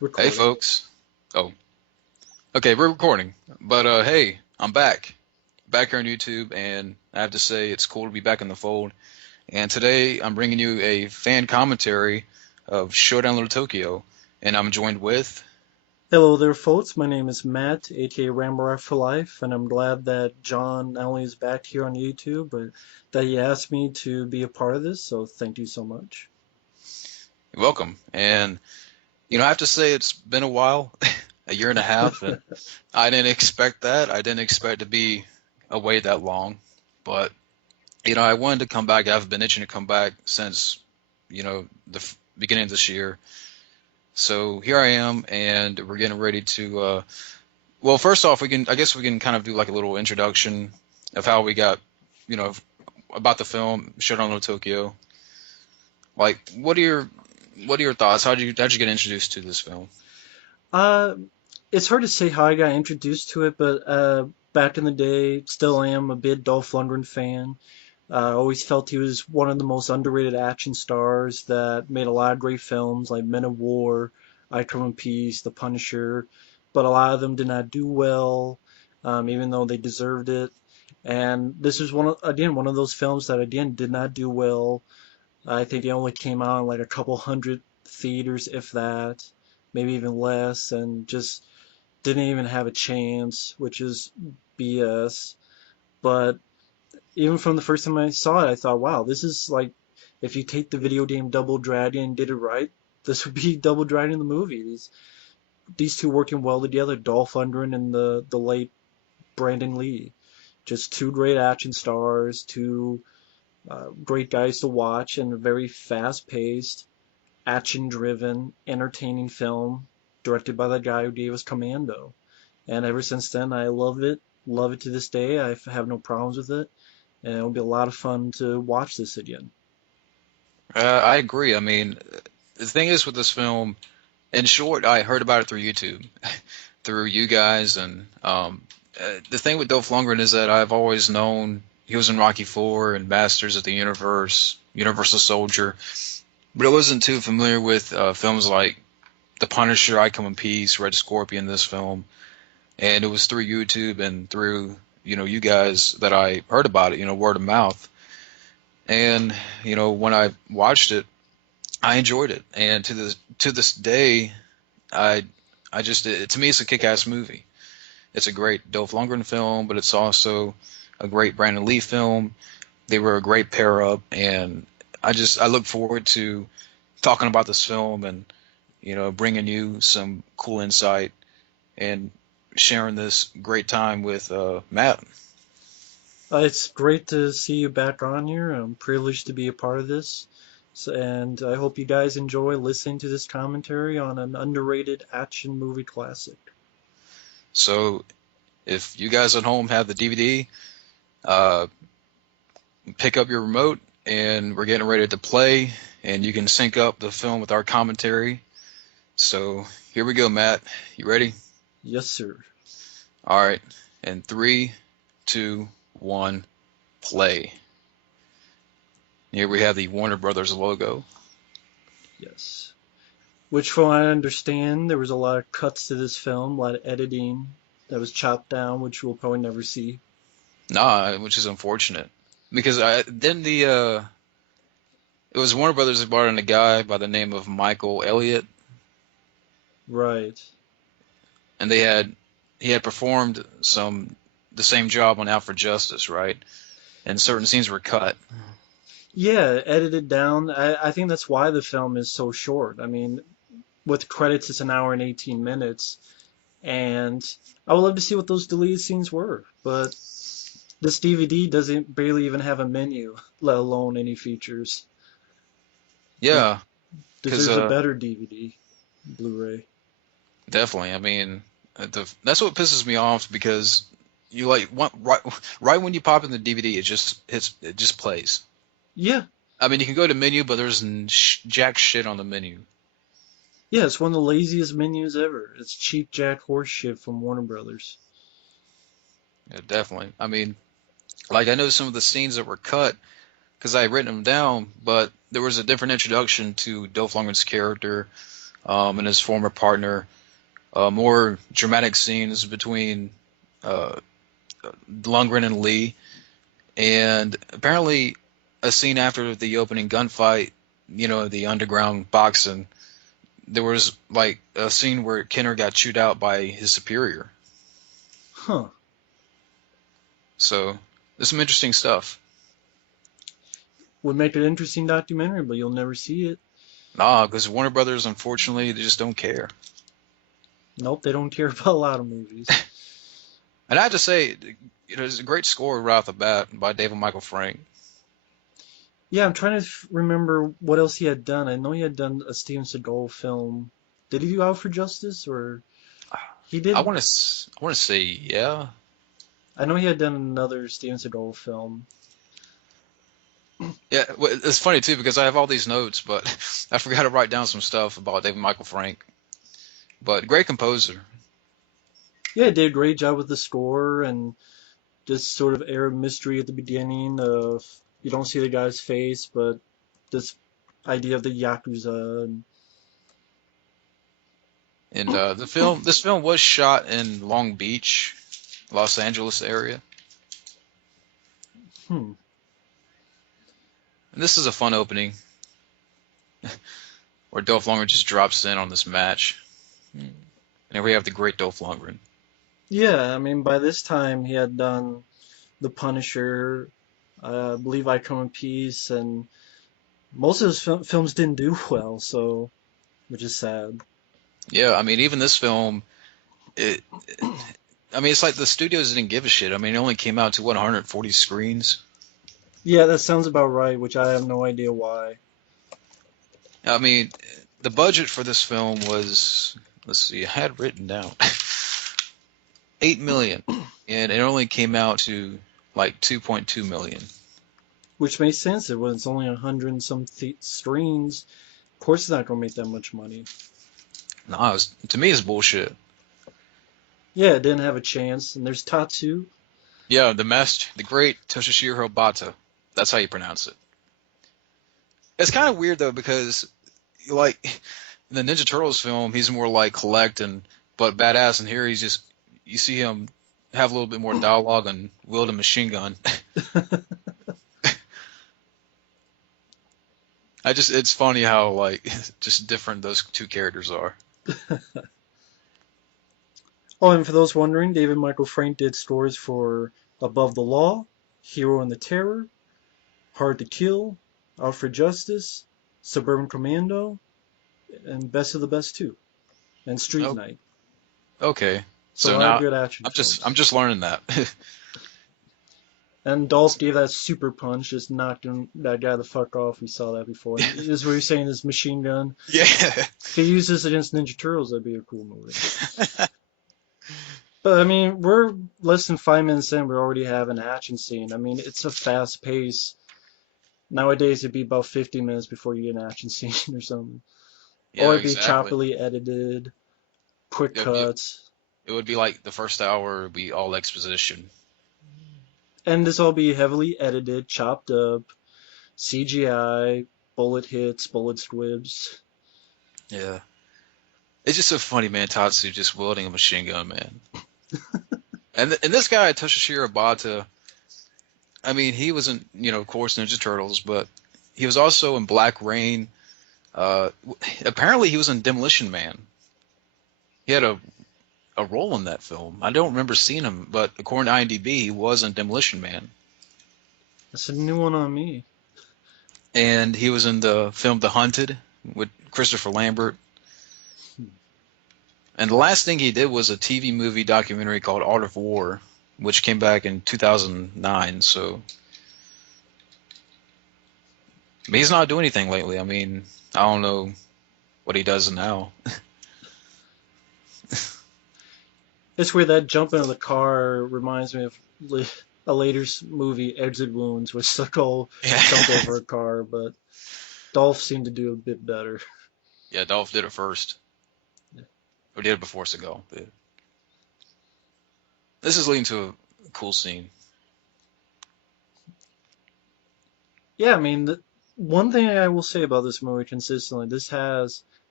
Hey, Recording. folks. Oh, okay, we're recording. But hey, I'm back here on YouTube, and I have to say it's cool to be back in the fold. And today I'm bringing you a fan commentary of Showdown In Little Tokyo, and I'm joined with. Hello there, folks. My name is Matt, aka Rambo for Life, and I'm glad that John not only is back here on YouTube, but that he asked me to be a part of this. So thank you so much. Welcome. And I have to say it's been a while, a year and a half, and I didn't expect that. I didn't expect to be away that long, but I wanted to come back. I've been itching to come back since the beginning of this year. So here I am, and we're getting ready to. Well, first off, I guess we can kind of do like a little introduction of how we got, you know, about the film Showdown in Little Tokyo. Like, what are your thoughts? How'd you get introduced to this film? Uh, it's hard to say how I got introduced to it, but back in the day, still am a big Dolph Lundgren fan. I always felt he was one of the most underrated action stars that made a lot of great films like Men of War, I Come in Peace, The Punisher, but a lot of them did not do well, even though they deserved it. And this was one of those films that again did not do well. I think it only came out in like a couple hundred theaters, if that, maybe even less, and just didn't even have a chance, which is BS. But even from the first time I saw it, I thought, wow, this is like if you take the video game Double Dragon and did it right, this would be Double Dragon the movie. These two working well together, Dolph Lundgren and the late Brandon Lee, just two great action stars, two great guys to watch, and a very fast-paced, action-driven, entertaining film directed by the guy who gave us Commando. And ever since then, I love it to this day. I have no problems with it, and it'll be a lot of fun to watch this again. I agree. I mean, the thing is with this film, in short, I heard about it through YouTube, through you guys, and the thing with Dolph Lundgren is that I've always known he was in Rocky Four and Masters of the Universe, Universal Soldier, but I wasn't too familiar with films like The Punisher, I Come in Peace, Red Scorpion, this film, and it was through YouTube and through you guys that I heard about it, word of mouth, and when I watched it, I enjoyed it, and to this day, I I just to me it's a kick-ass movie. It's a great Dolph Lundgren film, but it's also a great Brandon Lee film. They were a great pair up, and I look forward to talking about this film and bringing you some cool insight and sharing this great time with Matt. It's great to see you back on here. I'm privileged to be a part of this. And I hope you guys enjoy listening to this commentary on an underrated action movie classic. So if you guys at home have the DVD, uh, pick up your remote, and we're getting ready to play, and you can sync up the film with our commentary. So here we go, Matt. You ready? Yes, sir. All right. And three, two, one, play. Here we have the Warner Brothers logo. Yes. Which, from what I understand, there was a lot of cuts to this film, a lot of editing that was chopped down, which we'll probably never see. Nah, which is unfortunate because then the it was Warner Brothers that brought in a guy by the name of Michael Elliott, Right. and he had performed the same job on Out for Justice, right? And certain scenes were cut. Yeah, edited down. I think that's why the film is so short. I mean, with credits, it's an hour and 18 minutes. And I would love to see what those deleted scenes were. But this DVD doesn't barely even have a menu, let alone any features. It Yeah, because deserves a better DVD, Blu-ray. definitely. I mean, that's what pisses me off because you right when you pop in the DVD, it just plays. Yeah, I mean, you can go to menu, but there's jack shit on the menu. yeah, it's one of the laziest menus ever. It's cheap jack horse shit from Warner Brothers. Yeah, definitely. I mean, like I know some of the scenes that were cut because I had written them down, but there was a different introduction to Dolph Lundgren's character. and his former partner. More dramatic scenes between uh, Lundgren and Lee, and apparently a scene after the opening gunfight, the underground boxing. There was like a scene where Kenner got chewed out by his superior. Huh. So there's some interesting stuff. Would make an interesting documentary, but you'll never see it. Nah, because Warner Brothers, unfortunately, they just don't care. Nope, they don't care about a lot of movies. And I have to say, it's a great score right off the bat by David Michael Frank. Yeah, I'm trying to remember what else he had done. I know he had done a Steven Seagal film. Did he do Out for Justice, or he I did? want to, I want to say, yeah, I know he had done another Steven Seagal film. yeah. Well, it's funny too because I have all these notes, but I forgot to write down some stuff about David Michael Frank. But great composer. Yeah, he did a great job with the score and this sort of air of mystery at the beginning of you don't see the guy's face, but this idea of the Yakuza. And, And this film was shot in Long Beach, Los Angeles area. hmm. And this is a fun opening where Dolph Lundgren just drops in on this match. And here we have the great Dolph Lundgren. Yeah, I mean, by this time he had done The Punisher, I believe I Come in Peace, and most of his films didn't do well, so which is sad. Yeah, I mean, even this film, it, I mean, it's like the studios didn't give a shit. I mean, it only came out to what, 140 screens. Yeah, that sounds about right, which I have no idea why. I mean, the budget for this film was, let's see, I had written down 8 million, and it only came out to like 2.2 million. Which makes sense. When it's only 100 and some screens, of course it's not going to make that much money. No, to me, it's bullshit. Yeah, it didn't have a chance. And there's Tatsu. Yeah, the great Toshishiro Bata. That's how you pronounce it. It's kind of weird though because, like, in the Ninja Turtles film, he's more like collect and but badass, and here he's just you see him have a little bit more dialogue and wield a machine gun. It's funny how like just different those two characters are. Oh, and for those wondering, David Michael Frank did scores for Above the Law, Hero and the Terror, Hard to Kill, Out for Justice, Suburban Commando, and Best of the Best 2, and Street Oh, Night. okay. So a So lot of now good action I'm films. just learning that. And Dolph gave that super punch, just knocked that guy the fuck off. We saw that before. And this is what you're saying, this machine gun. Yeah. If he used this against Ninja Turtles, that'd be a cool movie. But I mean, we're less than 5 minutes in, we already have an action scene. I mean, it's a fast pace. Nowadays, it'd be about 50 minutes before you get an action scene or something. Or Yeah, it'd be exactly. choppily edited, quick It, it, cuts. it would be like the first hour would be all exposition. And this all be heavily edited, chopped up, CGI, bullet hits, bullet squibs. Yeah. It's just so funny, man. Tatsu just wielding a machine gun, man. And this guy Toshishiro Bata, I mean, he was in of course Ninja Turtles, but he was also in Black Rain. Uh, Apparently he was in Demolition Man. He had a role in that film. I don't remember seeing him, but according to IMDb, he was in Demolition Man, That's a new one on me. and he was in the film The Hunted with Christopher Lambert. And the last thing he did was a TV movie documentary called Art of War, which came back in 2009. So but he's not doing anything lately. I mean, I don't know what he does now. It's weird that jump into the car reminds me of a later movie, Exit Wounds, where Suckle jumped Yeah, over a car, but Dolph seemed to do a bit better. yeah. Dolph did it first, or did it before Seagal. This is leading to a cool scene. Yeah, I mean, one thing I will say about this movie consistently, this has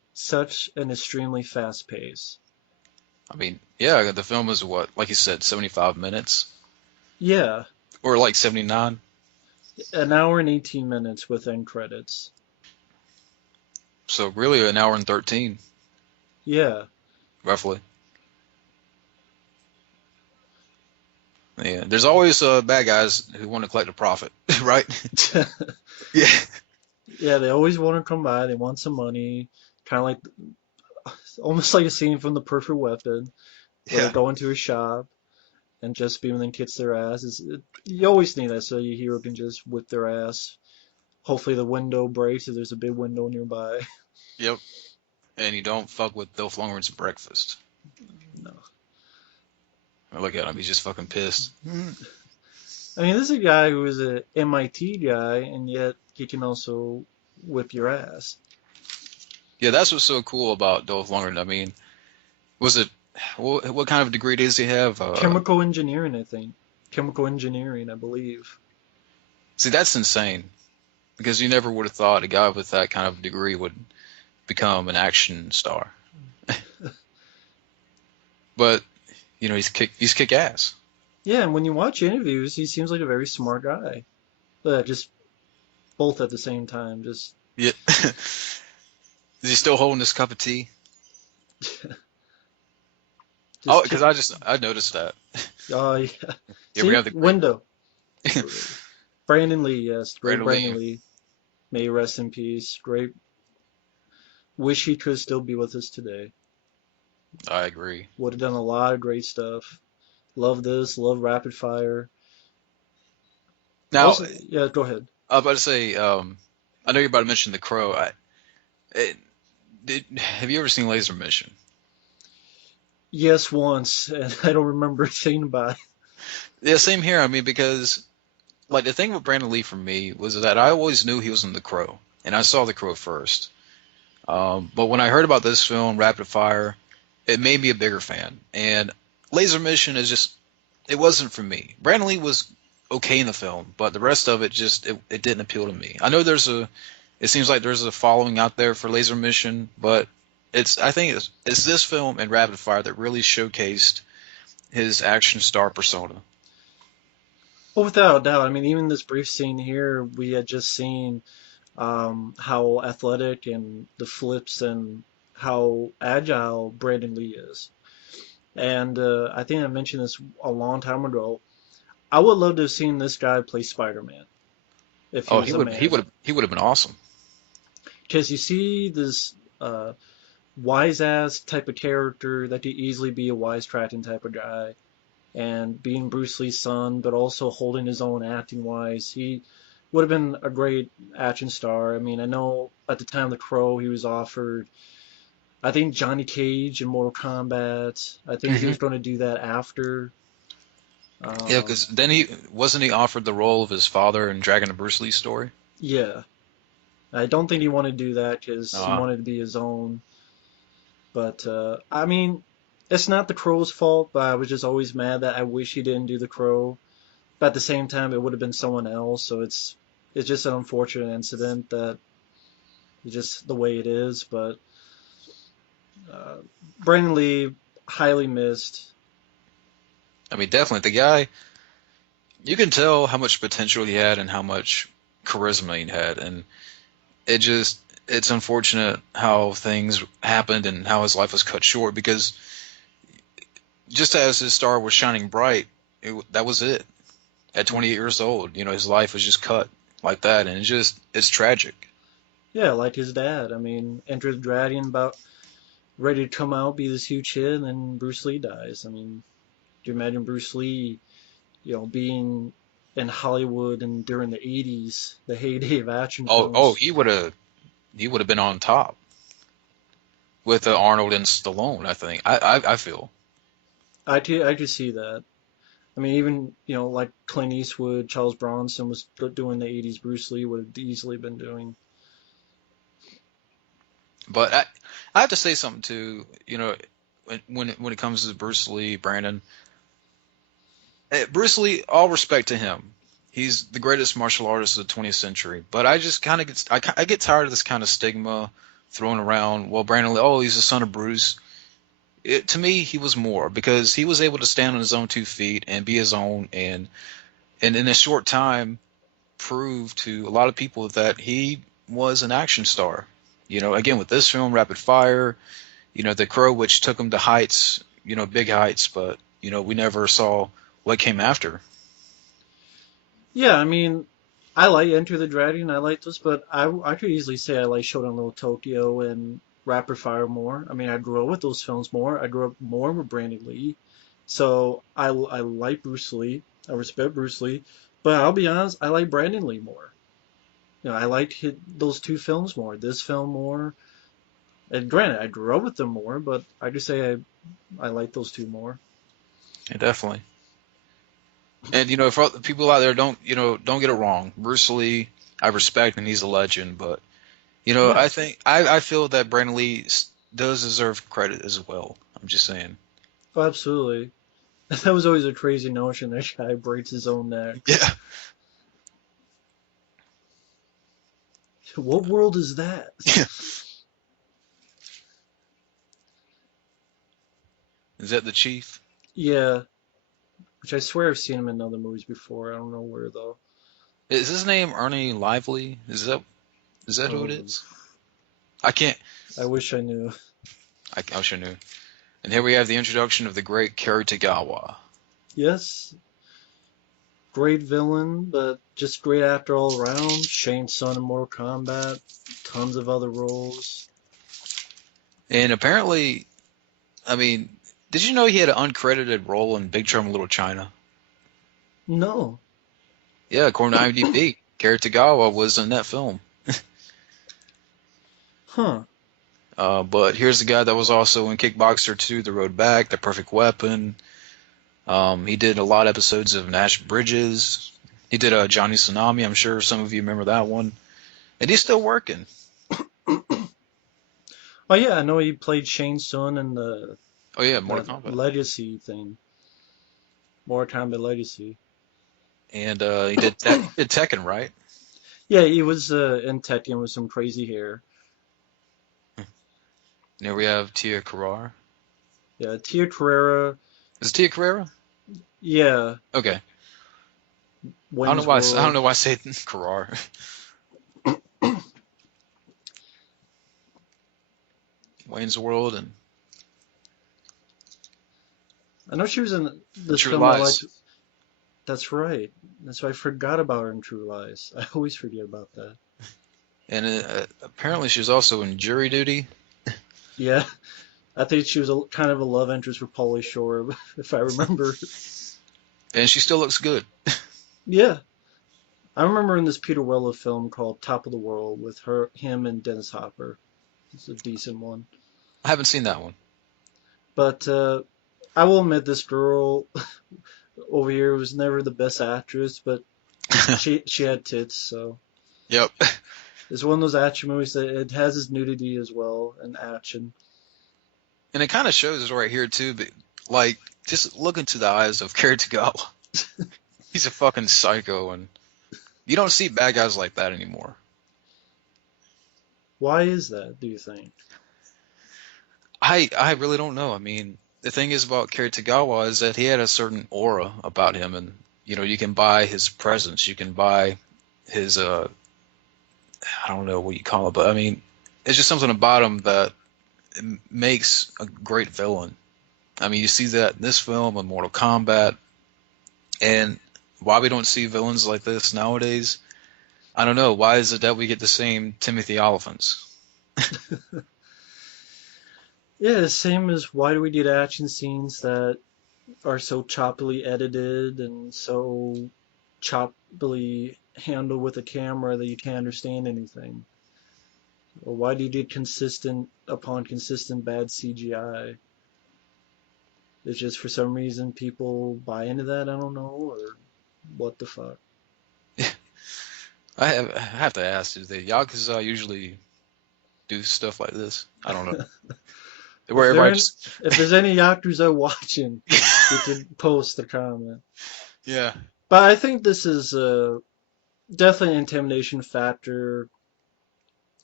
such an extremely fast pace. I mean, yeah, the film is what, like you said, 75 minutes Yeah, or like 79. an hour and 18 minutes with end credits. So really an hour and 13, Yeah. roughly. Yeah, there's always bad guys who want to collect a profit, right? Yeah. Yeah, they always want to come by. They want some money. Kind of like, almost like a scene from The Perfect Weapon, where they Yeah. go into a shop and just beam then kicks their ass. You always need that so your hero can just whip their ass. Hopefully the window breaks if there's a big window nearby. Yep. And you don't fuck with Dolph Lundgren's breakfast. No. Look at him, he's just fucking pissed. I mean, this is a guy who is a MIT guy, and yet he can also whip your ass. Yeah, that's what's so cool about Dolph Lundgren. I mean, was it what kind of degree does he have? Chemical engineering, I think. Chemical engineering, I believe. See, that's insane because you never would have thought a guy with that kind of degree would become an action star. But he's kick ass. Yeah, and when you watch interviews, he seems like a very smart guy. Just both at the same time. Just, Yeah. Is he still holding his cup of tea? Oh, just because kick. I noticed that. Oh, yeah. Yeah, we See? have the great Window. Brandon Lee, yes. Great Brandon Brandon Lee. Lee. May he rest in peace. Great. Wish he could still be with us today. I agree. Would have done a lot of great stuff. Love this. Love Rapid Fire. Now, Also, yeah, go ahead. I was about to say, I know you're about to mention The Crow. It, have you ever seen Laser Mission? Yes, once, and I don't remember a thing about it. Yeah, same here. I mean, because like the thing with Brandon Lee for me was that I always knew he was in The Crow, and I saw The Crow first. But when I heard about this film, Rapid Fire, it made me a bigger fan. And Laser Mission is just, it wasn't for me. Brandon Lee was okay in the film, but the rest of it just, it didn't appeal to me. I know it seems like there's a following out there for Laser Mission, but I think it's this film and Rapid Fire that really showcased his action star persona. Well, without a doubt. I mean, even this brief scene here, we had just seen how athletic and the flips and how agile Brandon Lee is. And I think I mentioned this a long time ago. I would love to have seen this guy play Spider-Man if he Oh, was a man. he would have been awesome. Because you see this wise ass type of character that could easily be a wisecracking type of guy, and being Bruce Lee's son, but also holding his own acting wise. He would have been a great action star. I mean, I know at the time of The Crow, he was offered, I think, Johnny Cage in Mortal Kombat. I think he Hmm. was going to do that after. Yeah, Um, because then he wasn't he offered the role of his father in Dragon and Bruce Lee story. yeah, I don't think he wanted to do that because he Uh, wanted to be his own. But I mean, it's not The Crow's fault, but I was just always mad that I wish he didn't do The Crow. But at the same time, it would have been someone else. So it's just an unfortunate incident that is just the way it is. But uh, Brandon Lee, highly missed. I mean, definitely the guy. You can tell how much potential he had and how much charisma he had, and it just it's unfortunate how things happened and how his life was cut short because just as his star was shining bright, that was it. At 28 years old, his life was just cut like that, and it's tragic. Yeah, like his dad. I mean, Enter the Dragon about ready to come out, be this huge hit, and then Bruce Lee dies. I mean, do you imagine Bruce Lee, being in Hollywood and during the 80s, the heyday of action Oh, films? he would have been on top with Arnold and Stallone. I think I feel. I could see that. I mean, even, like Clint Eastwood, Charles Bronson was doing the 80s, Bruce Lee would have easily been doing. But I have to say something too. When it comes to Bruce Lee, Brandon, Bruce Lee, all respect to him. He's the greatest martial artist of the 20th century. But I just kind of I get tired of this kind of stigma thrown around. Well, Brandon Lee, oh, he's the son of Bruce. To me, he was more because he was able to stand on his own 2 feet and be his own, and in a short time prove to a lot of people that he was an action star. Again with this film, Rapid Fire, The Crow, which took him to heights, big heights, but we never saw what came after. Yeah, I mean, I like Enter the Dragon. I like this, but I could easily say I like Showdown in Little Tokyo and Rapid Fire more. I mean, I grew up with those films more. I grew up more with Brandon Lee, so I like Bruce Lee. I respect Bruce Lee, but I'll be honest, I like Brandon Lee more. I liked those two films more. This film more. And granted, I grew up with them more, but I just say I like those two more. Yeah, definitely. And for all the people out there, don't get it wrong. Bruce Lee, I respect and he's a legend, but Yeah, I think I feel that Brandon Lee does deserve credit as well. I'm just saying. oh, absolutely. That was always a crazy notion. That guy breaks his own neck. Yeah. What world is that? Is that the Chief? Yeah, which I swear I've seen him in other movies before. I don't know where though. Is his name Ernie Lively? Is that who it Oh, is? I can't. I wish I knew. I should knew. And here we have the introduction of the great Kerry Tagawa. Yes, great villain, but just great actor all around. Shane's son in Mortal Kombat, tons of other roles. And apparently, I mean, did you know he had an uncredited role in Big Trouble in Little China? No, Yeah, according to IMDb, Kerry Tagawa was in that film. huh? But here's the guy that was also in Kickboxer 2, The Road Back, The Perfect Weapon. He did a lot of episodes of Nash Bridges. He did Johnny Tsunami. I'm sure some of you remember that one. And he's still working. Oh yeah, I know he played Shane's son in the Oh yeah, Mortal that Kombat. Legacy thing, Mortal Kombat Legacy. And he did Tekken, right? Yeah, he was in Tekken with some crazy hair. And here we have Tia Carrere. Yeah, Tia Carrera. Is it Tia Carrere? Yeah, Okay. Wayne's I don't World. know why I say Carrere. Wayne's World and I know she was in this True film I liked. Lies. That's right. That's why I forgot about her in True Lies. I always forget about that. And apparently she was also in Jury Duty. Yeah, I think she was kind of a love interest for Pauly Shore, if I remember. And she still looks good. Yeah, I remember in this Peter Weller film called Top of the World with him, and Dennis Hopper. It's a decent one. I haven't seen that one. But I will admit, this girl over here was never the best actress, but she had tits, so Yep. it's one of those action movies that it has its nudity as well and action. And it kind of shows right here too, but like just look into the eyes of Kerry Tagawa. He's a fucking psycho, and you don't see bad guys like that anymore. Why is that, do you think? I really don't know. I mean, the thing is about Kerry Tagawa is that he had a certain aura about him, and you can buy his presence, you can buy his I don't know what you call it, but I mean, it's just something about him that makes a great villain. I mean, you see that in this film, in Mortal Kombat, and why we don't see villains like this nowadays, I don't know. Why is it that we get the same Timothy Olyphants? Yeah, same as why do we get action scenes that are so choppily edited and so choppily handled with a camera that you can't understand anything? Or why do you get consistent upon consistent bad CGI? It's just for some reason people buy into that, I don't know, or what the fuck. I have to ask, do the Yakuza usually do stuff like this? I don't know. If Where there everybody in, just if there's any Yakuza watching, you can post a comment. yeah. But I think this is definitely an intimidation factor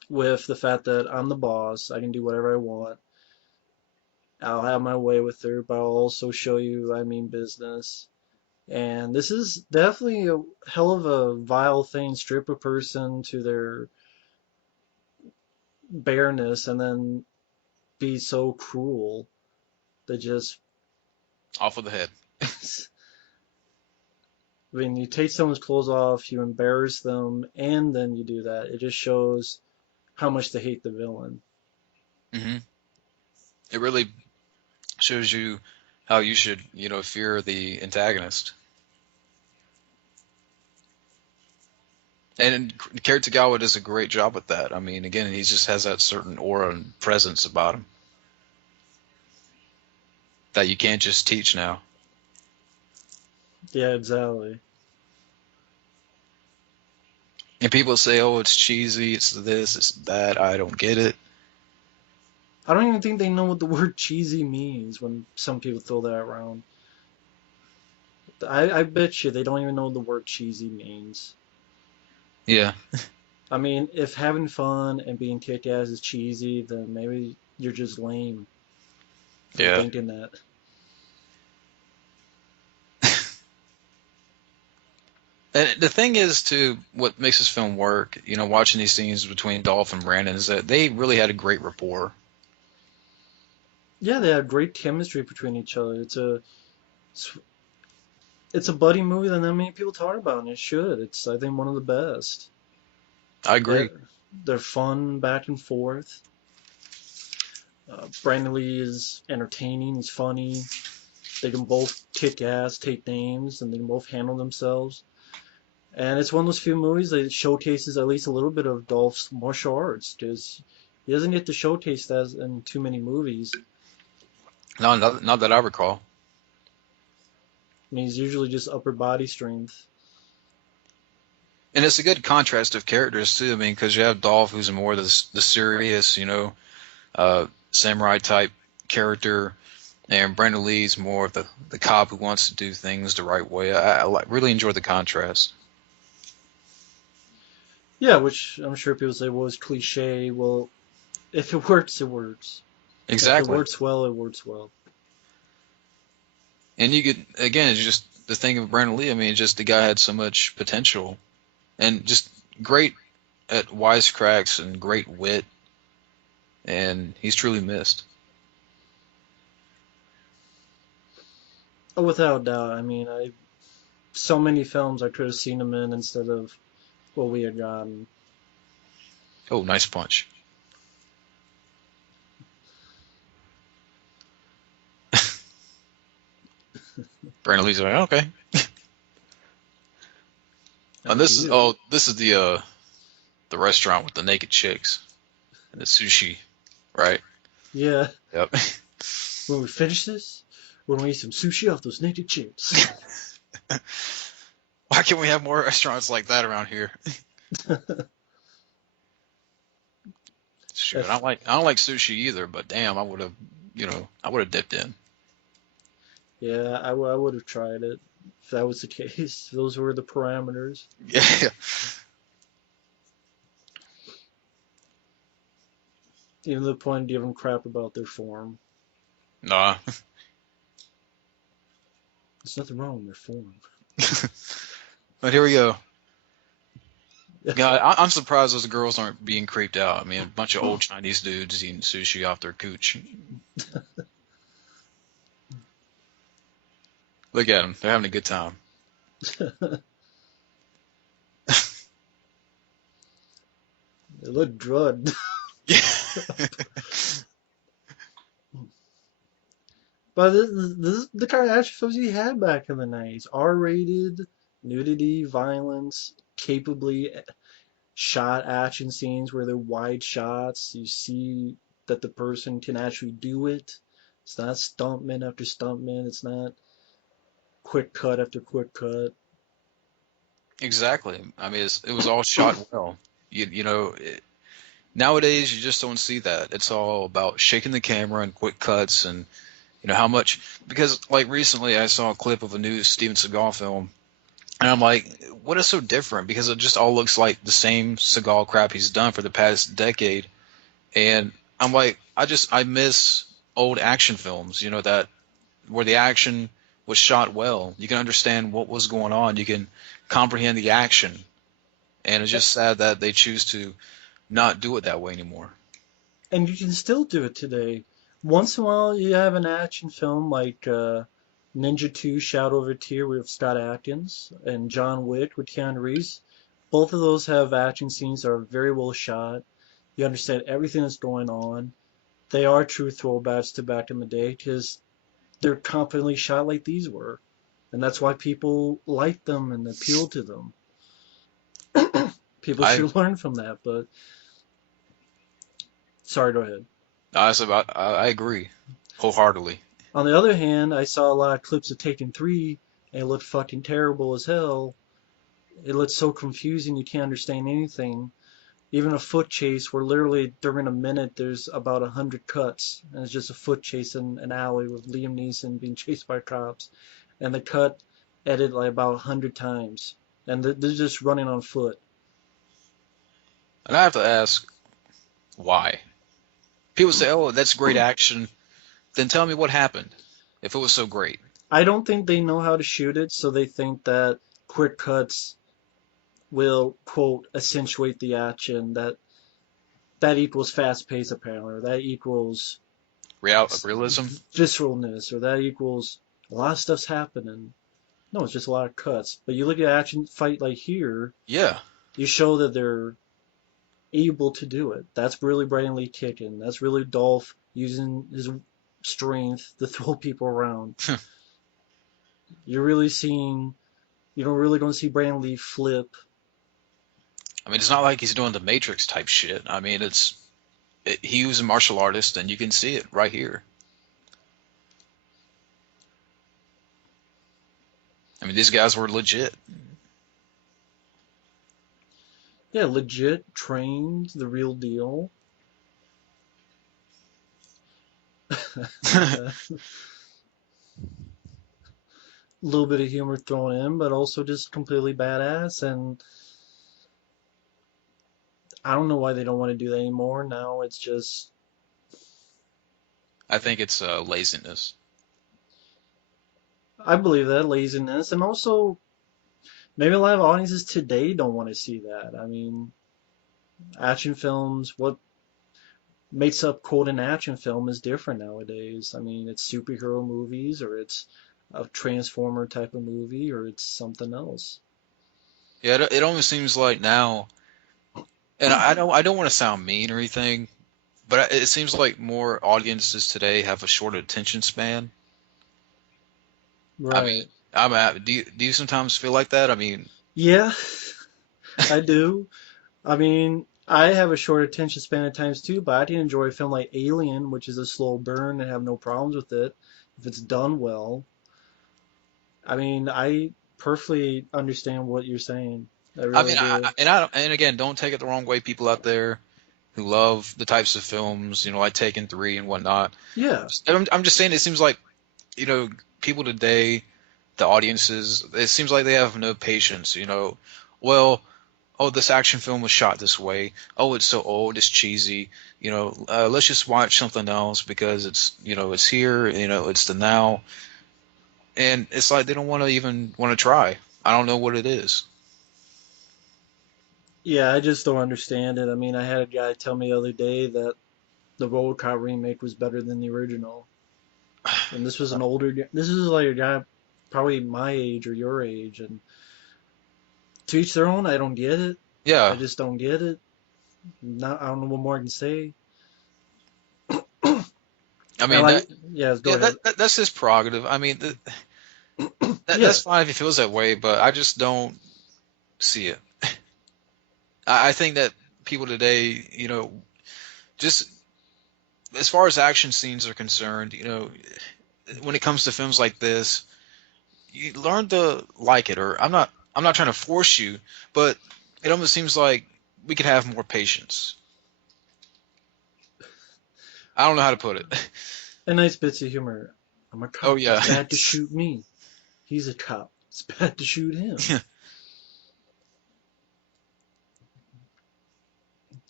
with the fact that I'm the boss, I can do whatever I want. I'll have my way with her, but I'll also show you I mean business. And this is definitely a hell of a vile thing, strip a person to their bareness and then be so cruel that just, Off with the head. I mean, you take someone's clothes off, you embarrass them, and then you do that. It just shows how much they hate the villain. Hmm. It really shows you how you should, fear the antagonist. And Kerry Tagawa does a great job with that. I mean, again, he just has that certain aura and presence about him that you can't just teach now. Yeah, exactly. And people say, "Oh, it's cheesy, it's this, it's that." I don't get it. I don't even think they know what the word cheesy means when some people throw that around. I bet you they don't even know what the word cheesy means. Yeah, I mean, if having fun and being kick ass is cheesy, then maybe you're just lame for yeah. thinking that. And the thing is, too, what makes this film work, watching these scenes between Dolph and Brandon, is that they really had a great rapport. Yeah, they have great chemistry between each other. It's, it's a buddy movie that not many people talk about, and it should. It's, I think, one of the best. I They're, agree. they're fun back and forth. Brandon Lee is entertaining. He's funny. They can both kick ass, take names, and they can both handle themselves. And it's one of those few movies that showcases at least a little bit of Dolph's martial arts, because he doesn't get to showcase that in too many movies. No, not that I recall. I mean, he's usually just upper body strength. And it's a good contrast of characters, too. I mean, because you have Dolph, who's more the serious, samurai type character, and Brandon Lee's more of the cop who wants to do things the right way. I really enjoy the contrast. Yeah, which I'm sure people say, well, it's cliche. Well, if it works, it works. If it Exactly. works well, it works well. And you could, again, it's just the thing of Brandon Lee. I mean, just the guy had so much potential and just great at wisecracks and great wit, and he's truly missed. Oh, without a doubt. I mean, I so many films I could have seen him in instead of what we had gotten. Oh, nice punch. Brandon Lee's like, okay. And After you. this is the restaurant with the naked chicks and the sushi, right? Yeah. Yep. When we finish this, we're gonna eat some sushi off those naked chicks. Why can't we have more restaurants like that around here? Shoot, If, I don't like sushi either, but damn, I would have, I would have dipped in. yeah, I would have tried it if that was the case. Those were the parameters. Yeah. Even to the point of giving crap about their form. Nah. There's nothing wrong with their form. But here we go. God, I'm surprised those girls aren't being creeped out. I mean, a bunch of old Chinese dudes eating sushi off their cooch. Look at them. They're having a good time. They look drugged. Yeah. But this is the kind of action films you had back in the 90s. R-rated, nudity, violence, capably shot action scenes where they're wide shots. You see that the person can actually do it. It's not stuntman after stuntman. It's not quick cut after quick cut. Exactly. I mean, it was all shot well. Nowadays you just don't see that. It's all about shaking the camera and quick cuts and how much because like recently I saw a clip of a new Steven Seagal film and I'm like, what is so different? Because it just all looks like the same Seagal crap he's done for the past decade. And I'm like, I miss old action films, that where the action was shot well. You can understand what was going on. You can comprehend the action. And it's just sad that they choose to not do it that way anymore. And you can still do it today. Once in a while, you have an action film like Ninja 2 Shadow of a Tear with Scott Adkins and John Wick with Keanu Reeves. Both of those have action scenes that are very well shot. You understand everything that's going on. They are true throwbacks to back in the day because they're confidently shot like these were. And that's why people like them and appeal to them. People I should learn from that, but sorry, go ahead. I agree wholeheartedly. On the other hand, I saw a lot of clips of Taken 3 and it looked fucking terrible as hell. It looked so confusing you can't understand anything. Even a foot chase where literally during a minute there's about 100 cuts and it's just a foot chase in an alley with Liam Neeson being chased by cops. And the cut edited like about 100 times. And they're just running on foot. And I have to ask why. People say, "Oh, that's great action." Then tell me what happened if it was so great. I don't think they know how to shoot it, so they think that quick cuts will quote accentuate the action that equals fast pace apparently, or that equals Realism? visceralness, or that equals a lot of stuff's happening. No, it's just a lot of cuts. But you look at action fight like here, Yeah. you show that they're able to do it. That's really Brandon Lee kicking. That's really Dolph using his strength to throw people around. You're really seeing, you don't really going to see Brandon Lee flip. I mean, it's not like he's doing the Matrix type shit. I mean, he was a martial artist, and you can see it right here. I mean, these guys were legit. Yeah, legit, trained, the real deal. A little bit of humor thrown in, but also just completely badass. And I don't know why they don't want to do that anymore. Now it's just, I think it's laziness. I believe that laziness, and also maybe a lot of audiences today don't want to see that. I mean, action films, what makes up quote an action film is different nowadays. I mean, it's superhero movies, or it's a Transformer type of movie, or it's something else. Yeah, it almost seems like now, and I don't want to sound mean or anything, but it seems like more audiences today have a short attention span. I mean, Right. do you sometimes feel like that? I mean, Yeah, I do. I mean, I have a short attention span at times too, but I can enjoy a film like Alien, which is a slow burn and have no problems with it if it's done well. I mean, I perfectly understand what you're saying. I I really mean, do. and again, don't take it the wrong way, people out there who love the types of films, like Taken 3 and whatnot. Yeah. I'm just saying, it seems like, people today, the audiences, it seems like they have no patience. Well, oh, this action film was shot this way. Oh, it's so old, it's cheesy. Let's just watch something else because it's here. It's the now, and it's like they don't want to even want to try. I don't know what it is. Yeah, I just don't understand it. I mean, I had a guy tell me the other day that the RoboCop remake was better than the original. And this was an older, this is like a guy probably my age or your age. And to each their own, I don't get it. I Yeah, just don't get it. Not, I don't know what more I can say. I And mean like, that. yeah, go Yeah, ahead. that's his prerogative. I mean, Yeah, that's fine if he feels that way, but I just don't see it. I think that people today, just as far as action scenes are concerned, when it comes to films like this, you learn to like it. Or I'm not trying to force you, but it almost seems like we could have more patience. I don't know how to put it. and nice bits of humor. I'm a Oh cop. It's yeah, bad to shoot me. He's a cop. It's bad to shoot him.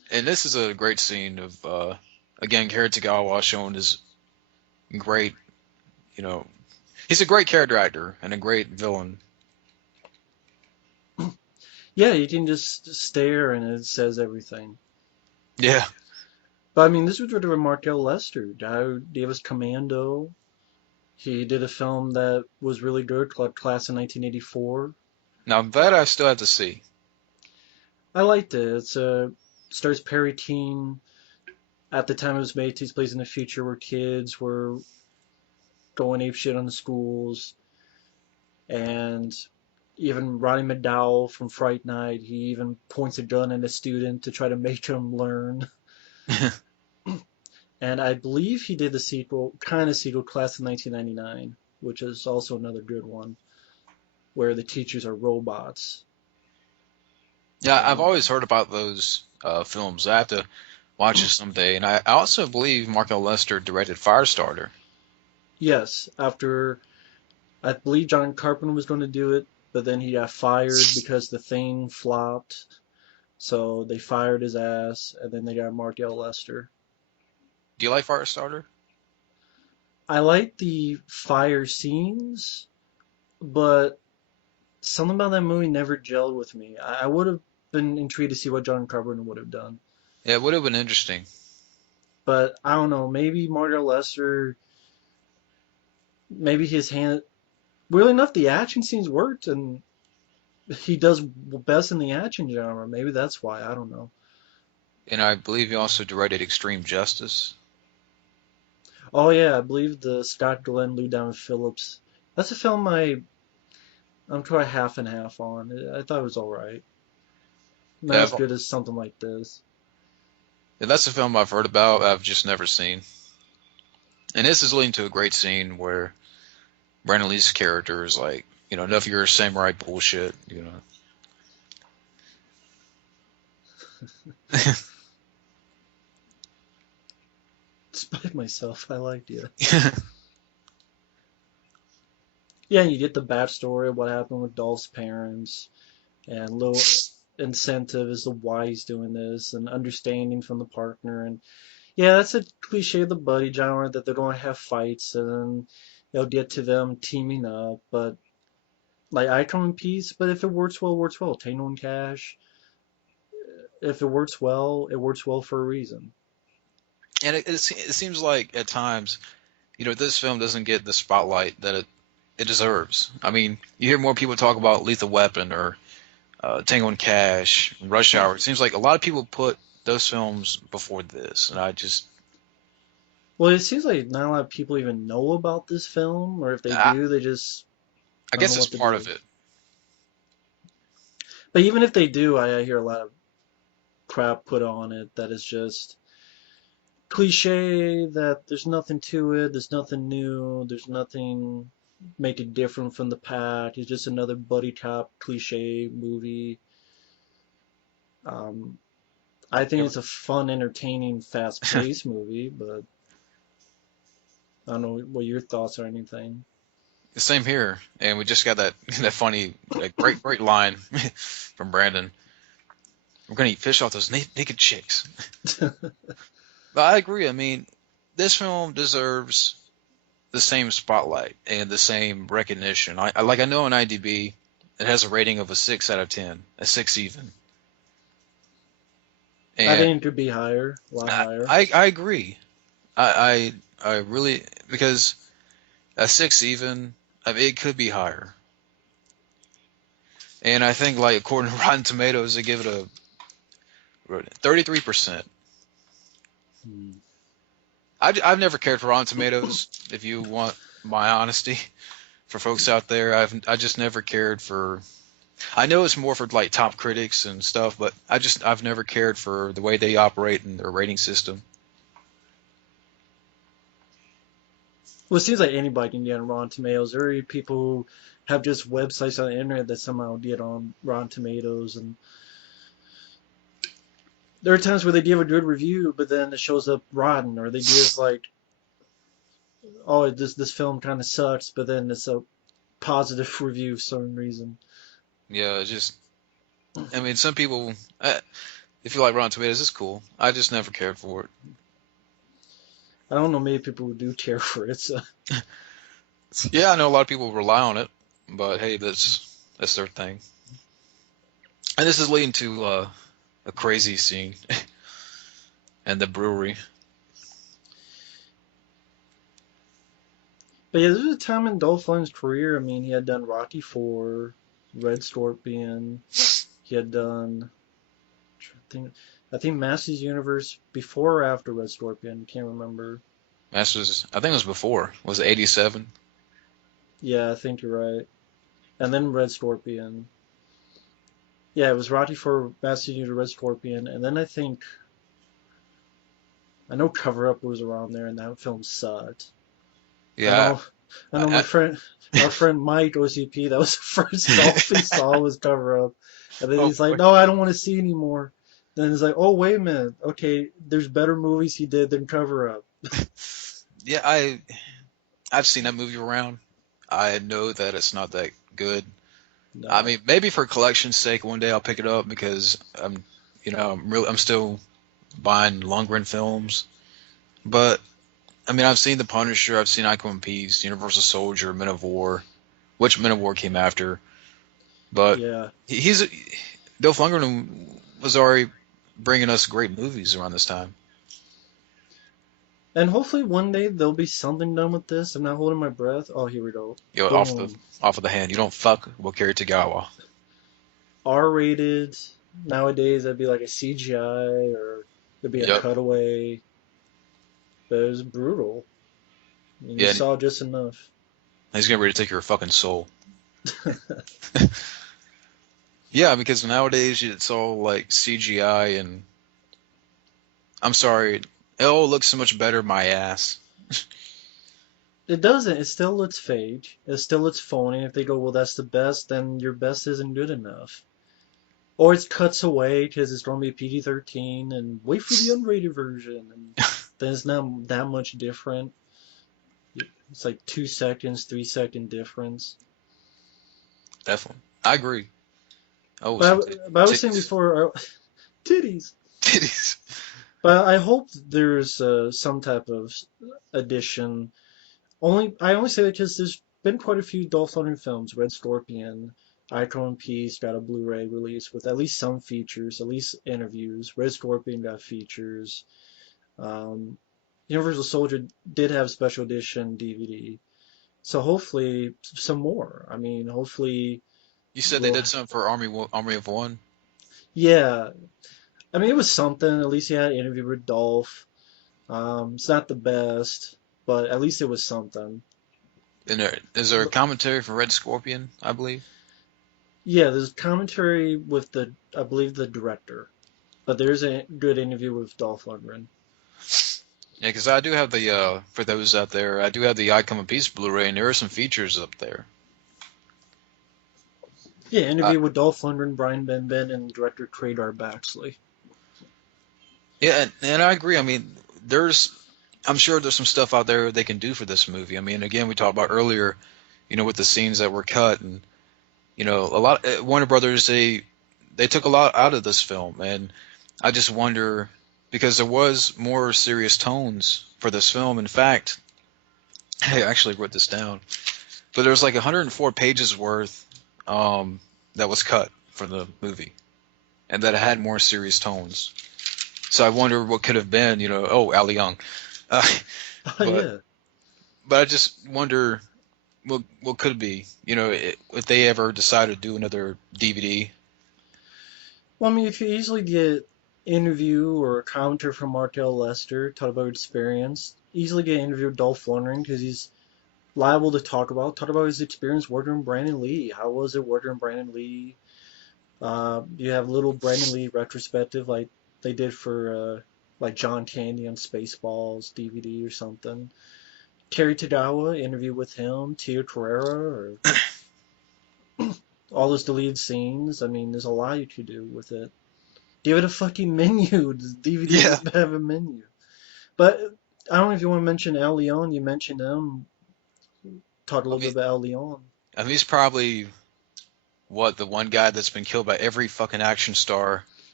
And this is a great scene of again Karatagawa showing his great, you know, he's a great character actor and a great villain. Yeah, you can just stare and it says everything. Yeah. But I mean, this was written by Mark L. Lester, guy who gave us Commando. He did a film that was really good called Class of 1984. Now that I still have to see. I liked it. Stars Perry Keane. At the time it was made, takes place in the future where kids were going ape shit on the schools, and even Roddy McDowell from Fright Night, he even points a gun at a student to try to make him learn. And I believe he did the sequel, Class of 1999, which is also another good one, where the teachers are robots. Yeah, I've And always heard about those films. I have to watch it someday. And I also believe Mark L. Lester directed Firestarter. yes, after I believe John Carpenter was going to do it, but then he got fired because the thing flopped. So they fired his ass, and then they got Mark L. Lester. Do you like Firestarter? I like the fire scenes, but something about that movie never gelled with me. I would have been intrigued to see what John Carpenter would have done. Yeah, it would have been interesting. But I don't know, maybe Mark L. Lester, maybe his hand. Weirdly enough, the action scenes worked, and he does best in the action genre. Maybe that's why. I don't know. And I believe he also directed Extreme Justice. Oh yeah, I believe the Scott Glenn, Lou Diamond Phillips. That's a film I'm trying half and half on. I thought it was all right. Not Yeah, as good as something like this. yeah, that's a film I've heard about. I've just never seen. And this is leading to a great scene where Brandon Lee's character is like, enough of your samurai bullshit. Despite myself, I liked it. Yeah, you get the backstory of what happened with Dolph's parents, and little incentive as to why he's doing this, and understanding from the partner. And yeah, that's a cliche of the buddy genre that they're going to have fights, and then they'll get to them teaming up. But like I come in peace. But if it works well, it works well. Tango and Cash. If it works well for a reason. And it seems like at times, this film doesn't get the spotlight that it deserves. I mean, you hear more people talk about Lethal Weapon or Tango and Cash, Rush Hour. It seems like a lot of people put those films before this, and Well, it seems like not a lot of people even know about this film, or if they I, do, they just I don't know guess it's what to part of do. it. But even if they do, I hear a lot of crap put on it that is just cliche, that there's nothing to it, there's nothing new, there's nothing make it different from the pack. It's just another buddy cop cliche movie. Um, I think Yeah, it's a fun, entertaining, fast-paced movie, but I don't know what your thoughts are. Anything. same here, and we just got that that funny, that great line from Brandon. We're gonna eat fish off those naked chicks. But I agree. I mean, this film deserves the same spotlight and the same recognition. I know on IMDb it has a rating of a 6 out of 10, a 6 even. I And think it could be higher, a lot higher. I agree. I really, because a 6 even, I mean, it could be higher. And I think like according to Rotten Tomatoes, they give it a 33%. Hmm. I've never cared for Rotten Tomatoes. If you want my honesty, for folks out there, I just never cared for. I know it's more for like top critics and stuff, but I've never cared for the way they operate in their rating system. Well, it seems like anybody can get on Rotten Tomatoes. There are people who have just websites on the internet that somehow get on Rotten Tomatoes, and there are times where they give a good review, but then it shows up rotten, or they give like, oh, this film kind of sucks, but then it's a positive review for some reason. Yeah, it's just I mean, some people. if you like Rotten Tomatoes, it's cool. I just never cared for it. I don't know many people who do care for it. So. Yeah, I know a lot of people rely on it, but hey, that's their thing. And this is leading to a crazy scene and the brewery. But yeah, there's a time in Dolph Lundgren's career. I mean, he had done Rocky IV, Red Scorpion. He had done, I think Masters Universe before or after Red Scorpion. Can't remember. Masters, I think it was before. Was it 87? Yeah, I think you're right. And then Red Scorpion. Yeah, it was Rocky IV, Masters Universe, Red Scorpion, and then I know Cover Up was around there, and that film sucked. I Yeah, know, I know I, our friend Mike OCP. That was the first Dolph he saw was Cover Up, and then oh he's like, boy. "No, I don't want to see anymore." Then he's like, "Oh, wait a minute. Okay, there's better movies he did than Cover Up." Yeah, I've seen that movie around. I know that it's not that good. I No, mean, maybe for collection's sake, one day I'll pick it up because I'm still buying Lundgren films. But I mean, I've seen The Punisher, I've seen Icon One Piece, Universal Soldier, Men of War, which Men of War came after. But yeah, he's Dolph Lundgren was already bringing us great movies around this time. and hopefully one day there'll be something done with this. I'm not holding my breath. Oh, here we go. You know, Boom. off of the hand, you don't fuck with Kerry Tagawa. R-rated. Nowadays, that'd be like a CGI or it'd be a Yep. cutaway. But it was brutal. And you Yeah, saw just enough. he's getting ready to take your fucking soul. Yeah, because nowadays it's all like CGI and I'm sorry, it all looks so much better my ass. It doesn't. It still looks fake. It still looks phony. If they go, well, that's the best, then your best isn't good enough. Or it cuts away because it's going to be PG-13 and wait for the unrated version. And then it's not that much different. It's like 2 seconds, 3 second difference. Definitely. I agree. Oh, But some but I was saying titties. before, titties. Titties. But I hope there's some type of addition. I only say that because there's been quite a few Dolph Lundgren films. Red Scorpion, Icon Piece got a Blu-ray release with at least some features, at least interviews. Red Scorpion got features. Um, Universal Soldier did have special edition DVD. So hopefully some more. I mean, hopefully You said they we'll. did something for Army of One, Yeah, I mean it was something. At least he had an interview with Dolph. It's not the best, but at least it was something. and is there a commentary for Red Scorpion? I believe. Yeah, there's commentary with I believe the director, but there's a good interview with Dolph Lundgren. Yeah, because I do have the for those out there, I do have the I Come in Peace Blu-ray, and there are some features up there. Yeah, Uh, interview with Dolph Lundgren, Brian Benben, and director Tradar Baxley. yeah, and I agree. I mean, I'm sure there's some stuff out there they can do for this movie. I mean, again, we talked about earlier, with the scenes that were cut, and a lot Warner Brothers they took a lot out of this film, and I just wonder because there was more serious tones for this film. In fact, I actually wrote this down, but there's like 104 pages worth that was cut for the movie, and that it had more serious tones. So I wonder what could have been, oh, Ali Young, uh, Oh but yeah. I just wonder what could be, if they ever decide to do another DVD. Well, I mean, you could easily get interview or a commentary from Markel Lester, talk about experience. Easily get an interview with Dolph Lundgren because he's liable to talk about his experience working with Brandon Lee. How was it working with Brandon Lee? You have a little Brandon Lee retrospective like they did for like John Candy on Spaceballs DVD or something. Terry Tagawa interview with him, Tia Carrera, or all those deleted scenes. I mean, there's a lot you could do with it. Give it a fucking menu. The DVD Yeah, doesn't have a menu. But I don't know if you want to mention Al Leon. You mentioned him. Talk a I little bit mean, about Al Leon. he's probably the one guy that's been killed by every fucking action star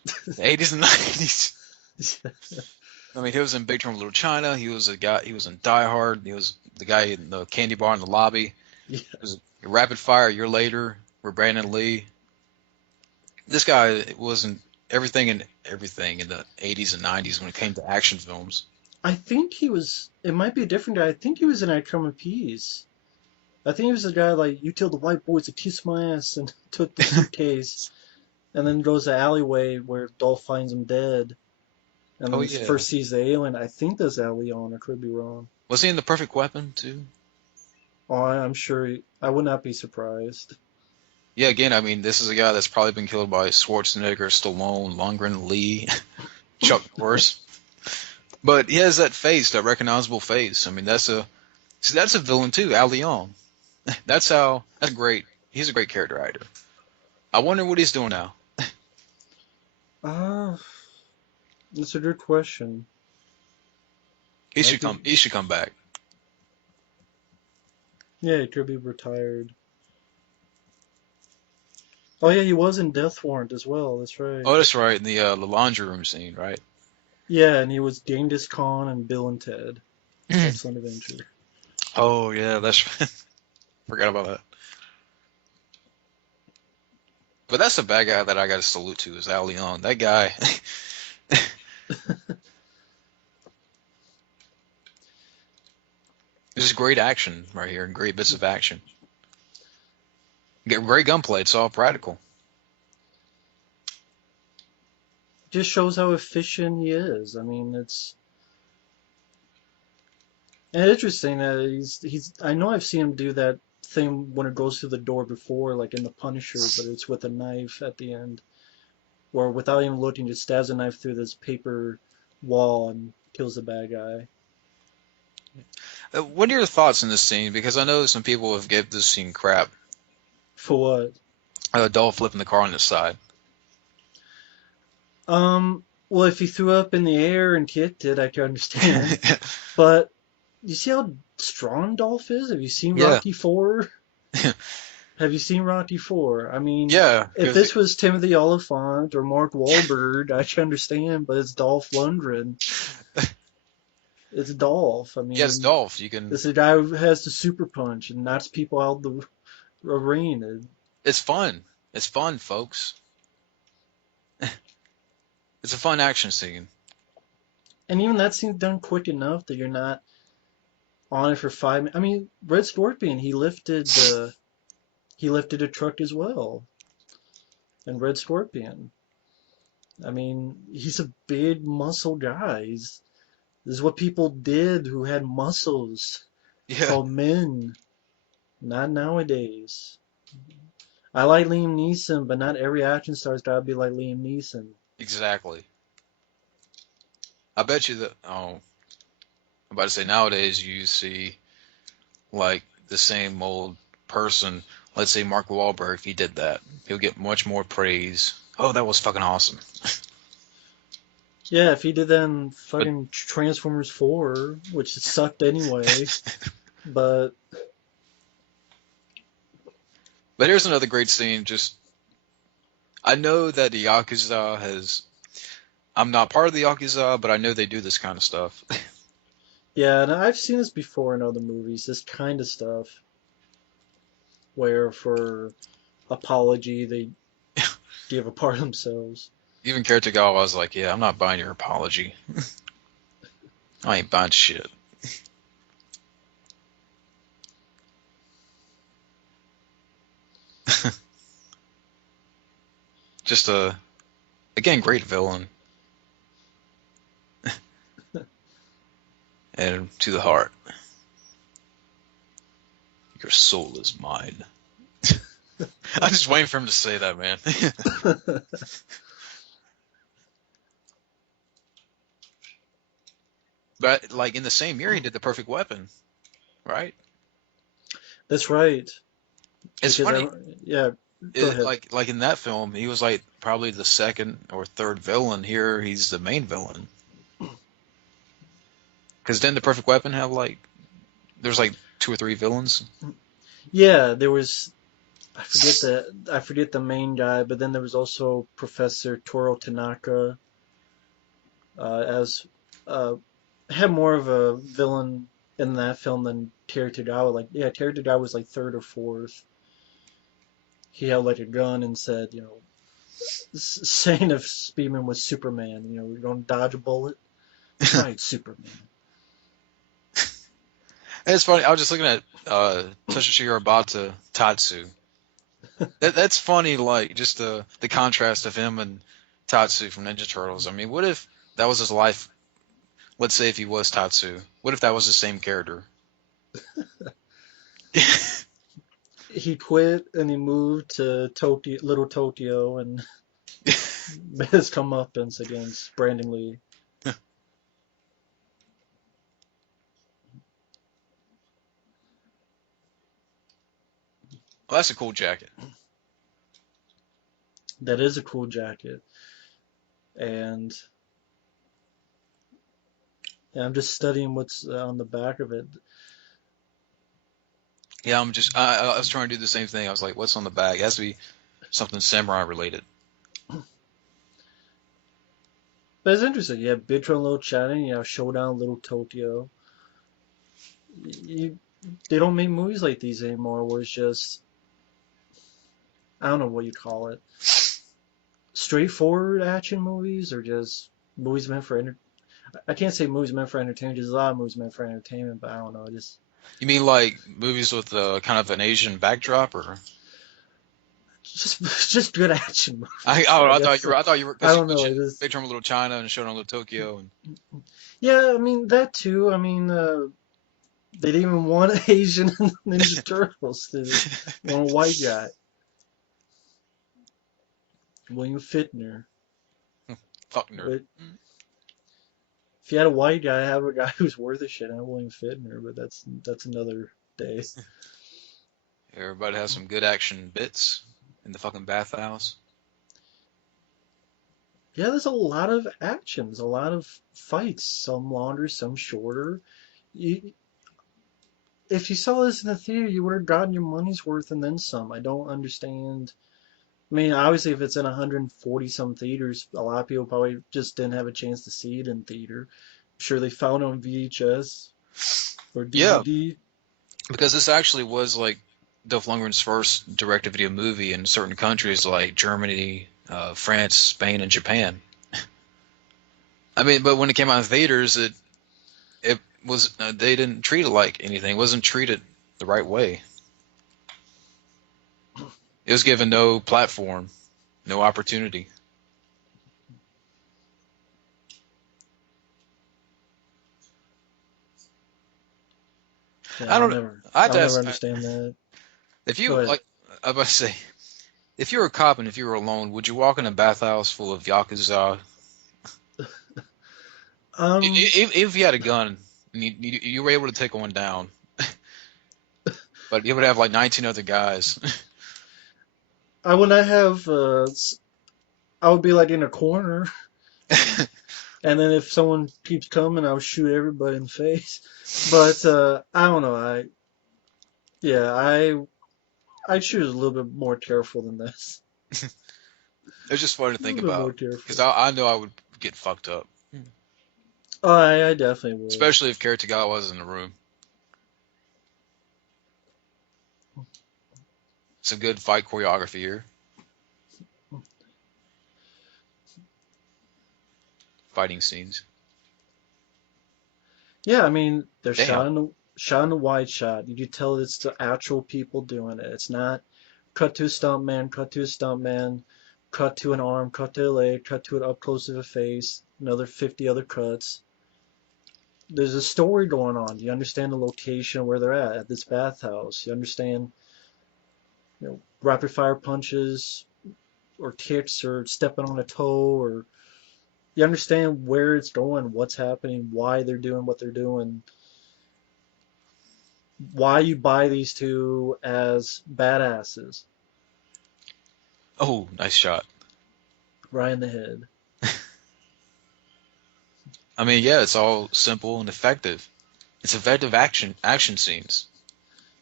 The 80s and 90s. I mean, he was in Big Trouble in Little China. He was a guy. He was in Die Hard. He was the guy in the candy bar in the lobby. He Yeah. was Rapid Fire a year later with Brandon Lee. This guy was in everything in the 80s and 90s when it came to action films. I think he was. It might be a different guy. I think he was in I Come in Peace. I think he was the guy like you tell the white boys to kiss my ass and took the suitcase and then goes to alleyway where Dolph finds him dead and Oh then yeah, first sees the alien. I think that's Al Leon. I could be wrong. was he in The Perfect Weapon too? Oh, I'm sure. I would not be surprised. Yeah, again, I mean, this is a guy that's probably been killed by Schwarzenegger, Stallone, Lundgren, Lee, Chuck Norris. But he has that face, that recognizable face. I mean, that's a villain too, Al Leon. That's great. He's a great character actor. I wonder what he's doing now. Ah, that's a good question. Might be. He should come back. Yeah, he could be retired. Oh yeah, he was in Death Warrant as well. That's right. Oh, that's right, in the laundry room scene, right? Yeah, and he was Genghis Khan and Bill and Ted. Excellent Adventure. Oh yeah, that's forgot about that. But that's a bad guy that I got to salute to is Al Leon. That guy, this is great action right here and great bits of action. Get great gunplay. It's all practical. Just shows how efficient he is. I mean, it's interesting that he's. I know I've seen him do that thing when it goes through the door before, like in The Punisher, but it's with a knife at the end, where without even looking, just stabs a knife through this paper wall and kills the bad guy. What are your thoughts on this scene? Because I know some people have given this scene crap. For what? Dolph flipping the car on its side. Well, if he threw up in the air and kicked it, I can understand. But you see how strong Dolph is? Have you seen Yeah, Rocky 4? Have you seen Rocky 4? I mean, yeah. if this was Timothy Olyphant or Mark Wahlberg, I can understand, but it's Dolph Lundgren. It's Dolph. I Yes, mean, Dolph. You can. it's a guy who has the super punch and knocks people out the arena. It's fun. It's fun, folks. It's a fun action scene. And even that seems done quick enough that you're not on it for 5 minutes. I mean, Red Scorpion, he lifted a truck as well. And Red Scorpion. I mean, he's a big muscle guy. This is what people did who had muscles. It's Yeah, called men. Not nowadays. I like Liam Neeson, but not every action star's gotta be like Liam Neeson. exactly. I bet you that. Oh, I'm about to say nowadays you see like the same old person. Let's say Mark Wahlberg. If he did that, he'll get much more praise. Oh, that was fucking awesome. Yeah, if he did that in But fucking Transformers 4, which sucked anyway, but but here's another great scene. Just I know that the Yakuza has. I'm not part of the Yakuza, but I know they do this kind of stuff. yeah, and I've seen this before in other movies, this kind of stuff, where for apology they give a part of themselves. Even Karataga was like, "Yeah, I'm not buying your apology. I ain't buying shit." Just a again great villain and to the heart. Your soul is mine. I'm just waiting for him to say that, man. But like in the same year, he did the Perfect Weapon, right? That's right. It's Because funny. yeah, go ahead. Like in that film, he was like probably the second or third villain. Here, he's the main villain. Because then the Perfect Weapon have like there's like two or three villains. Yeah, there was. I forget the main guy, but then there was also Professor Toro Tanaka as uh, had more of a villain in that film than Terry Tagawa. Like, yeah, Terry Tagawa was like third or fourth. He held like a gun and said, saying if Speedman was Superman, you're going to dodge a bullet. Try it, Superman. And it's funny. I was just looking at Toshishiro Bata Tatsu. That's funny. Like just the contrast of him and Tatsu from Ninja Turtles. I mean, what if that was his life? Let's say if he was Tatsu, what if that was the same character? He quit and he moved to Tokyo, Little Tokyo, and his comeuppance against Brandon Lee. Well, that's a cool jacket. That is a cool jacket, and yeah, I'm just studying what's on the back of it. Yeah, I was trying to do the same thing. I was like, what's on the bag? It has to be something samurai related. But it's interesting. You have Big Trouble in Little China, and you have Showdown in Little Tokyo. You, they don't make movies like these anymore, where it's just I don't know what you call it, straightforward action movies, or just movies meant for I can't say movies meant for entertainment. There's a lot of movies meant for entertainment, but I don't know. Just You mean like movies with kind of an Asian backdrop, or just just good action I movies. oh I I thought guess you were I because you don't know. mentioned It is Big Trouble in Little China and Showdown in Little Tokyo and yeah. I mean that too. I mean they didn't even want Asian Ninja Turtles. They want a white guy, William Fichtner. Faulkner. But if you had a white guy, have a guy who's worth a shit. Have William Fichtner, but that's another day. Everybody has some good action bits in the fucking bathhouse. Yeah, there's a lot of actions, a lot of fights, some longer, some shorter. You, if you saw this in the theater, you would have gotten your money's worth and then some. I don't understand. I mean, obviously, if it's in 140 some theaters, a lot of people probably just didn't have a chance to see it in theater. I'm sure they found it on VHS or Yeah, DVD. because this actually was like Dolph Lundgren's first direct-to-video movie in certain countries like Germany, France, Spain, and Japan. I mean, but when it came out in theaters, it was they didn't treat it like anything. It wasn't treated the right way. It was given no platform, no opportunity. Yeah, I don't. I I'll never just understand that. if Go you ahead. like, I was about to say, if you were a cop and if you were alone, would you walk in a bathhouse full of yakuza? Um, If you had a gun and you were able to take one down, but you would have like 19 other guys. I would not have. I would be like in a corner, and then if someone keeps coming, I'll shoot everybody in the face. But I don't know. Yeah, I choose a little bit more careful than this. It's just fun to A think little bit more about because careful. I know I would get fucked up, Oh, I definitely would. especially if Karate was in the room. Some good fight choreography here, fighting scenes. Yeah, I mean they're Damn. shot in a wide shot. You can tell it's the actual people doing it. It's not cut to a stunt man, cut to a stunt man, cut to an arm, cut to a leg, cut to it up close to the face, another 50 other cuts. There's a story going on. You understand the location where they're at this bathhouse. You understand, rapid fire punches or kicks or stepping on a toe or you understand where it's going, what's happening, why they're doing what they're doing, why you buy these two as badasses. Oh, nice shot. Right in the head. I mean, yeah, it's all simple and effective. It's effective action scenes.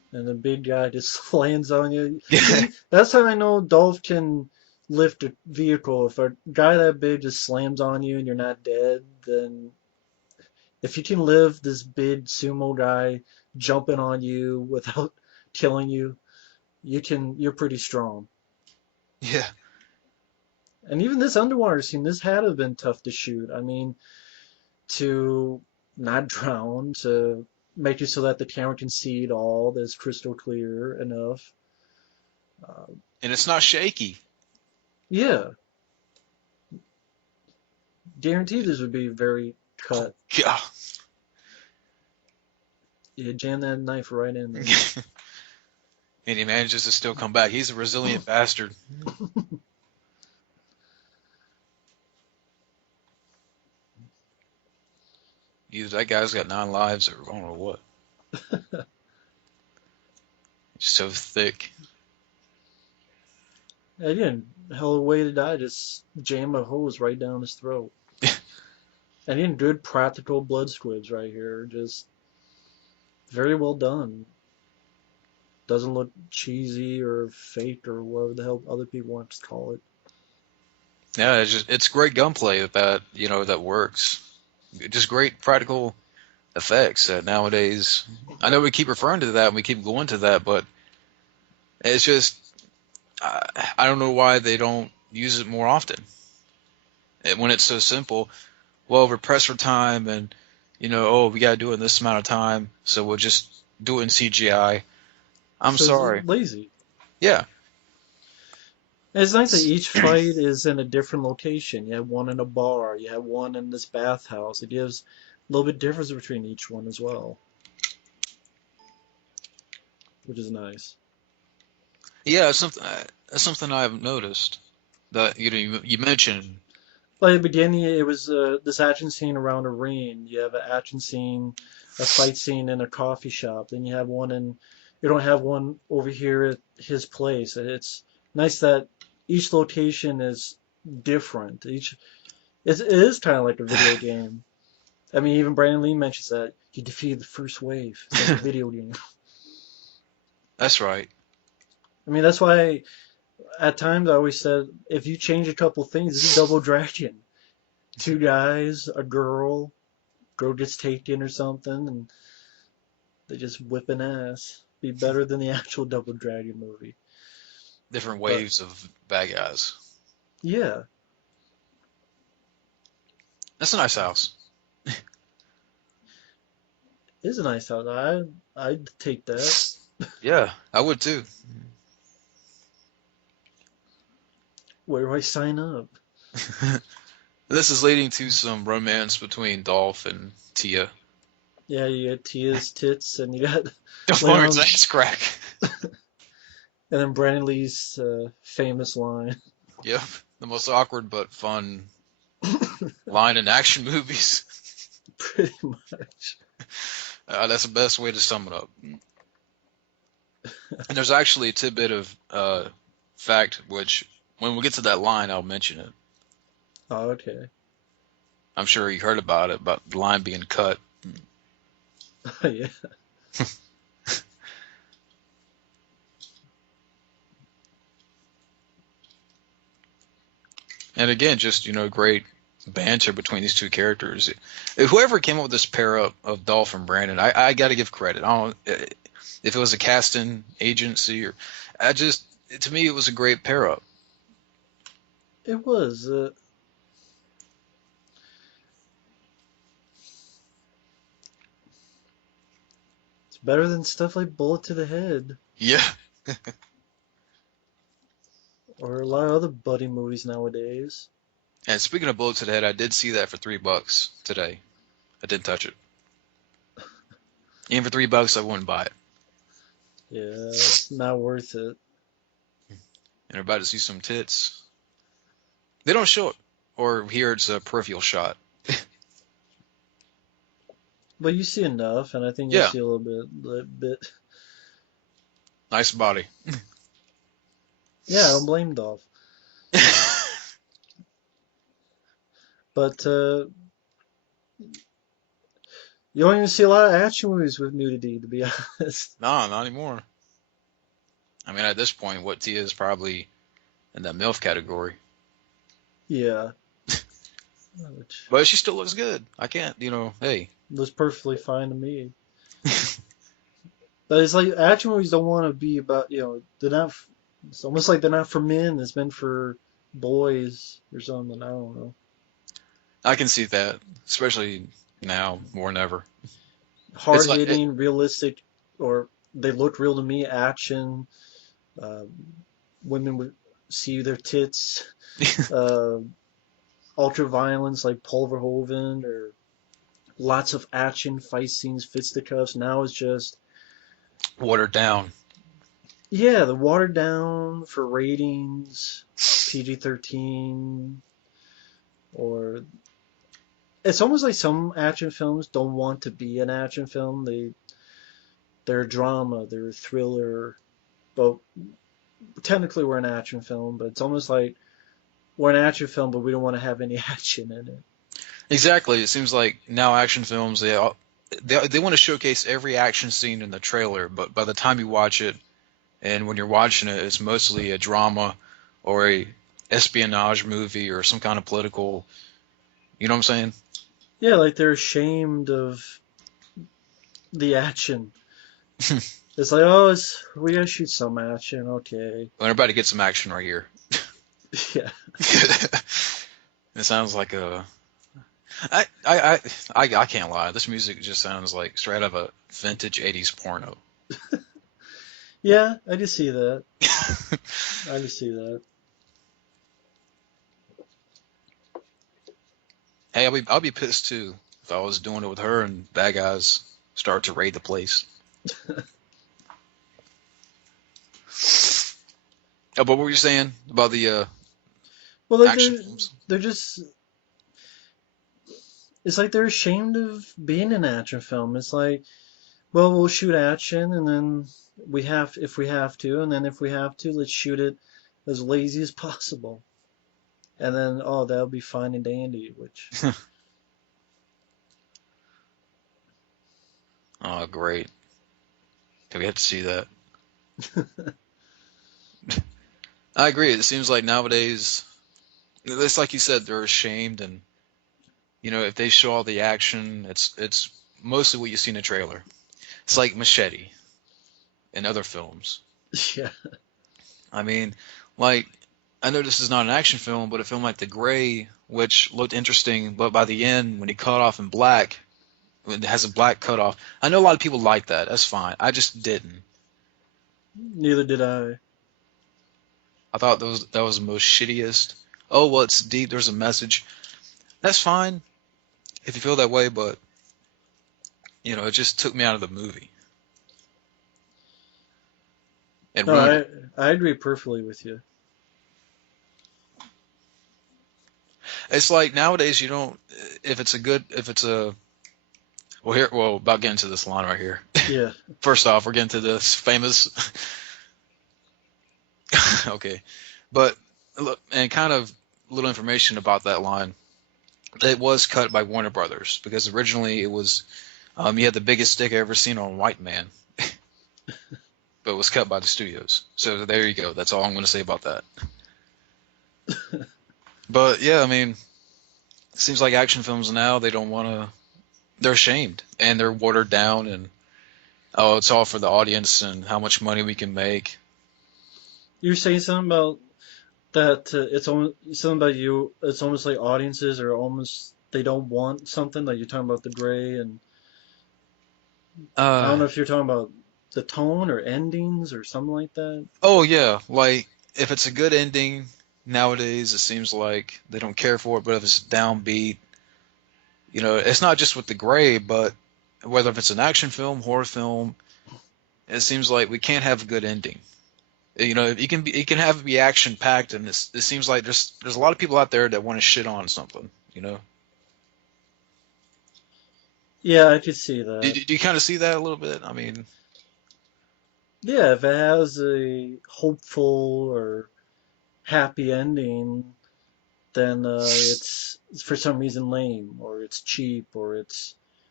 and the big guy just lands on you. Yeah, See, that's how I know Dolph can lift a vehicle. If a guy that big just slams on you and you're not dead, then if you can live this big sumo guy jumping on you without killing you, you're pretty strong. yeah. And even this underwater scene, this had to have been tough to shoot. I mean, to not drown, to make it so that the camera can see it all, that's crystal clear enough. Uh, And it's not shaky. yeah, guaranteed this would be very Oh cut. God. You jam that knife right in there. And he manages to still come back. He's a resilient bastard. That guy's got 9 lives, or I don't know what. He's so thick. Again, hell of a way to die, just jam a hose right down his throat. And again, good practical blood squibs right here. Just very well done. Doesn't look cheesy or fake or whatever the hell other people want to call it. Yeah, it's great gunplay that that works. Just great practical effects that nowadays. I know we keep referring to that and we keep going to that, but it's just I, I don't know why they don't use it more often. When it's so simple, well, we're pressed for time, and oh, we got to do it in this amount of time, so we'll just do it in CGI. I'm So it's sorry. lazy. Yeah, And it's nice that each fight is in a different location. You have one in a bar, you have one in this bathhouse. It gives a little bit difference between each one as well, which is nice. yeah, it's something I've noticed that you mentioned. By the beginning, it was this action scene around a ring. You have an action scene, a fight scene in a coffee shop. Then you have one in, you don't have one over here at his place. It's nice that each location is different. It is kind of like a video game. I mean, even Brandon Lee mentions that he defeated the first wave. It's like a video game. That's right. I mean, that's why at times I always said if you change a couple things, it's a double dragon. Two guys, a girl gets taken or something, and they just whip an ass. Be better than the actual Double Dragon movie. Different But waves of bad guys. yeah, That's a nice house. it's a nice house. I'd take that. Yeah, I would too. Where do I sign up? This is leading to some romance between Dolph and Tia. Yeah, you got Tia's tits, and you got Dolph Lundgren's Leon's, ass crack. and then Brandon Lee's famous line. Yep, the most awkward but fun line in action movies. Pretty much. That's the best way to sum it up. And there's actually a tidbit of fact, which when we get to that line, I'll mention it. Oh, okay. I'm sure you heard about the line being cut. Yeah. And again, just great banter between these two characters. Whoever came up with this pair up of Dolph and Brandon, I got to give credit. I don't if it was a casting agency or to me it was a great pair up. It was. It's better than stuff like Bullet to the Head Yeah. or a lot of other buddy movies nowadays. And speaking of Bullet to the Head, I did see that for $3 today. I didn't touch it. Even for $3, I wouldn't buy it. Yeah, it's not worth it. And we're about to see some tits. They don't show it, or here it's a peripheral shot. But you see enough, and I think you'll Yeah, see a little bit. nice body. Yeah, I don't blame Dolph. But You don't even see a lot of action movies with nudity, to be honest. No, not anymore. I mean, at this point, what Tia is probably in that MILF category. Yeah, which But she still looks good. I can't, hey. was perfectly fine to me. But it's like action movies don't want to be about, they're not. It's almost like they're not for men. It's meant for boys or something. I don't know. I can see that, especially now more than ever. It's Hard like, hitting, realistic, or they look real to me. Action. Uh, Women would see their tits. Uh, Ultra violence like Paul Verhoeven, or lots of action, fight scenes, fisticuffs. Now it's just, watered down. yeah, the watered down for ratings, PG-13, or it's almost like some action films don't want to be an action film. They're a drama, they're a thriller. But technically we're an action film, but it's almost like we're an action film, but we don't want to have any action in it. Exactly. It seems like now action films they want to showcase every action scene in the trailer, but by the time you watch it, and when you're watching it, it's mostly a drama or a espionage movie or some kind of political. You know what I'm saying? Yeah, like they're ashamed of the action. It's like, oh, we gotta shoot some action, okay. We're about to get some action right here. Yeah. It sounds like a. I can't lie. This music just sounds like straight out of a vintage '80s porno. Yeah, I just see that. I just see that. Hey, I'll be pissed too if I was doing it with her and bad guys start to raid the place. Oh, but what were you saying about the Well, like action films? they're just it's like they're ashamed of being an action film. It's like, well, we'll shoot action, and then we have if we have to, and then if we have to, let's shoot it as lazy as possible. And then, oh, that'll be fine and dandy, which Oh, great. We have to see that. I agree. It seems like nowadays, it's like you said, they're ashamed, and if they show all the action, it's mostly what you see in the trailer. It's like Machete in other films. yeah. I mean, like I know this is not an action film, but a film like The Gray, which looked interesting, but by the end, when he cut off in black, when it has a black cutoff, I know a lot of people like that. That's fine. I just didn't. Neither did I. I thought that was the most shittiest. Oh well, it's deep. There's a message. That's fine if you feel that way, but it just took me out of the movie and No, ruined it. I agree perfectly with you. It's like nowadays you don't. If it's a about getting to this line right here. Yeah. First off, we're getting to this famous. Okay, but look, and kind of little information about that line. It was cut by Warner Brothers because originally it was he had the biggest dick I ever seen on a white man, but it was cut by the studios. So there you go. That's all I'm going to say about that. But yeah, I mean, it seems like action films now they don't want to. They're ashamed and they're watered down and oh, it's all for the audience and how much money we can make. You're saying something about that it's almost something about you. It's almost like audiences are almost they don't want something like you're talking about the gray, and I don't Uh, know if you're talking about the tone or endings or something like that. oh yeah, like if it's a good ending nowadays, it seems like they don't care for it. But if it's downbeat, it's not just with the gray, but whether if it's an action film, horror film, it seems like we can't have a good ending. It can have it be action packed, and it seems like there's a lot of people out there that want to shit on something. Yeah, I could see Do, that. do you kind of see that a little bit? I mean, Yeah, if it has a hopeful or happy ending, then it's for some reason lame or it's cheap or it's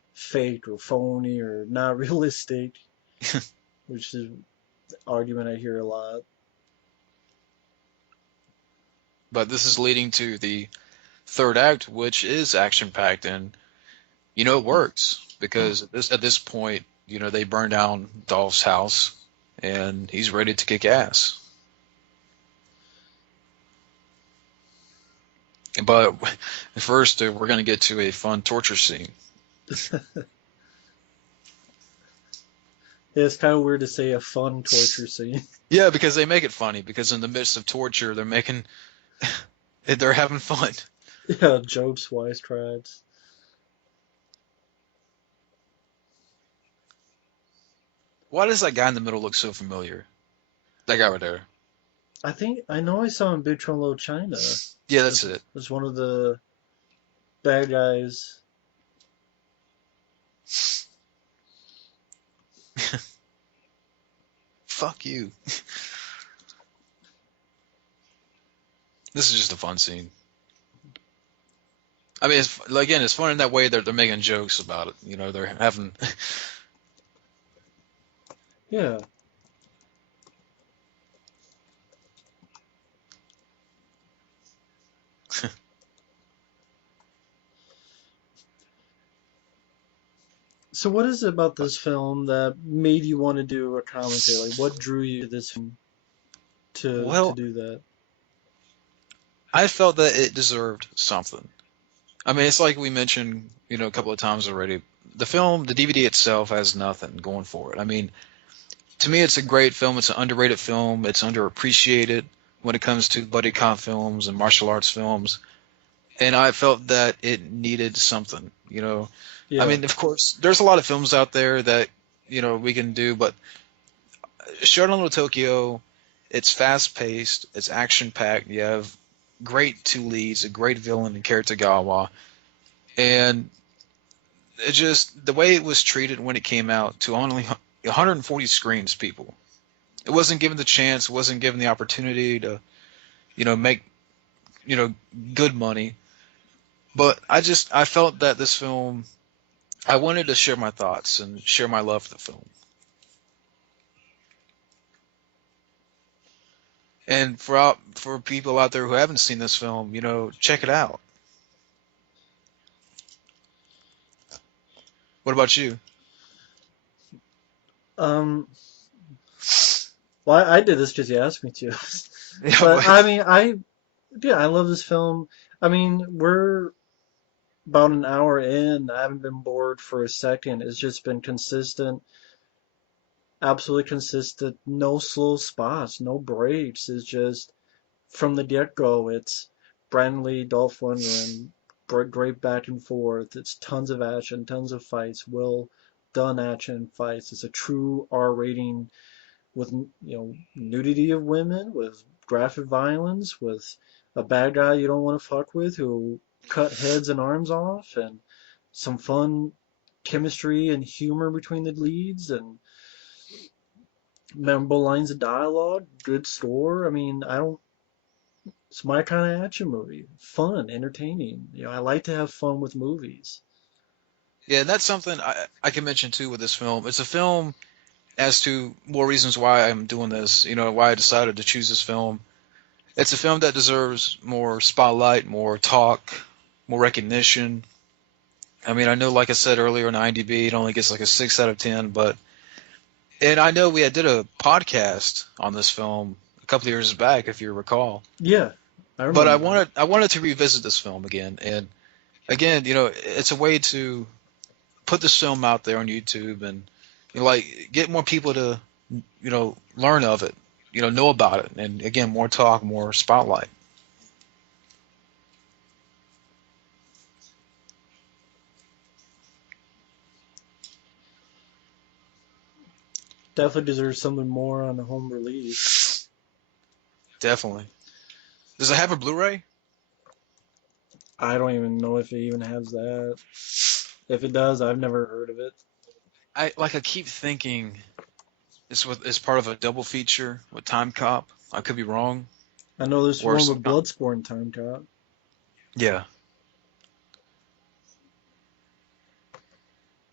fake or phony or not realistic, which is an argument I hear a lot. But this is leading to the third act, which is action packed, and it works because at this point, they burn down Dolph's house, and he's ready to kick ass. But first, we're going to get to a fun torture scene. It's kind of weird to say a fun torture scene. Yeah, because they make it funny, because in the midst of torture, they're having fun. Yeah, jokes, wisecracks. Why does that guy in the middle look so familiar? That guy right there. I think I know I saw in Big Trouble in Little China Yeah, that's as it. as one of the bad guys. Fuck you. This is just a fun scene. I mean, again, it's fun in that way that they're making jokes about it. They're having. Yeah. So what is it about this film that made you want to do a commentary? Like what drew you to this film to Well, do that? I felt that it deserved something. I mean, it's like we mentioned, a couple of times already. The DVD itself has nothing going for it. I mean, to me, it's a great film. It's an underrated film. It's underappreciated when it comes to buddy cop films and martial arts films. And I felt that it needed something. I Yeah. mean, of course, there's a lot of films out there that, we can do, but Showdown In Little Tokyo, it's fast paced, it's action packed. You have great two leads, a great villain in Gawa, and it just the way it was treated when it came out to only 140 screens, people. It wasn't given the chance, wasn't given the opportunity to, make, you know, good money. But I felt that this film, I wanted to share my thoughts and share my love for the film. And for people out there who haven't seen this film, check it out. What about you? Um well I did this because you asked me to. Yeah, But but I mean I love this film. I mean, we're about an hour in. I haven't been bored for a second. It's just been consistent, absolutely consistent, no slow spots, no breaks. It's just from the get-go, it's Brandon Lee, Dolph Lundgren, great back and forth. It's tons of action, tons of fights, well done action fights. It's a true R rating with nudity of women, with graphic violence, with a bad guy you don't want to fuck with who cut heads and arms off, and some fun chemistry and humor between the leads, and memorable lines of dialogue, good score. I mean, I don't. It's my kind of action movie. Fun, entertaining. I like to have fun with movies. yeah, and that's something I can mention too with this film. It's a film as to more reasons why I'm doing this, why I decided to choose this film. It's a film that deserves more spotlight, more talk, more recognition. I mean, I know, like I said earlier on IMDb, it only gets like a 6 out of 10, and I know we did a podcast on this film a couple of years back, if you recall. Yeah, I But I remember that. wanted I wanted to revisit this film again, and again, it's a way to put this film out there on YouTube and like get more people to learn of it, know about it, and again, more talk, more spotlight. Definitely deserves something more on the home release. Definitely. Does it have a Blu-ray? I don't even know if it even has that. If it does, I've never heard of it. I keep thinking it's part of a double feature with Time Cop. I could be wrong, I know there's or one some with kind. Bloodsport Time Cop. Yeah.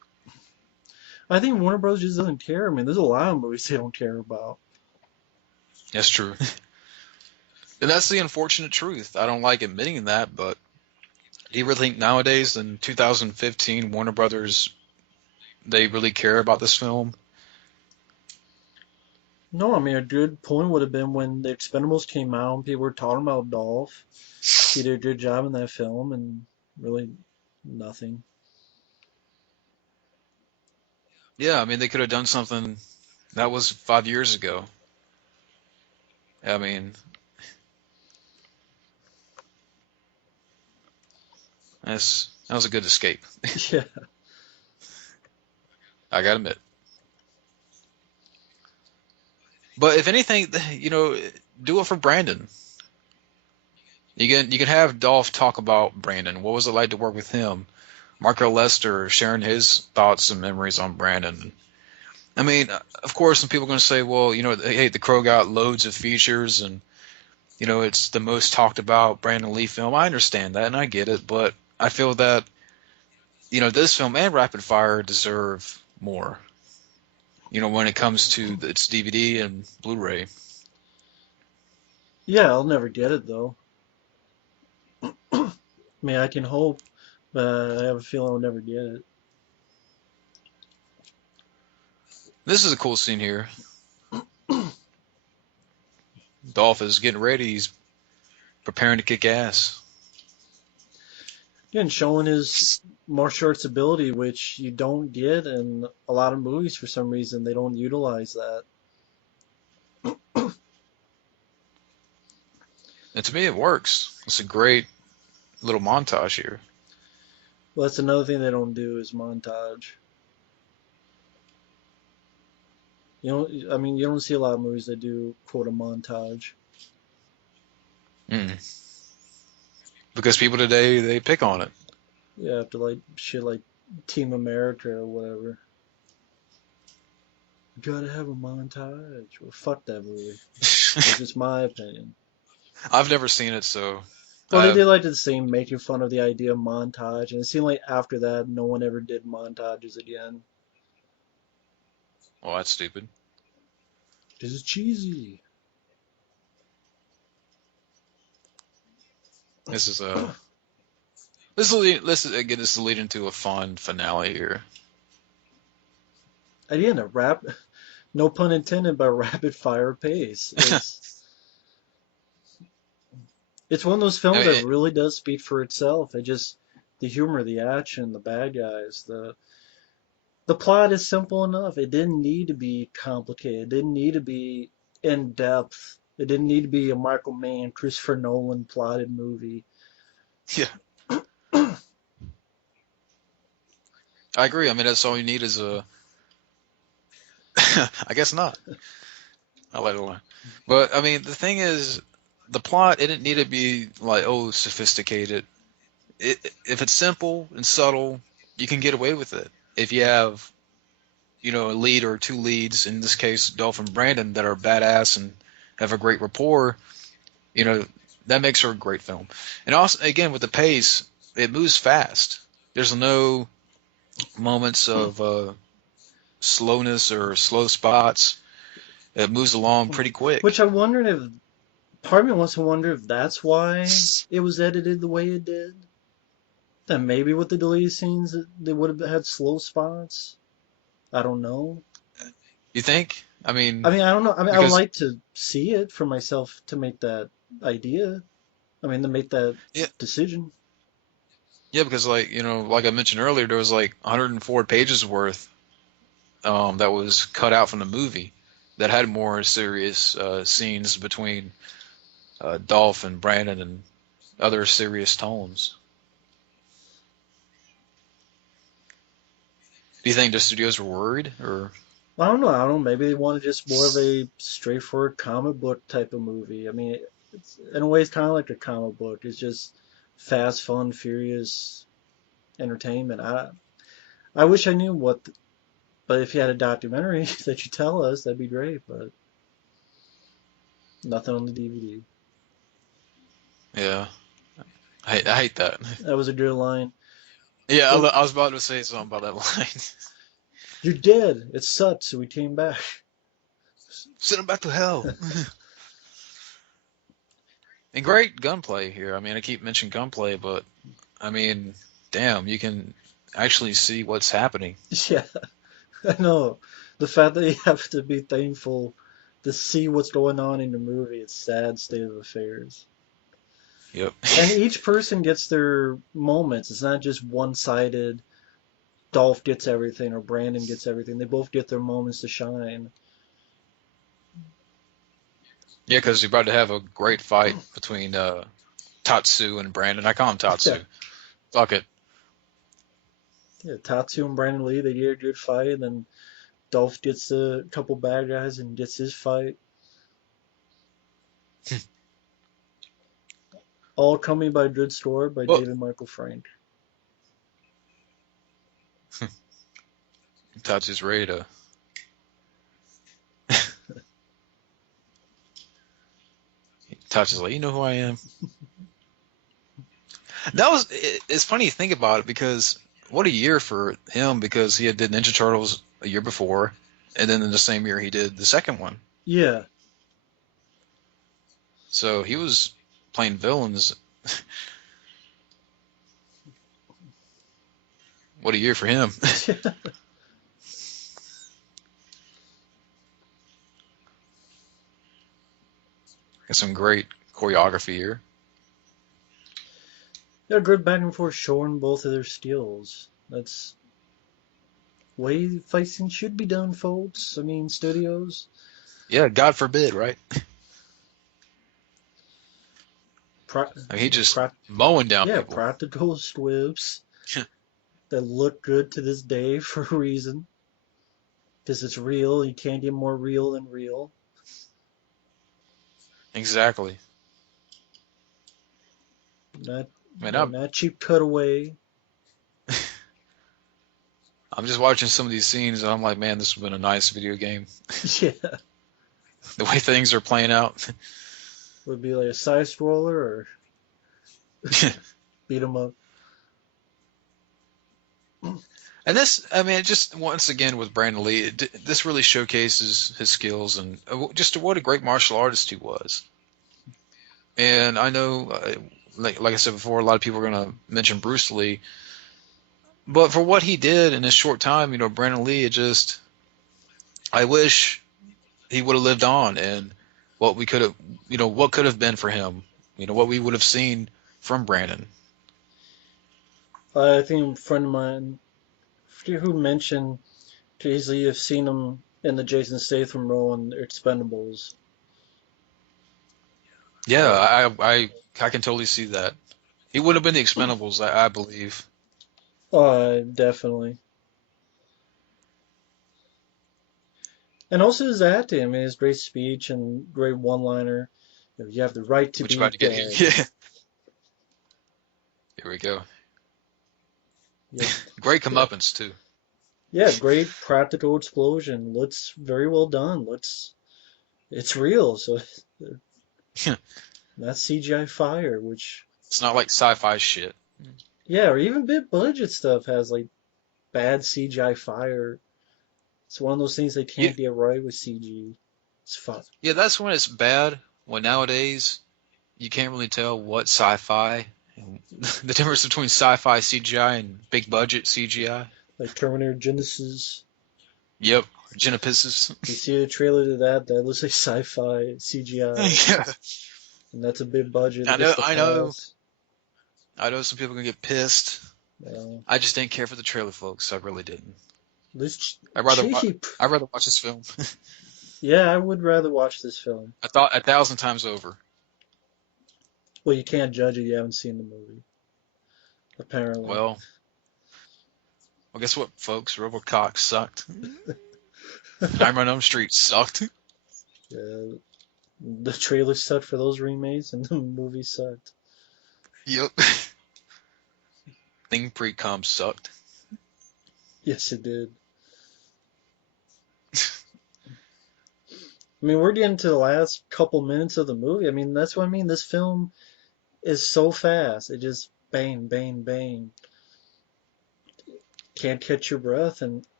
I think Warner Bros. Just doesn't care. I mean, there's a lot of movies they don't care about. That's true. And that's the unfortunate truth. I don't like admitting that, but do you really think nowadays in 2015 Warner Brothers they really care about this film? No, I mean, a good point would have been when The Expendables came out and people were talking about Dolph. He did a good job in that film, and really nothing. Yeah, I mean they could have done something that was 5 years ago. I mean, that was a good escape. Yeah. I gotta admit. But if anything, do it for Brandon. You can have Dolph talk about Brandon. What was it like to work with him? Marco Lester sharing his thoughts and memories on Brandon. I mean, of course, some people are going to say, well, hey, The Crow got loads of features and, it's the most talked about Brandon Lee film. I understand that and I get it, but I feel that, this film and Rapid Fire deserve more, when it comes to its DVD and Blu-ray. Yeah, I'll never get it though. I mean, I can hope, but I have a feeling I'll never get it. This is a cool scene here. Dolph is getting ready. He's preparing to kick ass. Again, showing his martial arts ability, which you don't get in a lot of movies for some reason. They don't utilize that. And to me, it works. It's a great little montage here. Well, that's another thing they don't do is montage. You know, I mean, you don't see a lot of movies that do quote a montage. Mm. Because people today, they pick on it. You have to like shit like Team America or whatever. You gotta have a montage. Well, fuck that movie. That's just my opinion. I've never seen it, so Well, they uh, did like the same making fun of the idea of montage, and it seemed like after that, no one ever did montages again. well, that's stupid. This is cheesy. This is a this is again this is leading to a fun finale here. Again, a rap, no pun intended, but rapid fire pace. It's one of those I films mean, that really does speak for itself. It just the humor, the action, the bad guys, the plot is simple enough. It didn't need to be complicated. It didn't need to be in depth. It didn't need to be a Michael Mann, Christopher Nolan plotted movie. yeah, I agree. I mean, that's all you need is a. I guess not. I'll let it alone. But I mean, the thing is, the plot it didn't need to be like sophisticated. If it's simple and subtle, you can get away with it. If you have a lead or two leads, in this case, Dolph and Brandon, that are badass and have a great rapport, you know, that makes her a great film. And also, again, with the pace, it moves fast. There's no moments of slowness or slow spots. It moves along pretty quick. Which I wondered if part of me wants to wonder if that's why it was edited the way it did. That maybe with the deleted scenes they would have had slow spots. I don't know. You think? I I mean, mean, I don't know. I mean, I would because like to see it for myself to make that idea. I mean, to make that yeah, decision. yeah, because like like I mentioned earlier, there was like 104 pages worth that was cut out from the movie that had more serious scenes between Dolph and Brandon and other serious tones. Do you think the studios were worried, or I don't know. I don't know. Maybe they wanted just more of a straightforward comic book type of movie. I mean, it's in a way it's kind of like a comic book. It's just fast, fun, furious entertainment. I wish I knew what, but if you had a documentary that you tell us, that'd be great. But nothing on the DVD. yeah? I hate that. That was a good line. Yeah, But I was about to say something about that line. You're dead. It sucked, so we came back. Send him back to hell. And great gunplay here. I mean, I keep mentioning gunplay, but I mean, damn, you can actually see what's happening. Yeah, I know. The fact that you have to be thankful to see what's going on in the movie, it's sad state of affairs. Yep. And each person gets their moments. It's not just one-sided. Dolph gets everything or Brandon gets everything. They both get their moments to shine. Yeah, because you're about to have a great fight between Tatsu and Brandon. I call him Yeah, Tatsu. Fuck it. yeah. Tatsu and Brandon Lee, they get a good fight, and then Dolph gets a couple bad guys and gets his fight. All coming by good story by Well, David Michael Frank. Tatsu's ready to. Tatsu's like, you know who I am. That was. It's funny to think about it because what a year for him because he had did Ninja Turtles a year before, and then in the same year he did the second one. Yeah. So he was playing villains. What a year for him. Got some great choreography here. They're good back and forth showing both of their skills. That's way fighting should be done, folks. I mean, studios. Yeah, God forbid, right? Pra- I mean, he just pra- mowing down yeah, people. practical squibs that look good to this day for a reason. Because it's real. You can't get more real than real. Exactly. Not, Man, not cheap cutaway. I'm just watching some of these scenes and I'm like, man, this has been a nice video game. Yeah, The way things are playing out. would be like a side scroller or beat 'em up. And this, I mean, just once again with Brandon Lee, this really showcases his skills and just what a great martial artist he was. And I know, like I said before, a lot of people are going to mention Bruce Lee, but for what he did in his short time, Brandon Lee, I wish he would have lived on and what we could have, what could have been for him, what we would have seen from Brandon. I think a friend of mine who mentioned to easily have seen him in the Jason Statham role in Expendables. Yeah, Uh, I can totally see that. He would have been the Expendables, I believe. definitely. And also his acting. I mean, his great speech and great one-liner. You have the right to Which be about to get here. dead. Yeah, here we go. Yeah, Great comeuppance too. yeah, great practical explosion. Looks very well done. Looks it's real. So not CGI fire, which It's not like sci-fi shit. yeah, or even big budget stuff has like bad CGI fire. It's one of those things they Yeah, can't get right with CG. It's fun. yeah, that's when it's bad. When nowadays you can't really tell what sci-fi, the difference between sci-fi CGI and big budget CGI. Like Terminator Genesis. Yep, Genepices. You see a trailer to that, that looks like sci-fi CGI, Yeah, and that's a big budget. It I gets know, the I know, pass. I know. Some people are gonna get pissed. Uh, I just didn't care for the trailer, folks. I really didn't. this I'd rather, cheap. I'd rather watch this film. Yeah, I would rather watch this film. I thought 1,000 times over. Well, you can't judge it. You haven't seen the movie, apparently. Well, guess what, folks? RoboCop sucked. Nightmare on Elm Street sucked. Yeah, the trailer sucked for those remakes, and the movie sucked. Yep. Thing pre-com sucked. Yes, it did. I mean, we're getting to the last couple minutes of the movie. I mean, that's what I mean. This film is so fast. It just bang, bang, bang. Can't catch your breath. And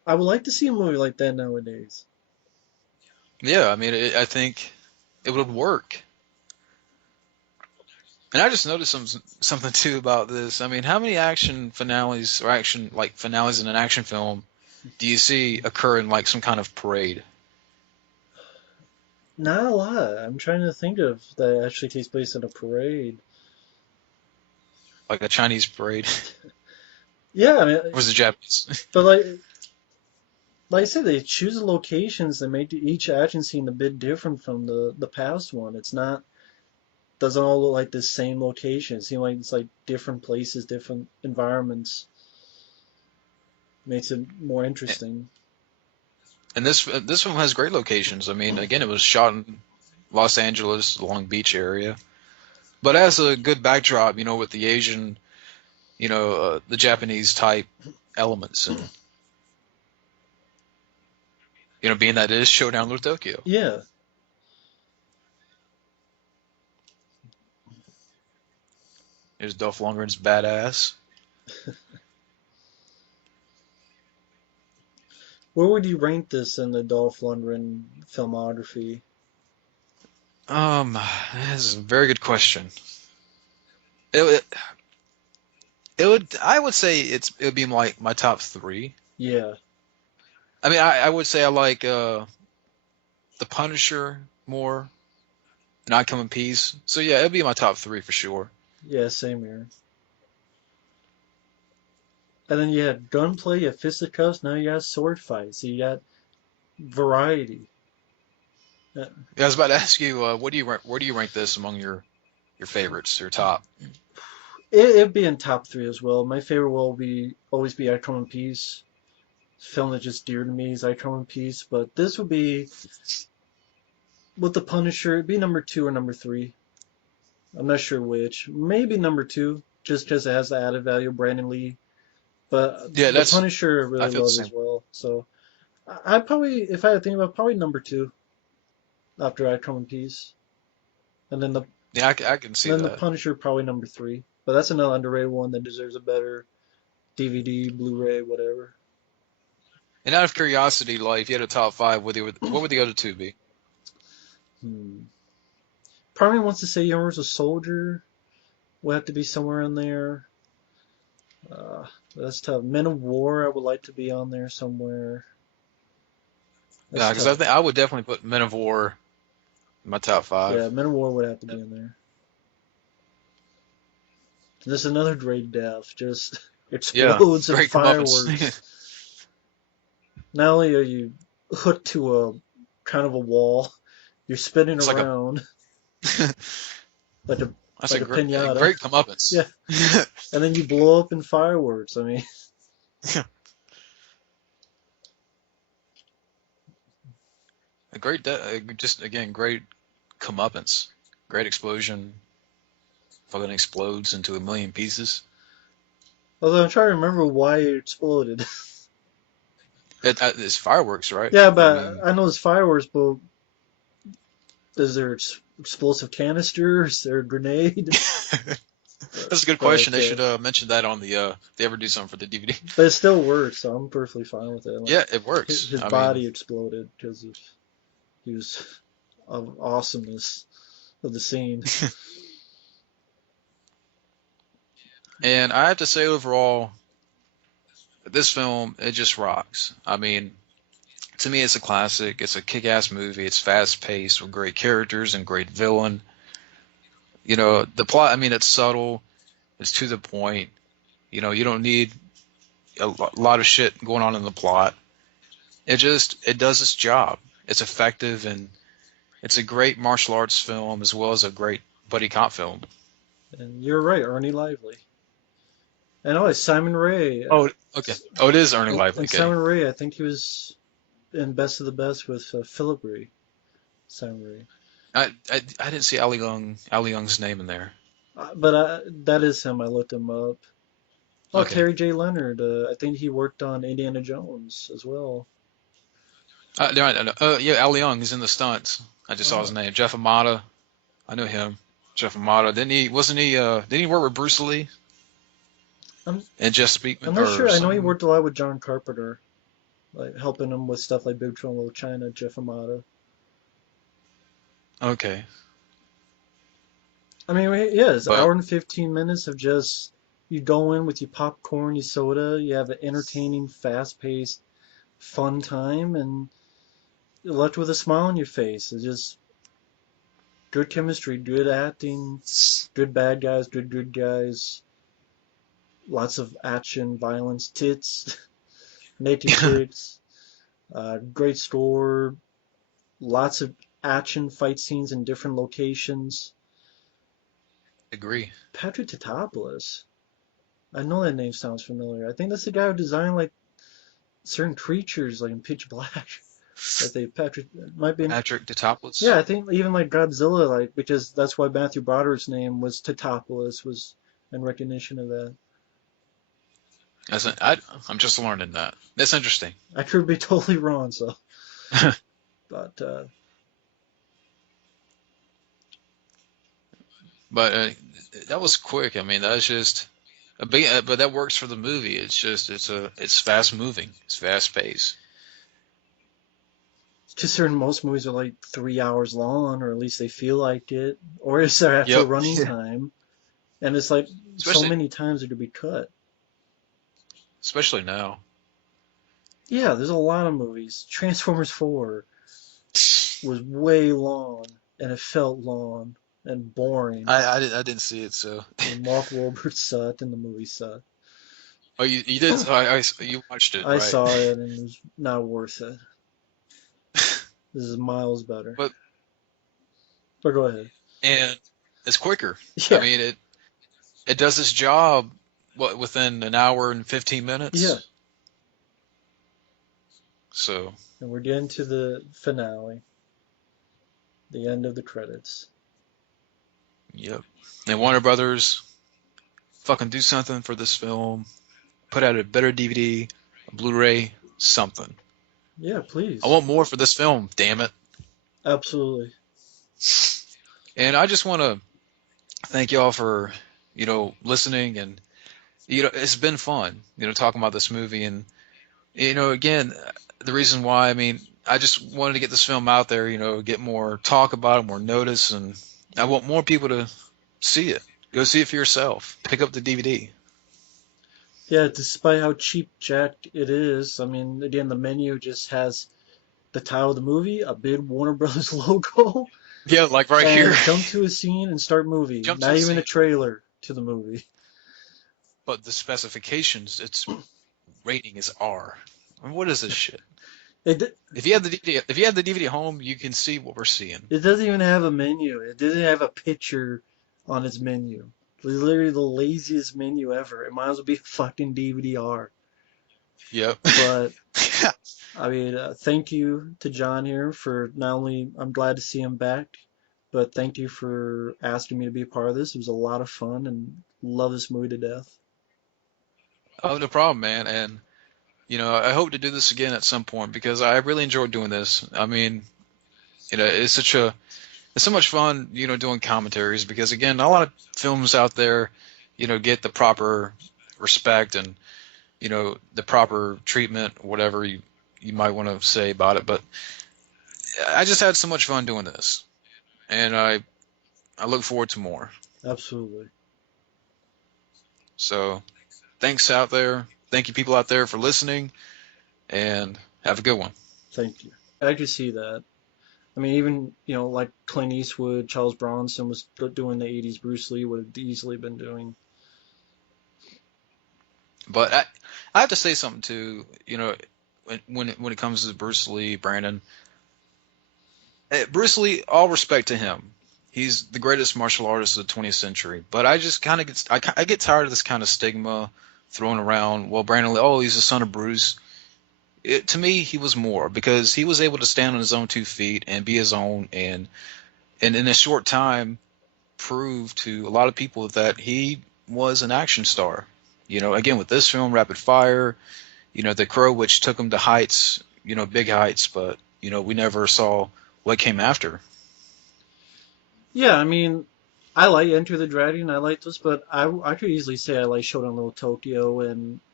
I would like to see a movie like that nowadays. Yeah, I mean, I think it would work. And I just noticed something too about this. I mean, how many action finales or action like finales in an action film do you see occur in like some kind of parade, Not a lot. I'm trying to think of that actually takes place in a parade. like a Chinese parade, Yeah, I or mean, was it Japanese? but like I said, they choose the locations that make each action scene a bit different from the past one. It's not doesn't all look like the same location. It seems like it's like different places, different environments. Makes it more interesting. And this film has great locations. I mean, again, it was shot in Los Angeles, Long Beach area, but as a good backdrop, with the Asian, the Japanese type elements, and being that it is Showdown in Little Tokyo. Yeah. There's Dolph Lundgren's badass. Where would you rank this in the Dolph Lundgren filmography? That's a very good question. It, it, I would say it would be like my top three. Yeah. I mean, I would say I like The Punisher more, and I Come in Peace. So yeah, it'd be my top three for sure. Yeah, same here. And then you had gunplay, you had fisticuffs, now you got sword fights. So you got variety. Uh, Yeah, I was about to ask you, what do you where do you rank this among your favorites, your top? it'd be in top three as well. My favorite will be always be I Come in Peace. Film that just dear to me is I Come in Peace. But this would be with the Punisher. It'd be number two or number three. I'm not sure which. Maybe number two, just because it has the added value of Brandon Lee. But Yeah, the that's Punisher I I really feel the love as same. well. So I'd probably, if I had to think about, probably number two after I Come in Peace, and Yeah, I can see then the that. Punisher probably number three. But that's another underrated one that deserves a better DVD, Blu-ray, whatever. And out of curiosity, like if you had a top five, what would the other two be? Hmm. Part of me wants to say Universal Soldier will have to be somewhere in there. Uh, that's tough. Men of War I would like to be on there somewhere. That's Yeah, because I tough. think I would definitely put Men of War in my top five. Yeah, Men of War would have to be in there. This is another great death. Just Yeah, explodes in great comeuppance. fireworks. Not only are you hooked to a kind of a wall, you're spinning It's like a around like a that's like a a pinata. great comeuppance. Yeah, and then you blow up in fireworks. I mean, Just again, great comeuppance, great explosion, fucking explodes into a million pieces. although I'm trying to remember why it exploded. It's fireworks, right? Yeah, I but mean, I know it's fireworks, but is there explosive canister? Is there a grenade? that's a good question. But They should mention that on the they ever do something for the DVD. but it still works, so I'm perfectly fine with it. Like Yeah, it works. his I mean, body exploded because of he was of awesomeness of the scene. and I have to say overall, this film it just rocks. I mean, to me, it's a classic. It's a kick-ass movie. It's fast-paced with great characters and great villain. The plot. I mean, it's subtle. It's to the point. You don't need a lot of shit going on in the plot. It does its job. It's effective and it's a great martial arts film as well as a great buddy cop film. And you're right, Ernie Lively. And oh, it's Simon Ray. Oh, okay. Oh, it is Ernie Lively. And Okay. Simon Ray, I think he was in Best of the Best with Philip Ray. Simon Ray. I didn't see Ali Young's name in there. But that is him. I looked him up. Oh, Okay. Terry J. Leonard. I think he worked on Indiana Jones as well. No, yeah, Ali Young is in the stunts. I just saw his Oh, name. Jeff Amata. I know him. Jeff Amata. Didn't he work with Bruce Lee I'm and Jeff I'm Speakman not or sure. I know he something? worked a lot with John Carpenter. like helping him with stuff like Big Trouble in Little China, Jeff Amata. Okay. I mean, yeah, it's an But hour and 15 minutes of just you go in with your popcorn, your soda, you have an entertaining, fast-paced, fun time, and you're left with a smile on your face. It's just good chemistry, good acting, good bad guys, good good guys, lots of action, violence, tits, naked chicks, great score, lots of action fight scenes in different locations. agree. Patrick Tatopoulos. I know that name sounds familiar. I think that's the guy who designed like certain creatures like in Pitch Black. That they Patrick might be. Patrick Yeah, Tatopoulos. I think even like Godzilla, like because that's why Matthew Broderick's name was Tatopoulos was in recognition of that. I'm just learning that. That's interesting. I could be totally wrong, so but But that was quick. I mean, that was just but that works for the movie. It's just it's fast moving. It's fast paced. considering most movies are like 3 hours long, or at least they feel like it, or it's their actual Yep. running time, and it's like so Especially many times it could be cut. especially now. Yeah, there's a lot of movies. Transformers 4 was way long, and it felt long and boring. I didn't see it, so. And Mark Wahlberg sucked, and the movie sucked. Oh, you did. You watched it, I right? saw it, and it was not worth it. This is miles better. But But go ahead. and it's quicker. I Yeah, mean, it does its job within an hour and 15 yeah. minutes. So, And we're getting to the finale, the end of the credits. yep. And Warner Brothers fucking do something for this film. Put out a better DVD, a Blu-ray, something. Yeah, I please. want more for this film, damn it. Absolutely. And I just want to thank y'all for, listening and it's been fun, talking about this movie and again, the reason why, I mean, I just wanted to get this film out there, get more talk about it, more notice, and I want more people to see it. Go see it for yourself. Pick up the DVD. Yeah, despite how cheap jacked it is, I mean, again, the menu just has the title of the movie, a big Warner Brothers logo, Yeah, like right here. and jump to a scene and start movie. Jump to Not a even a scene. trailer to the movie. But the specifications, its rating is R. I mean, what is this shit? It If you have the DVD at home, you can see what we're seeing. it doesn't even have a menu. It doesn't have a picture on its menu. It's literally the laziest menu ever. It might as well be fucking DVD-R. Yep. But I mean, thank you to John here for not only I'm glad to see him back, but thank you for asking me to be a part of this. It was a lot of fun and love this movie to death. Oh, no problem, man. And I hope to do this again at some point because I really enjoyed doing this. I mean, it's so much fun, doing commentaries because again, not a lot of films out there, get the proper respect and the proper treatment, whatever you might want to say about it. But I just had so much fun doing this, and I look forward to more. Absolutely. So thanks out there, thank you people out there for listening, and have a good one. Thank you. I could see that. I mean, even, like Clint Eastwood, Charles Bronson was doing the 80s Bruce Lee would have easily been doing. But I have to say something too. When it comes to Bruce Lee, Brandon, Bruce Lee, all respect to him. He's the greatest martial artist of the 20th century. But I just kind of I get tired of this kind of stigma thrown around. Well, Brandon Lee, oh, he's the son of Bruce. To me, he was more because he was able to stand on his own 2 feet and be his own, and in a short time prove to a lot of people that he was an action star. Again with this film, Rapid Fire, The Crow, which took him to heights, big heights, but we never saw what came after. Yeah, I mean, I like Enter the Dragon. I like this, but I could easily say I like Showdown in Little Tokyo and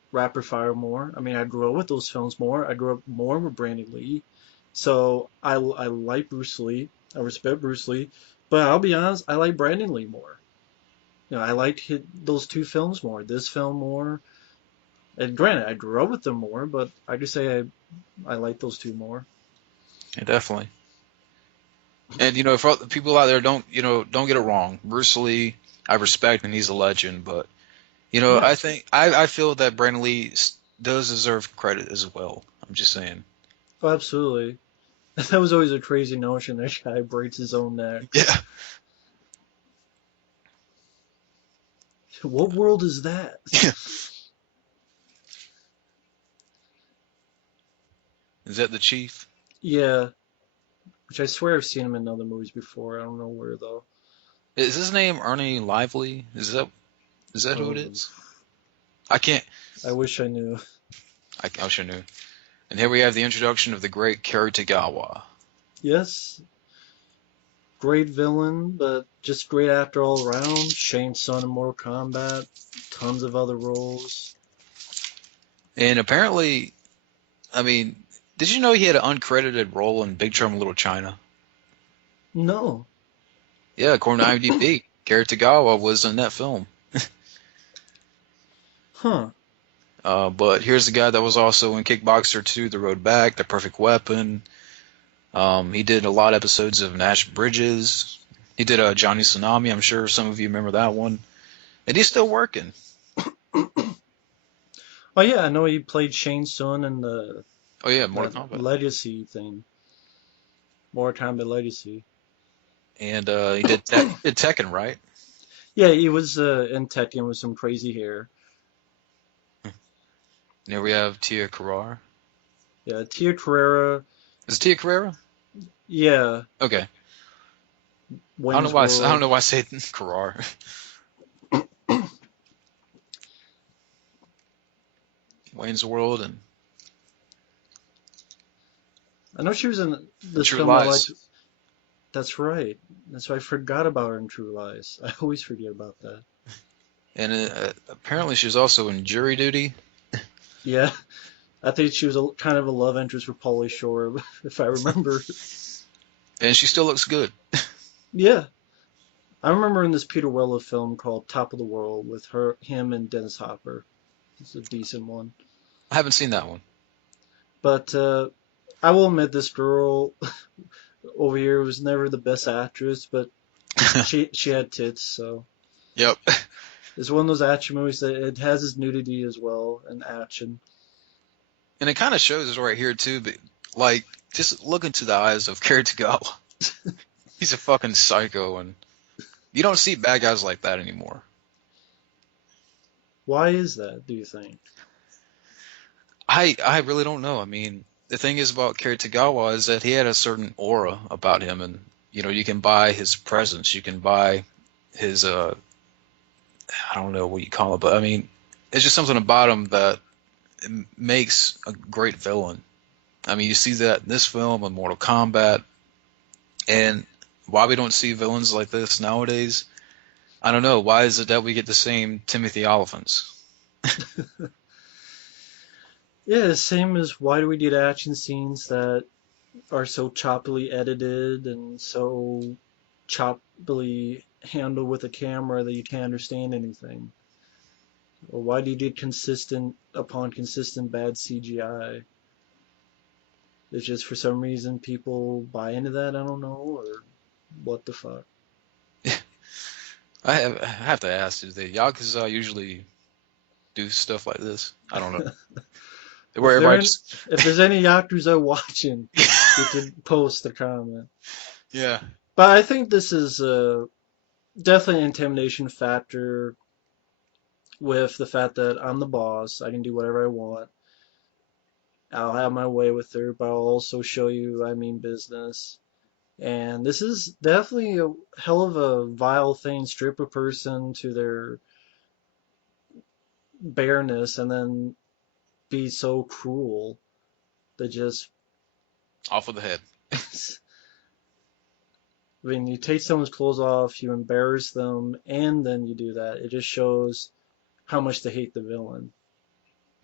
Rapid Fire more. I mean, I grew up with those films more. I grew up more with Brandon Lee. So I like Bruce Lee. I respect Bruce Lee. But I'll be honest, I like Brandon Lee more. I liked those two films more. This film more. And granted, I grew up with them more, but I just say I like those two more. Yeah, definitely. And for all the people out there, don't get it wrong. Bruce Lee, I respect and he's a legend, but Yeah, I feel that Brandon Lee does deserve credit as well. I'm just saying. oh, absolutely. That was always a crazy notion. That guy breaks his own neck. Yeah. What world is that? Is that the Chief? Yeah, which I swear I've seen him in other movies before. I don't know where though. Is his name Ernie Lively? Is that who it Oh, is? I can't. I wish I knew. I should know. And here we have the introduction of the great Kerry Tagawa. Yes, great villain, but just great actor all around. Shane Sun in Mortal Kombat, tons of other roles. And apparently, I mean, did you know he had an uncredited role in Big Trouble in Little China? No, Yeah, according to IMDb, Kerry Tagawa was in that film. huh? But here's the guy that was also in Kickboxer 2, The Road Back, The Perfect Weapon. He did a lot of episodes of Nash Bridges. He did Johnny Tsunami. I'm sure some of you remember that one. And he's still working. Oh yeah, I know he played Shane Sun in the Oh yeah, Mortal that Kombat. Legacy thing, Mortal Kombat Legacy. And he did Tekken, right? Yeah, he was in Tekken with some crazy hair. And here we have Tia Carrere. Yeah, Tia Carrera. Is it Tia Carrere? Yeah, Okay. I don't know Wayne's why. I don't World. know why I say Carrere. Wayne's World and I know she was in this True film I liked. Lies. That's right. That's why I forgot about her in True Lies. I always forget about that. And apparently she's also in Jury Duty. Yeah, I think she was kind of a love interest for Pauly Shore, if I remember. And she still looks good. Yeah, I remember in this Peter Weller film called Top of the World with him, and Dennis Hopper. It's a decent one. I haven't seen that one. But I will admit, this girl over here was never the best actress, but she had tits, so Yep. it's one of those action movies that it has its nudity as well and action. And it kind of shows us right here too. But like, just look into the eyes of Kerry Tagawa. He's a fucking psycho, and you don't see bad guys like that anymore. Why is that, do you think? I really don't know. I mean, the thing is about Kerry Tagawa is that he had a certain aura about him, and you can buy his presence, you can buy his I don't know what you call it, but I mean, it's just something about him that makes a great villain. I mean, you see that in this film, in Mortal Kombat, and why we don't see villains like this nowadays, I don't know. Why is it that we get the same Timothy Olyphants? Yeah, same as why do we need action scenes that are so choppily edited and so choppily handled with a camera that you can't understand anything? Or why do you need consistent upon consistent bad CGI? It's just for some reason people buy into that, I don't know, or what the fuck. I have to ask, do the Yakuza usually do stuff like this? I don't know. If Where there everybody in, just if there's any Yakuza watching, you can post a comment. yeah. But I think this is definitely an intimidation factor with the fact that I'm the boss. I can do whatever I want. I'll have my way with her, but I'll also show you I mean business. And this is definitely a hell of a vile thing. Strip a person to their bareness and then be so cruel that just. Off with the head. I mean, you take someone's clothes off, you embarrass them, and then you do that. It just shows how much they hate the villain.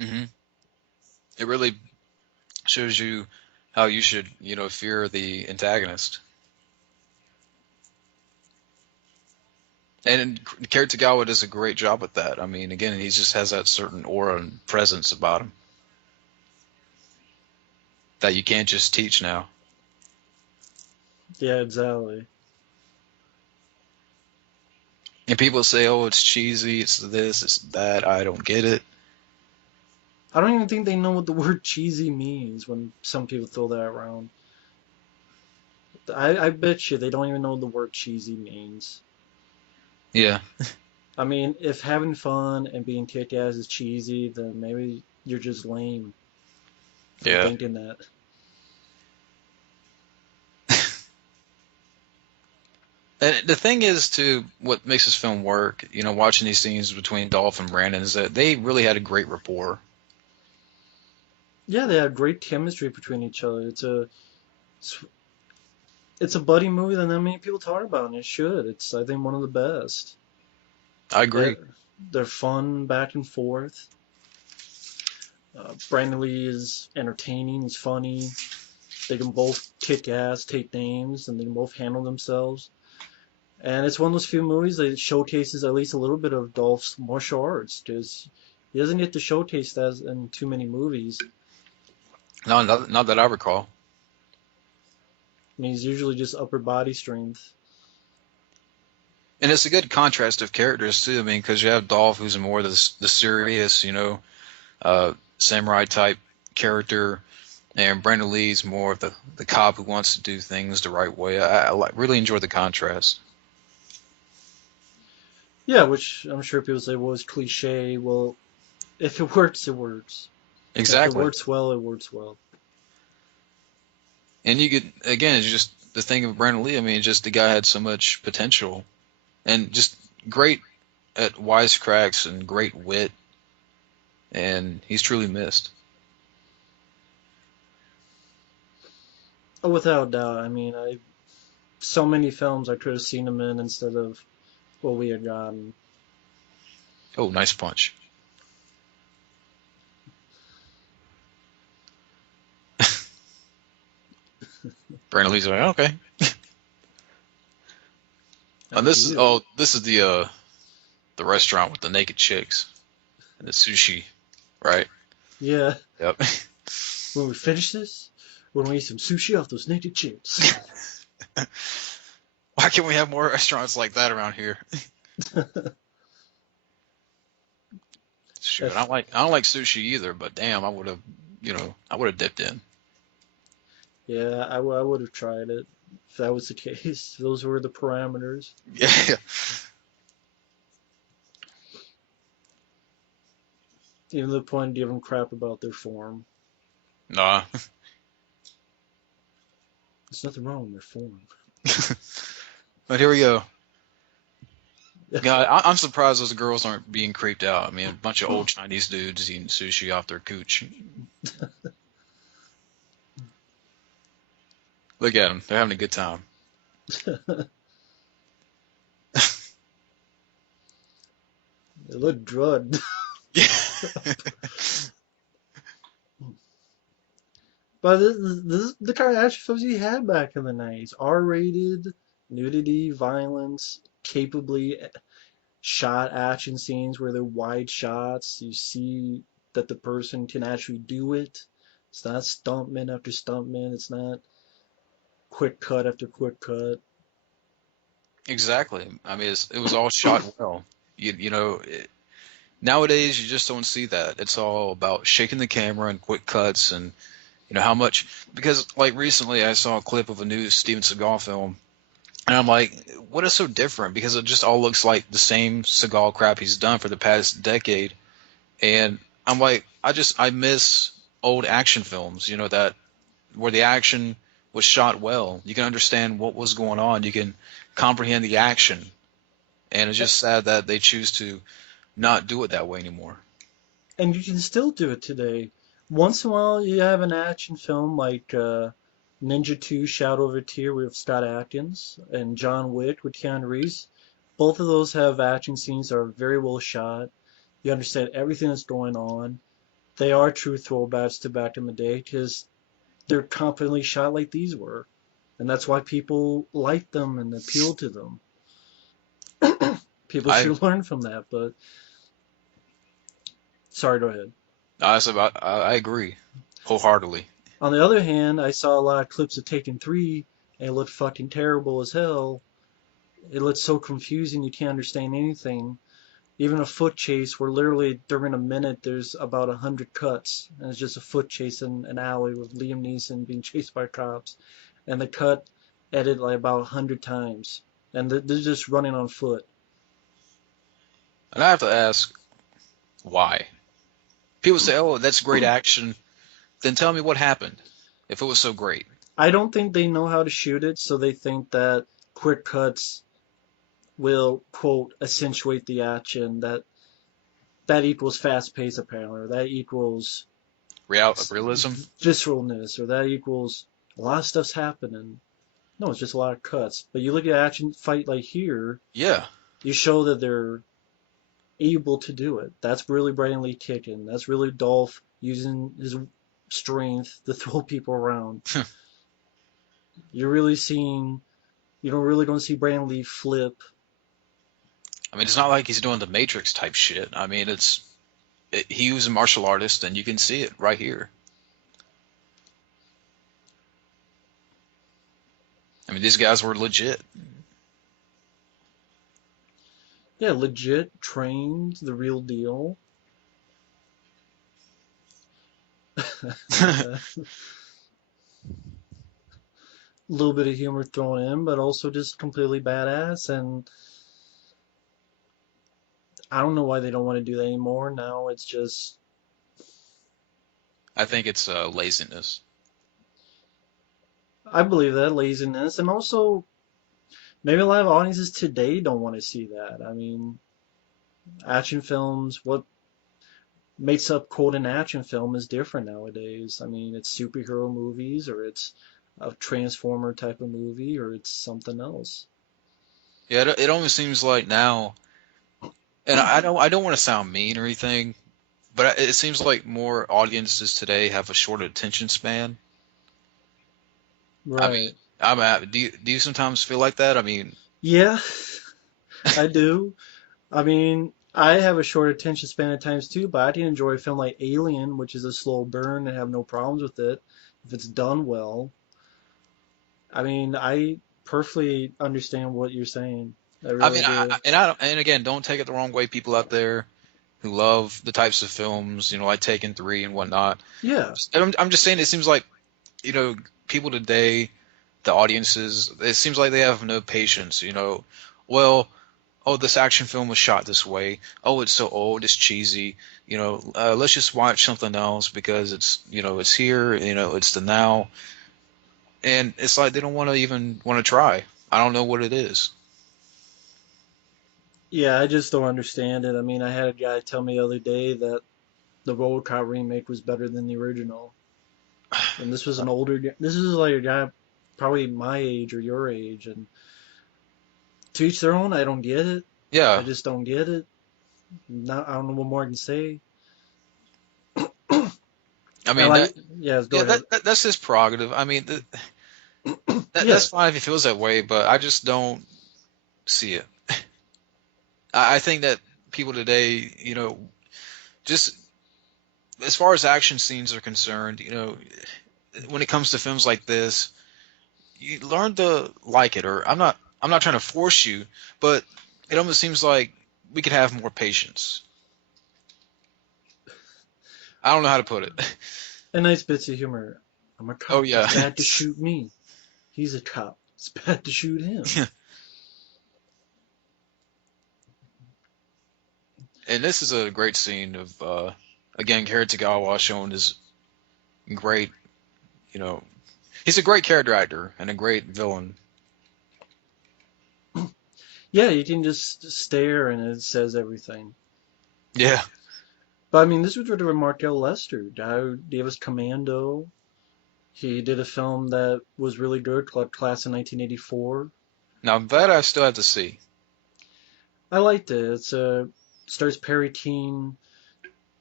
Hmm. It really shows you how you should, fear the antagonist. And Kerry Tagawa does a great job with that. I mean, again, he just has that certain aura and presence about him that you can't just teach now. Yeah, exactly. And people say, "Oh, it's cheesy, it's this, it's that." I don't get it. I don't even think they know what the word cheesy means when some people throw that around. I bet you they don't even know what the word cheesy means. Yeah, I mean, if having fun and being kicked ass is cheesy, then maybe you're just lame for yeah. thinking that. And the thing is, too, what makes this film work, watching these scenes between Dolph and Brandon is that they really had a great rapport. Yeah, they have great chemistry between each other. It's, it's a buddy movie that not many people talk about, and it should. It's I think one of the best. I Eh, agree. they're fun back and forth. Brandon Lee is entertaining. He's funny. They can both kick ass, take names, and they can both handle themselves. And it's one of those few movies that showcases at least a little bit of Dolph's martial arts because he doesn't get to showcase that in too many movies. No, not that I recall. I mean, he's usually just upper body strength. And it's a good contrast of characters too. I mean, because you have Dolph, who's more the serious, samurai type character, and Brandon Lee's more of the cop who wants to do things the right way. Really enjoy the contrast. Yeah, which I'm sure people say, well, it's cliche. Well, if it works, it works. If it Exactly. works well, it works well. And you get again, it's just the thing of Brandon Lee. I mean, just the guy had so much potential and just great at wisecracks and great wit, and he's truly missed. Oh, without a doubt. I mean, I so many films I could have seen him in instead of what we had gotten. Oh, nice punch. Brandon Lee's like, okay. And Thank you. this is the restaurant with the naked chicks and the sushi, right? Yeah. Yep. When we finish this, we're gonna eat some sushi off those naked chicks. Why can't we have more restaurants like that around here? Shoot, If I don't like sushi either, but damn, I would have dipped in. yeah, I would have tried it if that was the case. Those were the parameters. Yeah. Even to the point of giving crap about their form. Nah. There's nothing wrong with their form. But here we go. God, I'm surprised those girls aren't being creeped out. I mean, a bunch of old Chinese dudes eating sushi off their cooch. Look at them. They're having a good time. They look drugged. Yeah. But this is the kind of action films you had back in the 90s. R-rated, nudity, violence, capably shot action scenes where they're wide shots. You see that the person can actually do it. It's not stuntman after stuntman. It's not quick cut after quick cut. Exactly. I mean, it was all shot well. Nowadays you just don't see that. It's all about shaking the camera and quick cuts and how much because like recently I saw a clip of a new Steven Seagal film and I'm like, what is so different? Because it just all looks like the same Seagal crap he's done for the past decade. And I'm like, I miss old action films, that where the action was shot well. You can understand what was going on. You can comprehend the action. And it's just sad that they choose to not do it that way anymore. And you can still do it today. Once in a while, you have an action film like Ninja 2 Shadow of a Tear with Scott Adkins and John Wick with Keanu Reeves. Both of those have action scenes that are very well shot. You understand everything that's going on. they are true throwbacks to back in the day because they're confidently shot like these were, and that's why people like them and appeal to them. People I should learn from that. But sorry, go ahead. I agree wholeheartedly. On the other hand, I saw a lot of clips of Taken 3 and it looked fucking terrible as hell. It looked so confusing you can't understand anything. Even a foot chase where literally during a minute there's about 100 cuts and it's just a foot chase in an alley with Liam Neeson being chased by cops and the cut edited like about 100 times and they're just running on foot. And I have to ask why. People say, "Oh, that's great action." Then tell me what happened if it was so great. I don't think they know how to shoot it, so they think that quick cuts will quote accentuate the action that equals fast pace apparently, or that equals Realism? visceralness, or that equals a lot of stuff's happening. No, it's just a lot of cuts. But you look at action fight like here, Yeah. you show that they're able to do it. That's really Brandon Lee kicking. That's really Dolph using his strength to throw people around. You're really seeing, you don't really going to see Brandon Lee flip. I mean, it's not like he's doing the Matrix type shit. I mean, he was a martial artist, and you can see it right here. I mean, these guys were legit. Yeah, legit, trained, the real deal. A little bit of humor thrown in, but also just completely badass. And I don't know why they don't want to do that anymore. Now it's just, I think it's laziness. I believe that laziness, and also maybe a lot of audiences today don't want to see that. I mean, action films, what makes up quote an action film is different nowadays. I mean, it's superhero movies, or it's a Transformer type of movie, or it's something else. Yeah, it almost seems like now, and I don't want to sound mean or anything, but it seems like more audiences today have a short attention span. I mean, Right. do you sometimes feel like that? I mean, Yeah, I do. I mean, I have a short attention span at times too, but I can enjoy a film like Alien, which is a slow burn and have no problems with it if it's done well. I mean, I perfectly understand what you're saying. I I really mean, do. and again, don't take it the wrong way, people out there who love the types of films, like Taken 3 and whatnot. Yeah. I'm just saying, it seems like, people today, the audiences, it seems like they have no patience. Well, oh, this action film was shot this way. Oh, it's so old, it's cheesy. Let's just watch something else because it's here. It's the now, and it's like they don't want to even want to try. I don't know what it is. Yeah, I just don't understand it. I mean, I had a guy tell me the other day that the RoboCop remake was better than the original. And this was an older, this is like a guy probably my age or your age. And to each their own, I don't get it. I Yeah, just don't get it. Not, I don't know what more I can say. I I mean like, yeah, go yeah, ahead. that's his prerogative. I mean, Yeah, that's fine if he feels that way, but I just don't see it. I think that people today, just as far as action scenes are concerned, when it comes to films like this, you learn to like it. Or I'm not trying to force you, but it almost seems like we could have more patience. I don't know how to put it. a nice bits of humor. I'm a Oh cop. It's yeah, bad to shoot me. He's a cop. It's bad to shoot him. and this is a great scene of again Karate Tagawa showing his great, you know, he's a great character actor and a great villain. Yeah, you can just stare and it says everything. Yeah. But I mean, this was written by Markel Lester, guy who gave us Commando. He did a film that was really good called Class of 1984. Now that I still have to see. I liked it. Stars Perry Keene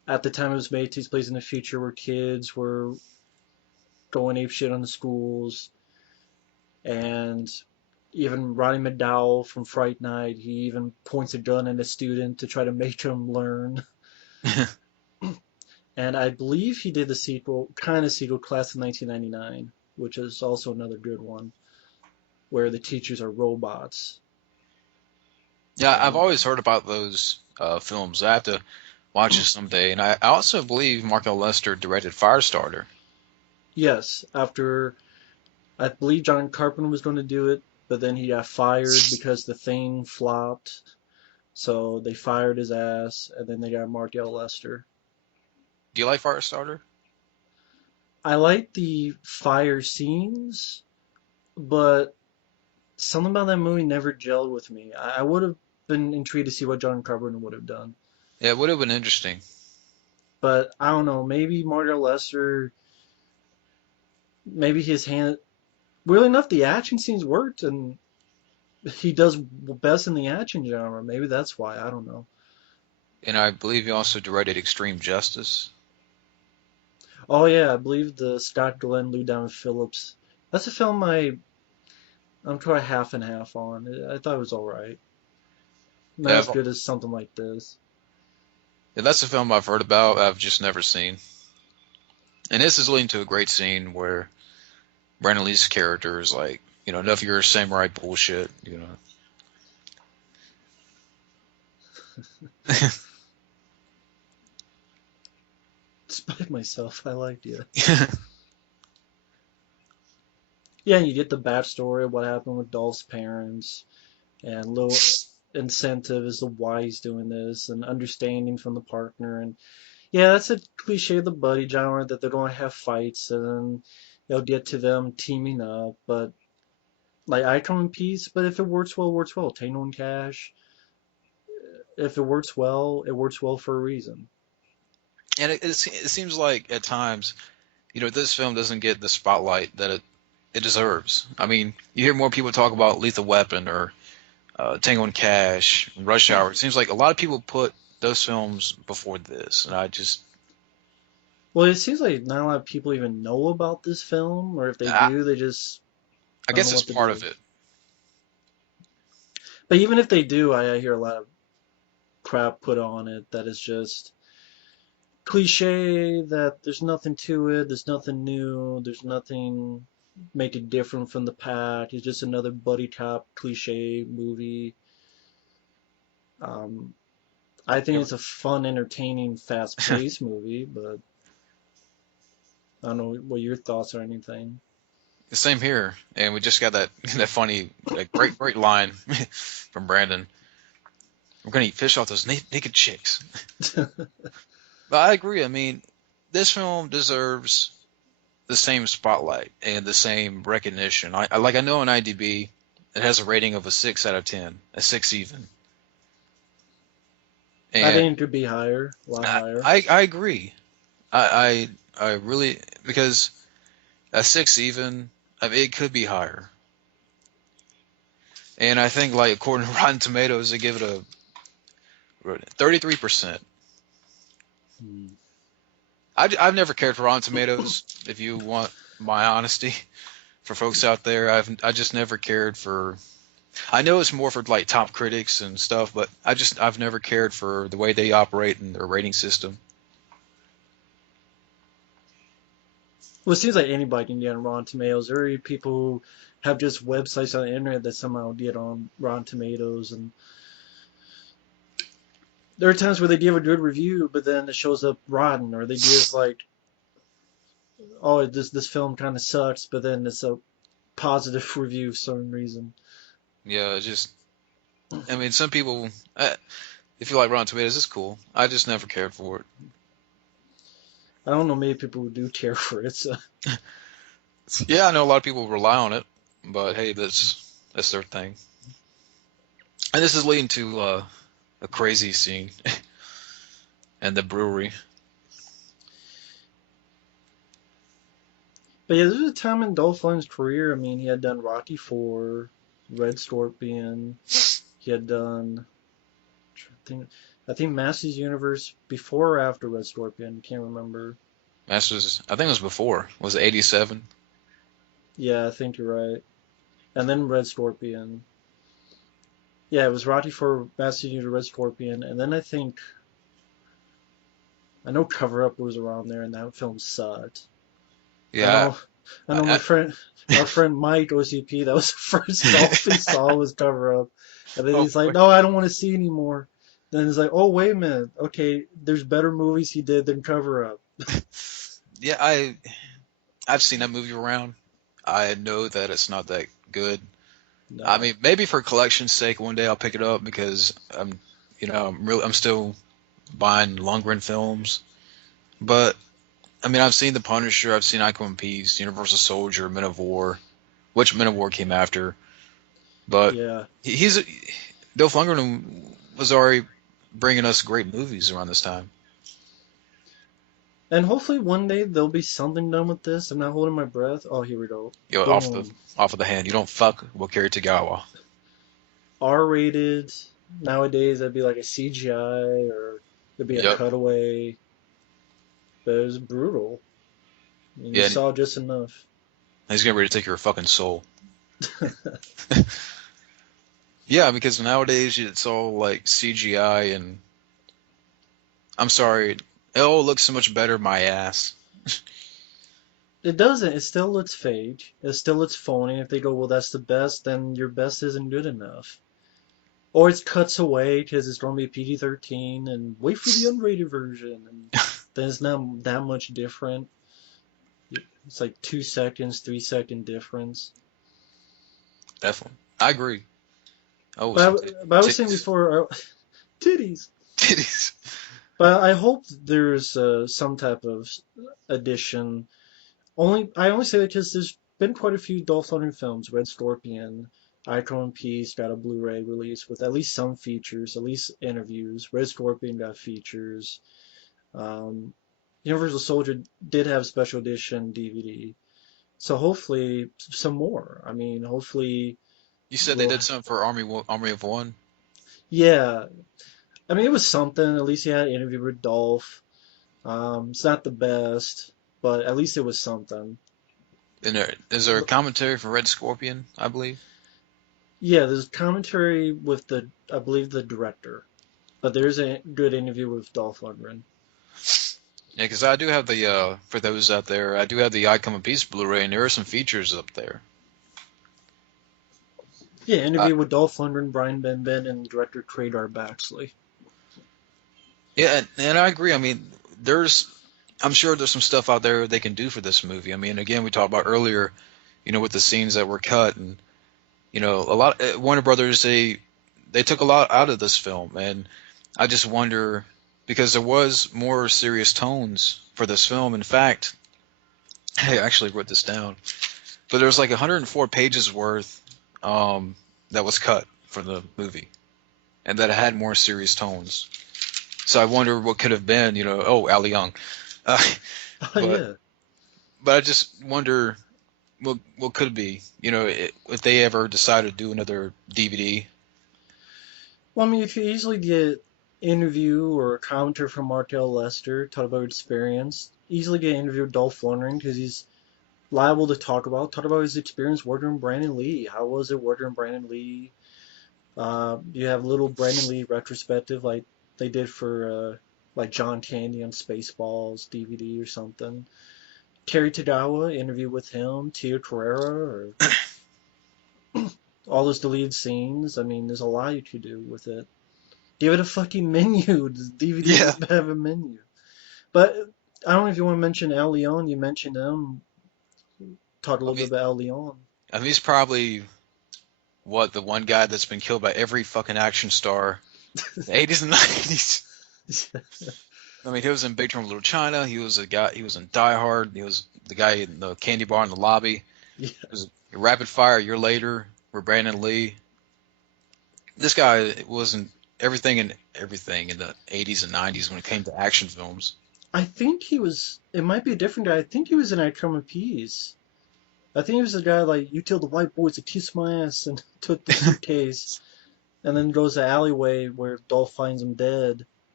at the time it was made, it takes place in the future where kids were going ape shit on the schools, and even Roddy McDowell from Fright Night, he even points a gun at a student to try to make him learn. And I believe he did the sequel, kind of sequel, Class of 1999, which is also another good one, where the teachers are robots. Yeah, I've And always heard about those films. I have to watch it someday. And I also believe Mark L. Lester directed Firestarter. yes, after I believe John Carpenter was going to do it, but then he got fired because the thing flopped. So they fired his ass, and then they got Mark L. Lester. Do you like Firestarter? I like the fire scenes, but something about that movie never gelled with me. I would have been intrigued to see what John Carpenter would have done. Yeah, it would have been interesting. But I don't know, maybe Mark L. Lester, maybe his hand. Weirdly enough, the action scenes worked, and he does best in the action genre. Maybe that's why. I don't know. And I believe he also directed Extreme Justice. Oh yeah, I believe the Scott Glenn, Lou Diamond Phillips. That's a film I'm trying half and half on. I thought it was all right. Not Yeah, as good as something like this. yeah, that's a film I've heard about. I've just never seen. And this is leading to a great scene where Brandon Lee's character is like, enough of your samurai bullshit. Despite myself, I liked it. Yeah, and you get the backstory of what happened with Dolph's parents, and little incentive as to why he's doing this, and understanding from the partner. And yeah, that's a cliche of the buddy genre that they're going to have fights, and then they'll get to them teaming up. But like I come in peace, but if it works well, it works well. Tango and Cash, if it works well for a reason. And it seems like at times, this film doesn't get the spotlight that it deserves. I mean, you hear more people talk about Lethal Weapon or Tango and Cash, Rush Hour. It seems like a lot of people put those films before this, and I just, Well, it seems like not a lot of people even know about this film, or if they I, do, they just I don't know guess it's what to part do. of it. But even if they do, I hear a lot of crap put on it that is just cliche, that there's nothing to it, there's nothing new, there's nothing make it different from the pack. It's just another buddy cop cliche movie. Um, I think Yeah, it's a fun, entertaining, fast-paced movie, but I don't know what your thoughts are. Anything. same here, and we just got that that funny, that great line from Brandon. We're gonna eat fish off those naked chicks. But I agree. I mean, this film deserves the same spotlight and the same recognition. I know on IMDb it has a rating of a 6 out of 10, a 6 even. I And think it could be higher, a lot I higher. I, I agree. I really, because a 6 even, I mean, it could be higher. And I think like according to Rotten Tomatoes, they give it a 33%. Hmm. I've never cared for Rotten Tomatoes. If you want my honesty, for folks out there, I just never cared for. I know it's more for like top critics and stuff, but I've never cared for the way they operate in their rating system. Well, it seems like anybody can get on Rotten Tomatoes. There are people who have just websites on the internet that somehow get on Rotten Tomatoes, and there are times where they give a good review, but then it shows up rotten, or they give like, oh, this film kind of sucks, but then it's a positive review for some reason. Yeah, it's just I mean, some people if you like Rotten Tomatoes, it's cool. I just never cared for it. I don't know many people who do care for it. So Yeah, I know a lot of people rely on it, but hey, that's their thing. And this is leading to a crazy scene and the brewery. but yeah, there's a time in Dolph Lundgren's career. I mean, he had done Rocky Four, Red Scorpion. He had done, I think, I think Masters Universe before or after Red Scorpion. Can't remember. Masters, I think it was before. Was it 87? Yeah, I think you're right. And then Red Scorpion. Yeah, it was Rocky for Masters Universe Red Scorpion, and then I know Cover Up was around there, and that film sucked. I Yeah, know, I know I, my I, friend, our friend Mike OCP. That was the first Dolph he saw was Cover Up, and then oh, he's like, "No, I don't want to see anymore." Then he's like, "Oh, wait a minute. Okay, there's better movies he did than Cover Up." yeah, I've seen that movie around. I know that it's not that good. I No, mean, maybe for collection's sake, one day I'll pick it up because I'm still buying Lundgren films. But I mean, I've seen The Punisher, I've seen Icon Peace, Universal Soldier, Men of War, which Men of War came after. But yeah, he's Dolph Lundgren was already bringing us great movies around this time. and hopefully one day there'll be something done with this. I'm not holding my breath. Oh, here we go. You know, Boom. off of the hand, you don't fuck with Kerry Tagawa. R-rated. Nowadays, that'd be like a CGI or it'd be a Yep. cutaway. But it was brutal. And you Yeah, and saw just enough. he's getting ready to take your fucking soul. Yeah, because nowadays it's all like CGI and I'm sorry, it all looks so much better my ass. It doesn't. It still looks fake. It still looks phony. If they go, well, that's the best, then your best isn't good enough. Or it cuts away because it's going to be PG-13 and wait for the unrated version. And then it's not that much different. It's like 2 seconds, 3 second difference. Definitely. I agree. Oh, some But I was saying titties. before, titties. Titties. But I hope there's some type of addition. I only say that because there's been quite a few Dolph Lundgren films. Red Scorpion, Icon One Piece got a Blu-ray release with at least some features, at least interviews. Red Scorpion got features. Um, Universal Soldier did have special edition DVD. So hopefully some more. I mean, hopefully You said they we'll. did something for Army of One, Yeah, I mean it was something. At least he had an interview with Dolph. It's not the best, but at least it was something. and is there a commentary for Red Scorpion? I believe. Yeah, there's commentary with I believe the director, but there's a good interview with Dolph Lundgren. Yeah, because I do have the for those out there, I do have the I Come in Peace Blu-ray, and there are some features up there. Yeah, Uh, interview with Dolph Lundgren, Brian Benben, and director Trader Baxley. yeah, and I agree. I mean, I'm sure there's some stuff out there they can do for this movie. I mean, again, we talked about earlier, with the scenes that were cut, and a lot. Warner Brothers, they took a lot out of this film, and I just wonder because there was more serious tones for this film. In fact, I actually wrote this down, but there's like 104 pages worth that was cut for the movie, and that had more serious tones. So I wonder what could have been, oh, Ali Young, uh, Oh but yeah. I just wonder what could be, if they ever decide to do another DVD. Well, I mean, you could easily get interview or a commentary from Martell Lester, talk about experience. Easily get an interview with Dolph Lundgren because he's liable to talk about his experience working with Brandon Lee. How was it working with Brandon Lee? You have a little Brandon Lee retrospective like they did for like John Candy on Spaceballs DVD or something. Terry Tagawa interview with him, Tia Carrera, or all those deleted scenes. I mean, there's a lot you could do with it. Give it a fucking menu. The DVD Yeah. doesn't have a menu. But I don't know if you want to mention Al Leon. You mentioned him. Talk a I little bit mean, about Al Leon. he's probably the one guy that's been killed by every fucking action star, the 80s and 90s. I mean, he was in Big Trouble in Little China. He was a guy. He was in Die Hard. He was the guy in the candy bar in the lobby. Yeah, He was Rapid Fire a year later with Brandon Lee. This guy was in everything in the 80s and 90s when it came to action films. I think he was. It might be a different guy. I think he was in I Come in Peace. I think he was the guy like you tell the white boys to kiss my ass and took the suitcase and then goes to the alleyway where Dolph finds him dead.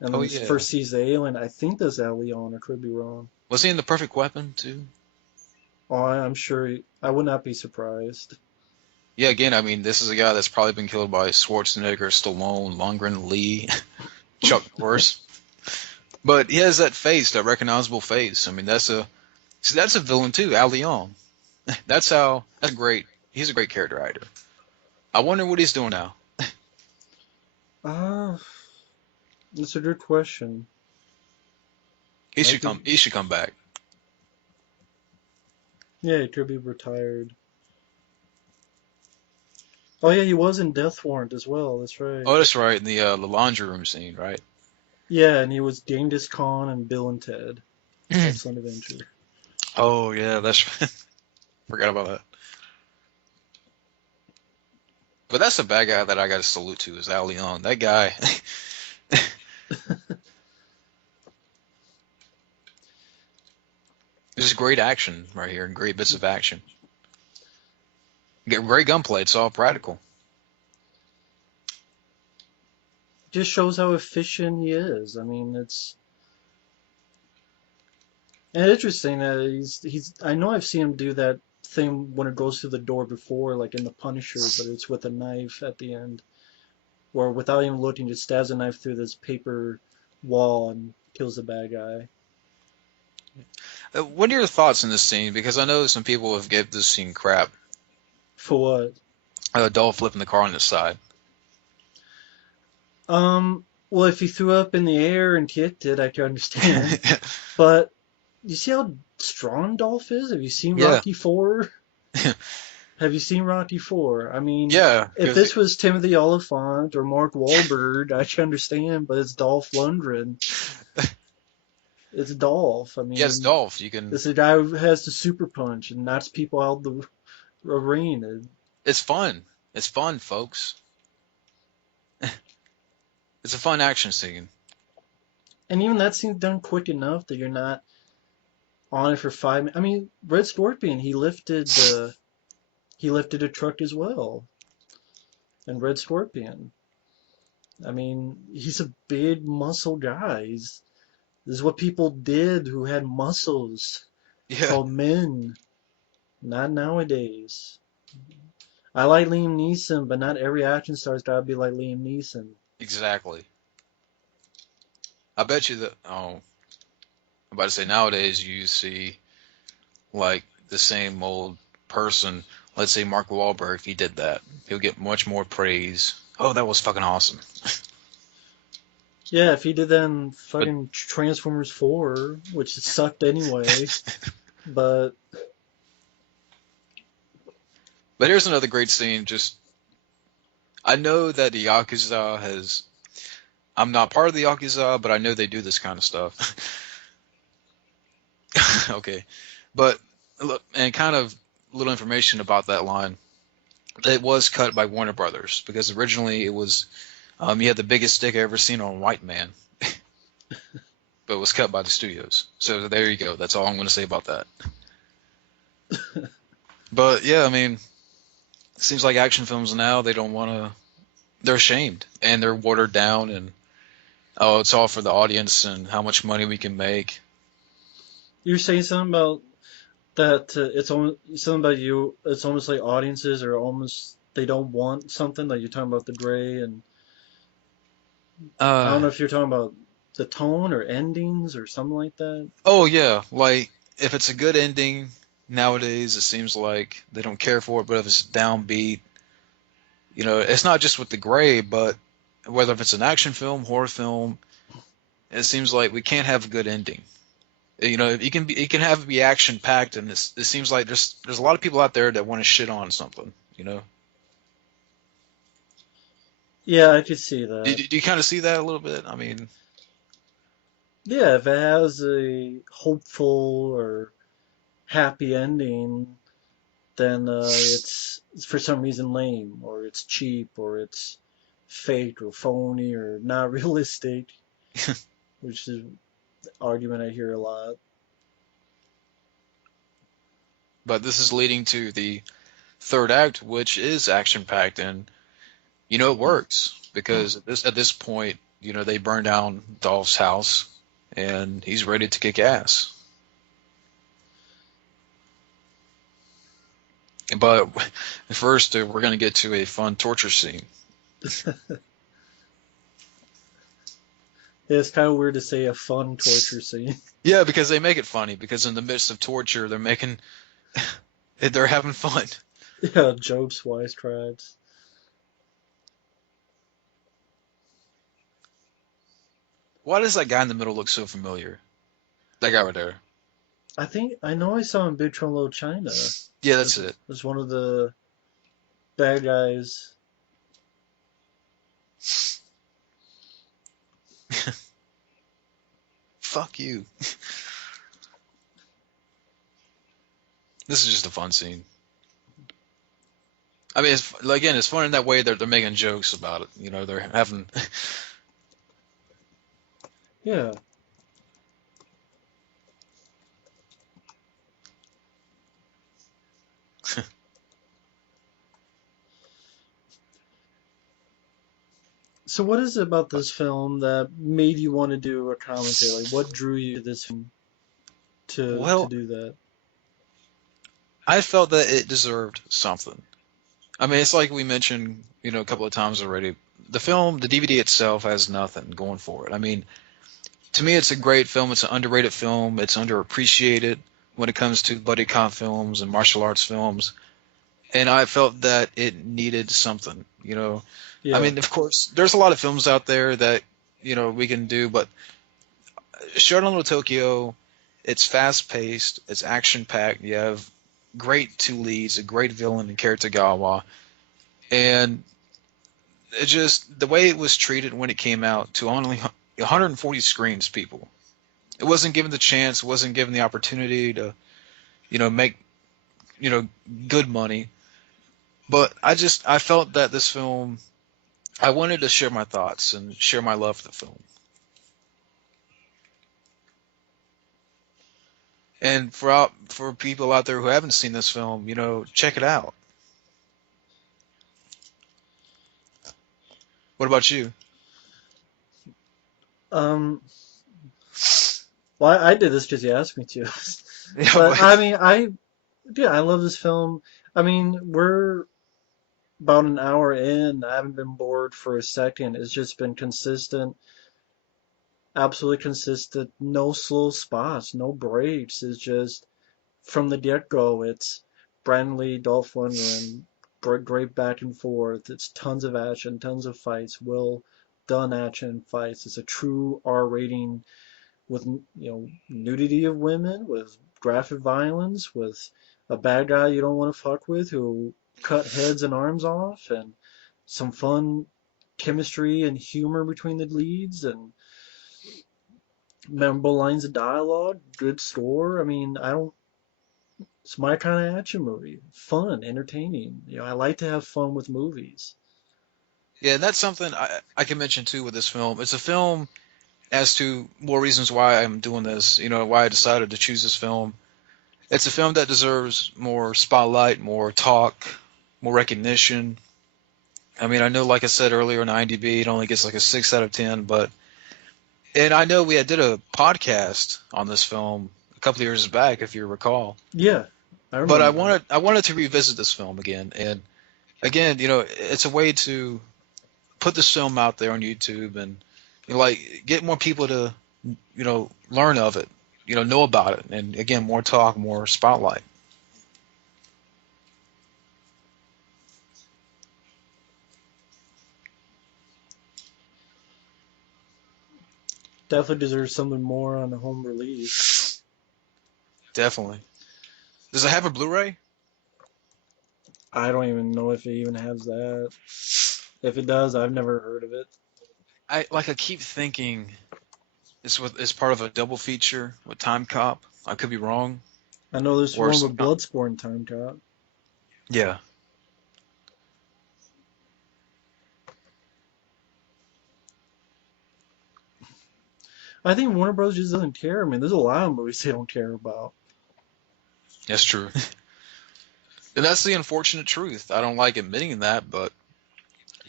and Oh then yeah. first sees the alien. I think that's Al Leon. I could be wrong. Was he in The Perfect Weapon too? Oh, I'm sure. I would not be surprised. Yeah, again, I mean, this is a guy that's probably been killed by Schwarzenegger, Stallone, Lundgren, Lee, Chuck Norris. But he has that face, that recognizable face. I mean, that's a villain too, Al Leon. That's great. He's a great character writer. I wonder what he's doing now. Ah, that's a good question. I could, He should come back. yeah, he could be retired. Oh yeah, he was in Death Warrant as well. That's right. Oh, that's right, in the laundry room scene, right? Yeah, and he was Genghis Khan and Bill and Ted. Excellent Adventure. Oh yeah, that's forgot about that. But that's the bad guy that I got to salute to is Al Leon. That guy, this is great action right here and great bits of action. Get great gunplay. It's all practical. Just shows how efficient he is. I mean, it's and interesting that he's. I know I've seen him do that thing when it goes through the door before, like in The Punisher, but it's with a knife at the end, where without even looking, just stabs a knife through this paper wall and kills the bad guy. What are your thoughts on this scene? Because I know some people have given this scene crap. For what? Dolph flipping the car on its side. Well, if he threw up in the air and kicked it, I can understand. But you see how strong Dolph is? Have you seen Yeah, Rocky Four? Have you seen Rocky Four? I mean, yeah, if because this was Timothy Oliphant or Mark Wahlberg, I can understand, but it's Dolph Lundgren. It's Dolph. I yes, mean, Dolph. You can. this is a guy who has the super punch and knocks people out the arena. It's fun. It's fun, folks. It's a fun action scene. And even that seems done quick enough that you're not on it for 5 minutes. I mean, Red Scorpion, he lifted a truck as well. And Red Scorpion. I mean, he's a big muscle guy. This is what people did who had muscles. It's Yeah, called men, not nowadays. I like Liam Neeson, but not every action star's gotta be like Liam Neeson. exactly. I bet you that. Oh, I'm about to say nowadays you see like the same old person. Let's say Mark Wahlberg. If he did that, he'll get much more praise. Oh, that was fucking awesome. Yeah, if he did that in But fucking Transformers 4, which sucked anyway, but but here's another great scene. Just I know that the Yakuza has. I'm not part of the Yakuza, but I know they do this kind of stuff. Okay, but look, and kind of little information about that line. It was cut by Warner Brothers because originally it was he had the biggest stick I ever seen on a white man, but it was cut by the studios. So there you go. That's all I'm going to say about that. But yeah, I mean, it seems like action films now they don't want to. They're ashamed and they're watered down and oh, it's all for the audience and how much money we can make. you're saying something about that it's almost something about you. It's almost like audiences are almost they don't want something like you're talking about the gray, and I don't Uh, know if you're talking about the tone or endings or something like that. oh yeah, like if it's a good ending nowadays, it seems like they don't care for it. But if it's downbeat, it's not just with the gray, but whether if it's an action film, horror film, it seems like we can't have a good ending. It can have it be action packed, and it seems like there's a lot of people out there that want to shit on something. Yeah, I could see Do, that. do you kind of see that a little bit? I mean, Yeah, if it has a hopeful or happy ending, then it's for some reason lame, or it's cheap, or it's fake, or phony, or not realistic, which is an argument I hear a lot. but this is leading to the third act, which is action packed, and it works because at this point. they burn down Dolph's house, and he's ready to kick ass. But first, we're going to get to a fun torture scene. It's kind of weird to say a fun torture scene. Yeah, because they make it funny, because in the midst of torture, they're having fun. Yeah, jokes, wise tribes. Why does that guy in the middle look so familiar? That guy right there. I know I saw him in Big Trouble in Little China Yeah, that's as it. as one of the bad guys. Fuck you. This is just a fun scene. I mean, again, it's fun in that way that they're making jokes about it. They're having. Yeah. So what is it about this film that made you want to do a commentary? Like what drew you to this film to Well, do that? I felt that it deserved something. I mean, it's like we mentioned, a couple of times already. The DVD itself has nothing going for it. I mean, to me, it's a great film. It's an underrated film. It's underappreciated when it comes to buddy cop films and martial arts films. And I felt that it needed something. I Yeah. mean, of course, there's a lot of films out there that we can do, but Showdown in Little Tokyo, it's fast paced, it's action packed. You have great two leads, a great villain in Gawa, and it just the way it was treated when it came out to only 140 screens, people. It wasn't given the chance, wasn't given the opportunity to make you know good money. But I felt that this film, I wanted to share my thoughts and share my love for the film. And for people out there who haven't seen this film, check it out. What about you? Um well I did this because you asked me to. Yeah, But I but mean I love this film. I mean we're about an hour in. I haven't been bored for a second. It's just been consistent, absolutely consistent, no slow spots, no breaks. It's just from the get-go, it's Brandon Lee, Dolph Lundgren, great back and forth. It's tons of action, tons of fights, well done action fights. It's a true R rating with nudity of women, with graphic violence, with a bad guy you don't want to fuck with who cut heads and arms off, and some fun chemistry and humor between the leads, and memorable lines of dialogue, good score. I mean, I don't. It's my kind of action movie. Fun, entertaining. I like to have fun with movies. yeah, and that's something I can mention too with this film. It's a film as to more reasons why I'm doing this. Why I decided to choose this film. It's a film that deserves more spotlight, more talk, more recognition. I mean, I know, like I said earlier, on IMDb, it only gets like a 6 out of 10, but and I know we had did a podcast on this film a couple of years back, if you recall. Yeah, I But remember that. I wanted to revisit this film again, and again, it's a way to put this film out there on YouTube and like get more people to learn of it, know about it, and again, more talk, more spotlight. Definitely deserves something more on a home release. Definitely. Does it have a Blu-ray? I don't even know if it even has that. If it does, I've never heard of it. I keep thinking it's part of a double feature with Time Cop. I could be wrong, I know there's or one some with kind. Bloodsport Time Cop. Yeah, I think Warner Bros. Just doesn't care. I mean, there's a lot of movies they don't care about. that's true. And that's the unfortunate truth. I don't like admitting that, but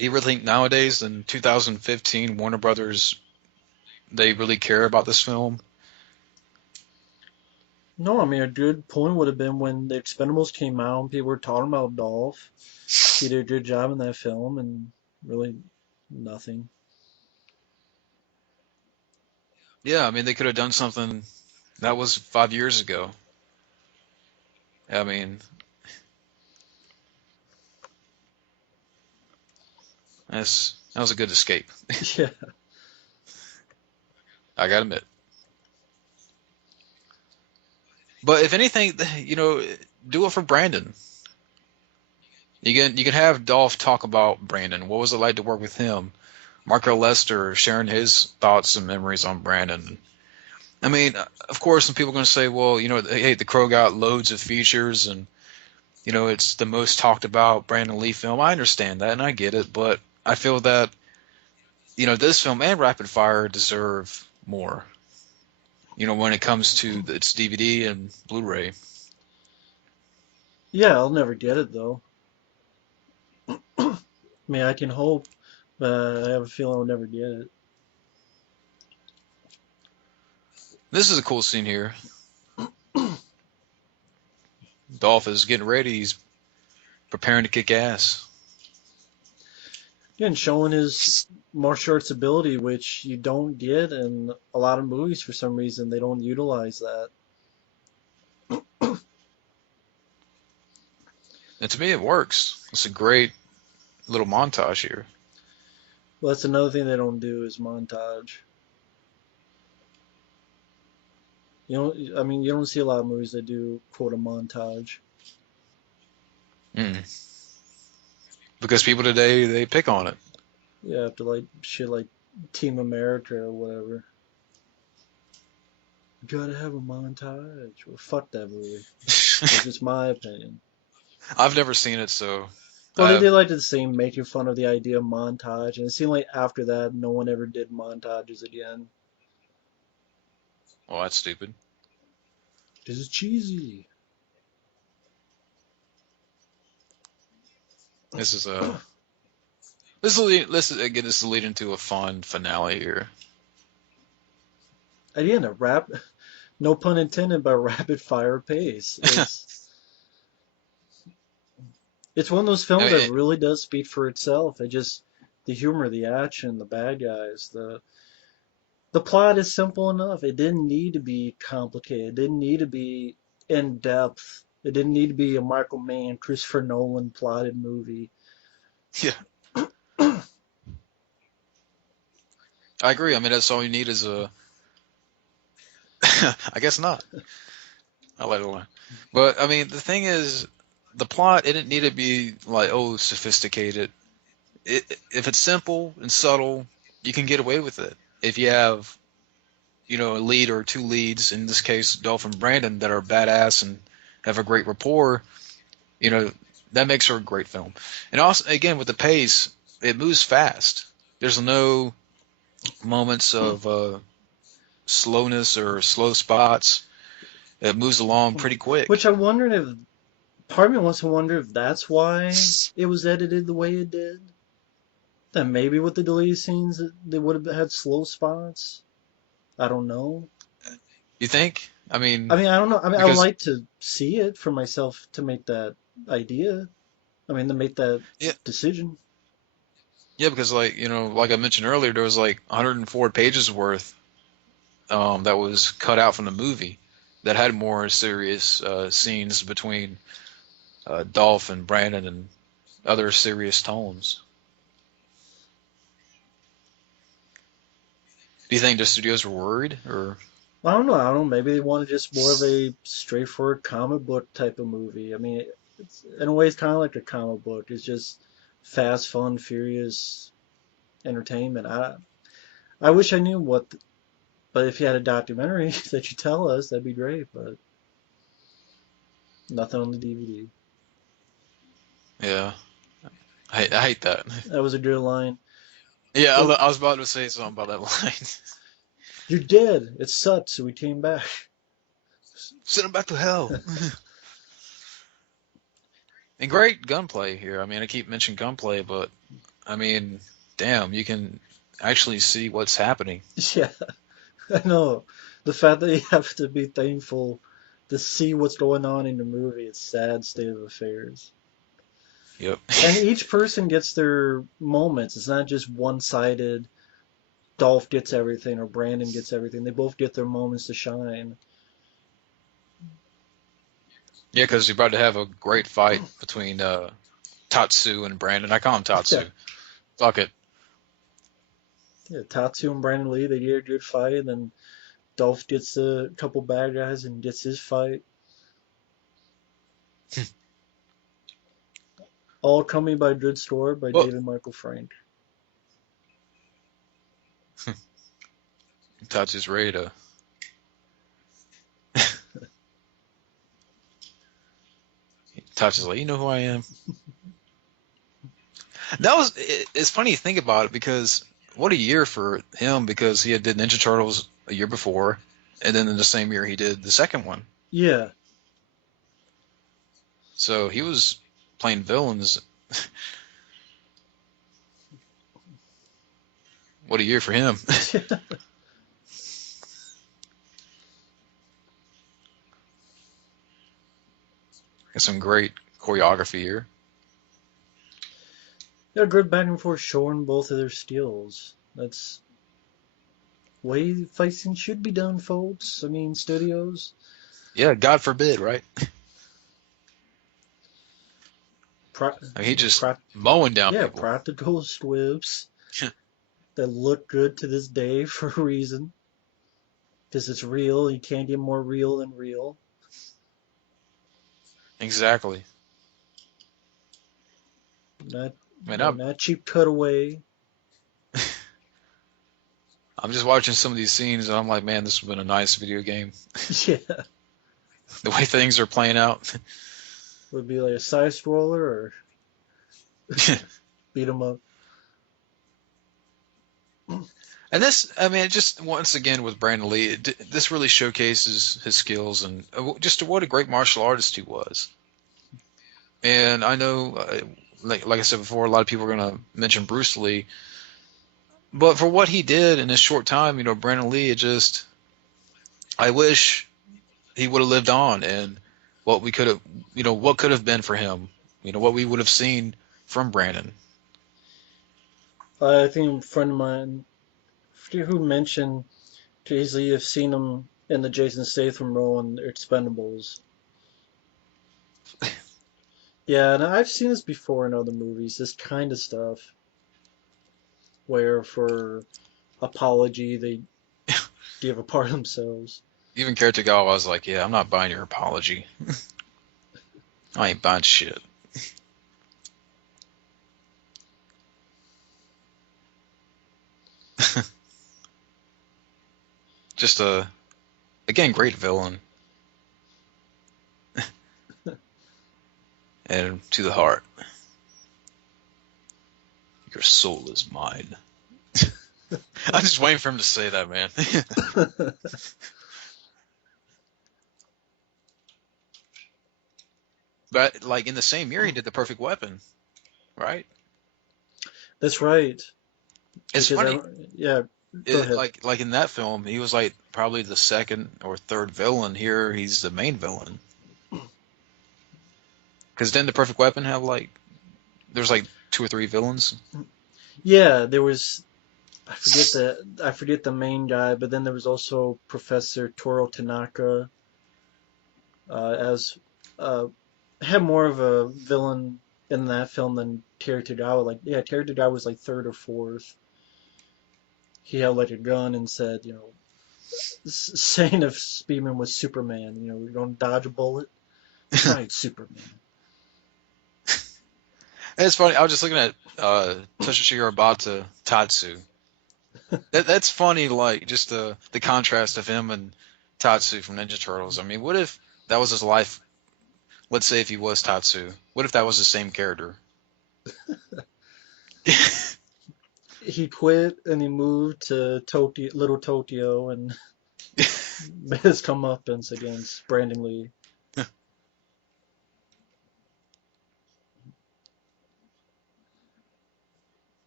Do you really think nowadays in 2015 Warner Brothers they really care about this film? No, I mean a good point would have been when the Expendables came out and people were talking about Dolph. He did a good job in that film, and really nothing. Yeah, I mean they could have done something that was 5 years ago. I mean, that was a good escape. Yeah, I gotta admit. But if anything, do it for Brandon. You can have Dolph talk about Brandon. What was it like to work with him? Marco Lester sharing his thoughts and memories on Brandon. I mean, of course, some people are going to say, well, hey, The Crow got loads of features and, it's the most talked about Brandon Lee film. I understand that and I get it, but I feel that, this film and Rapid Fire deserve more, when it comes to its DVD and Blu-ray. yeah, I'll never get it though. I mean, I can hope, but I have a feeling I'll never get it. This is a cool scene here. Dolph is getting ready. He's preparing to kick ass. Again, showing his martial arts ability, which you don't get in a lot of movies for some reason. They don't utilize that. And to me, it works. It's a great little montage here. Well, that's another thing they don't do is montage. I mean, you don't see a lot of movies that do quote a montage. Mm. Because people today, they pick on it. Yeah, after like shit like Team America or whatever. You gotta have a montage. Well, fuck that movie. That's just my opinion. I've never seen it, so Well, I they have. did like the same making fun of the idea of montage, and it seemed like after that, no one ever did montages again. Well, that's stupid. This is cheesy. This is a this is again this is leading to a fun finale here. Again, a rap, no pun intended, but rapid fire pace. I It's one of those films mean, that really does speak for itself. It just the humor, the action, the bad guys, the plot is simple enough. It didn't need to be complicated. It didn't need to be in depth. It didn't need to be a Michael Mann, Christopher Nolan plotted movie. yeah, I agree. I mean, that's all you need is a. I guess not. I let it alone. But I mean, the thing is, the plot it didn't need to be like sophisticated. If it's simple and subtle, you can get away with it. If you have a lead or two leads, in this case, Dolph and Brandon, that are badass and have a great rapport, you know, that makes for a great film. And also, again, with the pace, it moves fast. There's no moments of slowness or slow spots. It moves along pretty quick. Which I wondered if part of me wants to wonder if that's why it was edited the way it did. That maybe with the deleted scenes they would have had slow spots. I don't know. You think? I I mean, mean, I don't know. I mean, I would because like to see it for myself to make that idea. I mean, to make that yeah, decision. yeah, because like like I mentioned earlier, there was like 104 pages worth that was cut out from the movie that had more serious scenes between Dolph and Brandon and other serious tones. Do you think the studios were worried, or I don't know. I don't know. Maybe they wanted just more of a straightforward comic book type of movie. I mean, it's in a way it's kind of like a comic book. It's just fast, fun, furious entertainment. I wish I knew what, but if you had a documentary that you tell us, that'd be great. But nothing on the DVD. yeah? I hate that. That was a good line. Yeah, But I was about to say something about that line. you're dead. It sucked, so we came back. Send him back to hell. And great gunplay here. I mean, I keep mentioning gunplay, but I mean, damn, you can actually see what's happening. Yeah, I know. The fact that you have to be thankful to see what's going on in the movie, it's sad state of affairs. Yep. And each person gets their moments. It's not just one-sided. Dolph gets everything or Brandon gets everything. They both get their moments to shine. Yeah, because you're about to have a great fight between Tatsu and Brandon. I call him Yeah, Tatsu. Fuck it. yeah. Tatsu and Brandon Lee, they get a good fight, and then Dolph gets a couple bad guys and gets his fight. All Coming by Good Story by Well, David Michael Frank. Tatsu's ready to. Tatsu's like, you know who I am. It's funny to think about it because what a year for him because he had did Ninja Turtles a year before, and then in the same year he did the second one. Yeah, So he was playing villains. What a year for him. Got some great choreography here. they're good back and forth showing both of their skills. That's way fight scenes should be done, folks. I mean, studios. Yeah, God forbid, right? Pra- I mean, he just pra- mowing down yeah, people. practical squibs that look good to this day for a reason. Because it's real. You can't get more real than real. Exactly. Not, I mean, not cheap cutaway. I'm just watching some of these scenes and I'm like, man, this would have been a nice video game. Yeah, The way things are playing out. would be like a side scroller or beat 'em up. And this, I mean, just once again with Brandon Lee, this really showcases his skills and just what a great martial artist he was. And I know, like I said before, a lot of people are going to mention Bruce Lee, but for what he did in his short time, Brandon Lee, I wish he would have lived on and what we could have, what could have been for him, what we would have seen from Brandon. I think a friend of mine, I forget who mentioned, Jay-Z have seen him in the Jason Statham role in Expendables. Yeah, and I've seen this before in other movies, this kind of stuff, where for apology they give a part of themselves. Even Karate Gal, I was like, yeah, I'm not buying your apology. I ain't buying shit. Just again, great villain and to the heart. Your soul is mine. I'm just waiting for him to say that, man. But like in the same year, he did the Perfect Weapon, right? That's right. It's Because funny. yeah, go ahead. Like in that film, he was like probably the second or third villain. Here, he's the main villain. Because didn't the Perfect Weapon have like there's like two or three villains? Yeah, there was I forget the main guy, but then there was also Professor Toro Tanaka as had more of a villain in that film than Terry Tagawa. Like, yeah, Terry Tagawa was like third or fourth. He had like a gun and said, saying if Speedman was Superman, you're going to dodge a bullet. Try it, Superman. It's funny. I was just looking at Toshishiro Bata Tatsu. That's funny. Like just the contrast of him and Tatsu from Ninja Turtles. I mean, what if that was his life? Let's say if he was Tatsu, what if that was the same character? He quit and he moved to Tokyo, Little Tokyo, and his comeuppance against Brandon Lee.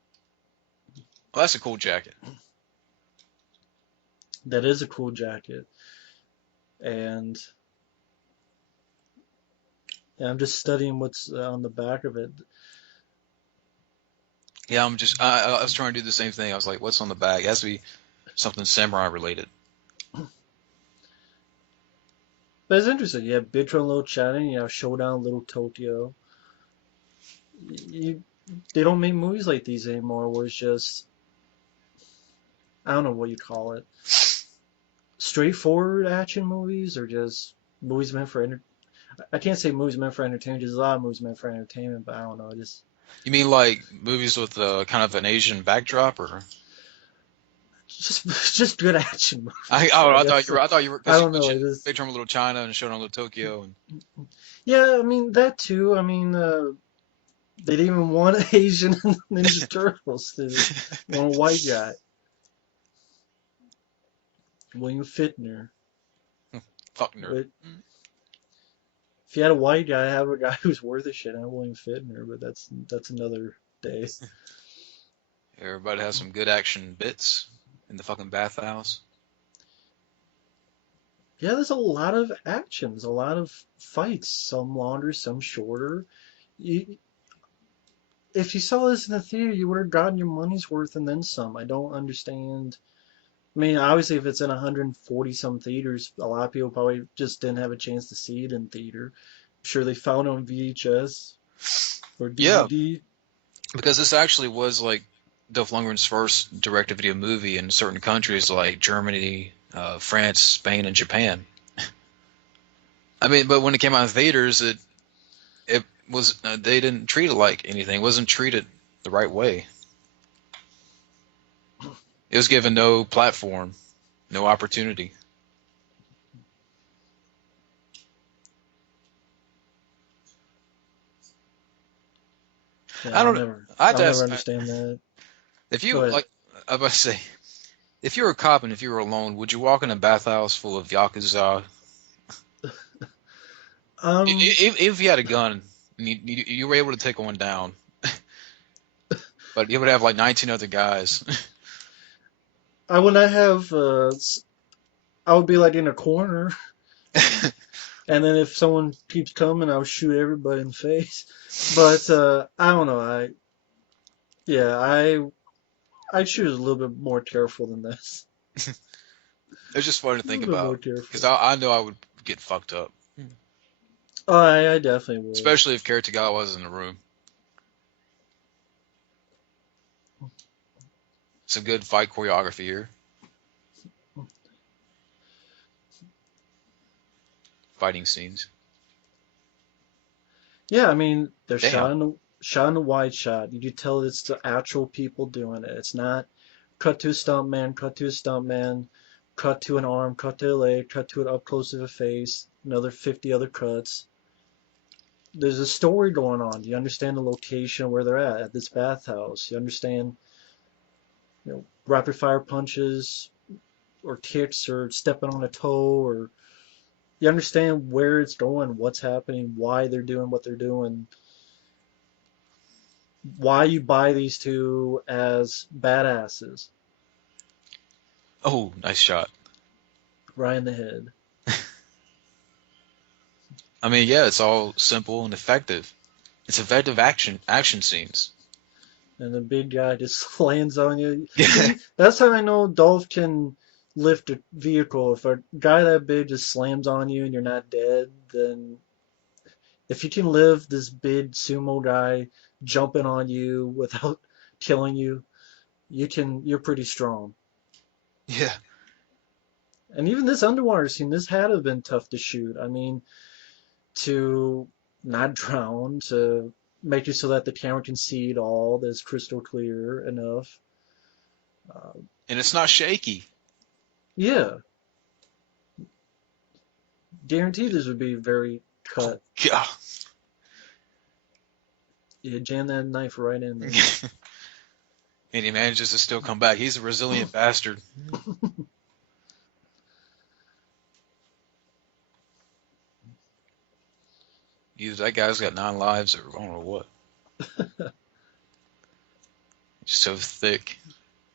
Oh, that's a cool jacket. That is a cool jacket, and yeah, I'm just studying what's on the back of it. Yeah, I was trying to do the same thing. I was like, what's on the back? It has to be something samurai related. But it's interesting. You have Big Trouble in Little China, you have Showdown in Little Tokyo. You, they don't make movies like these anymore, where it's just I don't know what you call it, straightforward action movies, or just movies meant for I can't say movies meant for entertainment. There's a lot of movies meant for entertainment, but I don't know. Just You mean like movies with kind of an Asian backdrop, or just just good action movies. I guess I thought you were I because you don't know. mentioned It is Big Trouble in Little China and Showdown in Little Tokyo, and yeah. I mean that too. I mean they didn't even want Asian Ninja Turtles. They just want a white guy, William Fichtner. Fuckner. But if you had a white guy, have a guy who's worth a shit. I'm William Fichtner, but that's another day. Everybody has some good action bits in the fucking bathhouse. Yeah, there's a lot of actions, a lot of fights, some longer, some shorter. You, if you saw this in the theater, you would have gotten your money's worth and then some. I don't understand. I mean, obviously, if it's in 140 some theaters, a lot of people probably just didn't have a chance to see it in theater. I'm sure they found it on VHS or Yeah, DVD. because this actually was like Dolph Lundgren's first direct-to-video movie in certain countries like Germany, France, Spain, and Japan. I mean, but when it came out in theaters, it was they didn't treat it like anything. It wasn't treated the right way. It was given no platform, no opportunity. Yeah, I don't. I had I'll to never ask understand that. if Go you ahead. like. I was about to say, if you were a cop and if you were alone, would you walk in a bathhouse full of yakuza? Um, If you had a gun and you were able to take one down, but you would have like 19 other guys. I would not have. I would be like in a corner, and then if someone keeps coming, I'll shoot everybody in the face. But I don't know. Yeah, I choose a little bit more careful than this. It's just fun to A think little bit more about because careful. I know I would get fucked up, Oh, I definitely would. especially if Karate was in the room. Some good fight choreography here, fighting scenes. Yeah, I mean they're Damn. shot in a wide shot. You can tell it's the actual people doing it. It's not cut to a stunt man, cut to a stunt man, cut to an arm, cut to a leg, cut to an up close of a face, another 50 other cuts. There's a story going on. You understand the location where they're at this bathhouse. You understand, rapid fire punches or kicks or stepping on a toe or you understand where it's going, what's happening, why they're doing what they're doing, why you buy these two as badasses. Oh, nice shot. Right in the head. I mean, yeah, it's all simple and effective. It's effective action scenes. And the big guy just lands on you. Yeah. That's how I know Dolph can lift a vehicle. If a guy that big just slams on you and you're not dead, then if you can live this big sumo guy jumping on you without killing you, you're pretty strong. Yeah. And even this underwater scene, this had to have been tough to shoot. I mean, to not drown, to make it so that the camera can see it all, that's crystal clear enough. Uh, And it's not shaky. yeah, guaranteed this would be very Oh, cut. God. You jam that knife right in there. And he manages to still come back. He's a resilient bastard. Either that guy's got 9 lives or I don't know what. He's so thick.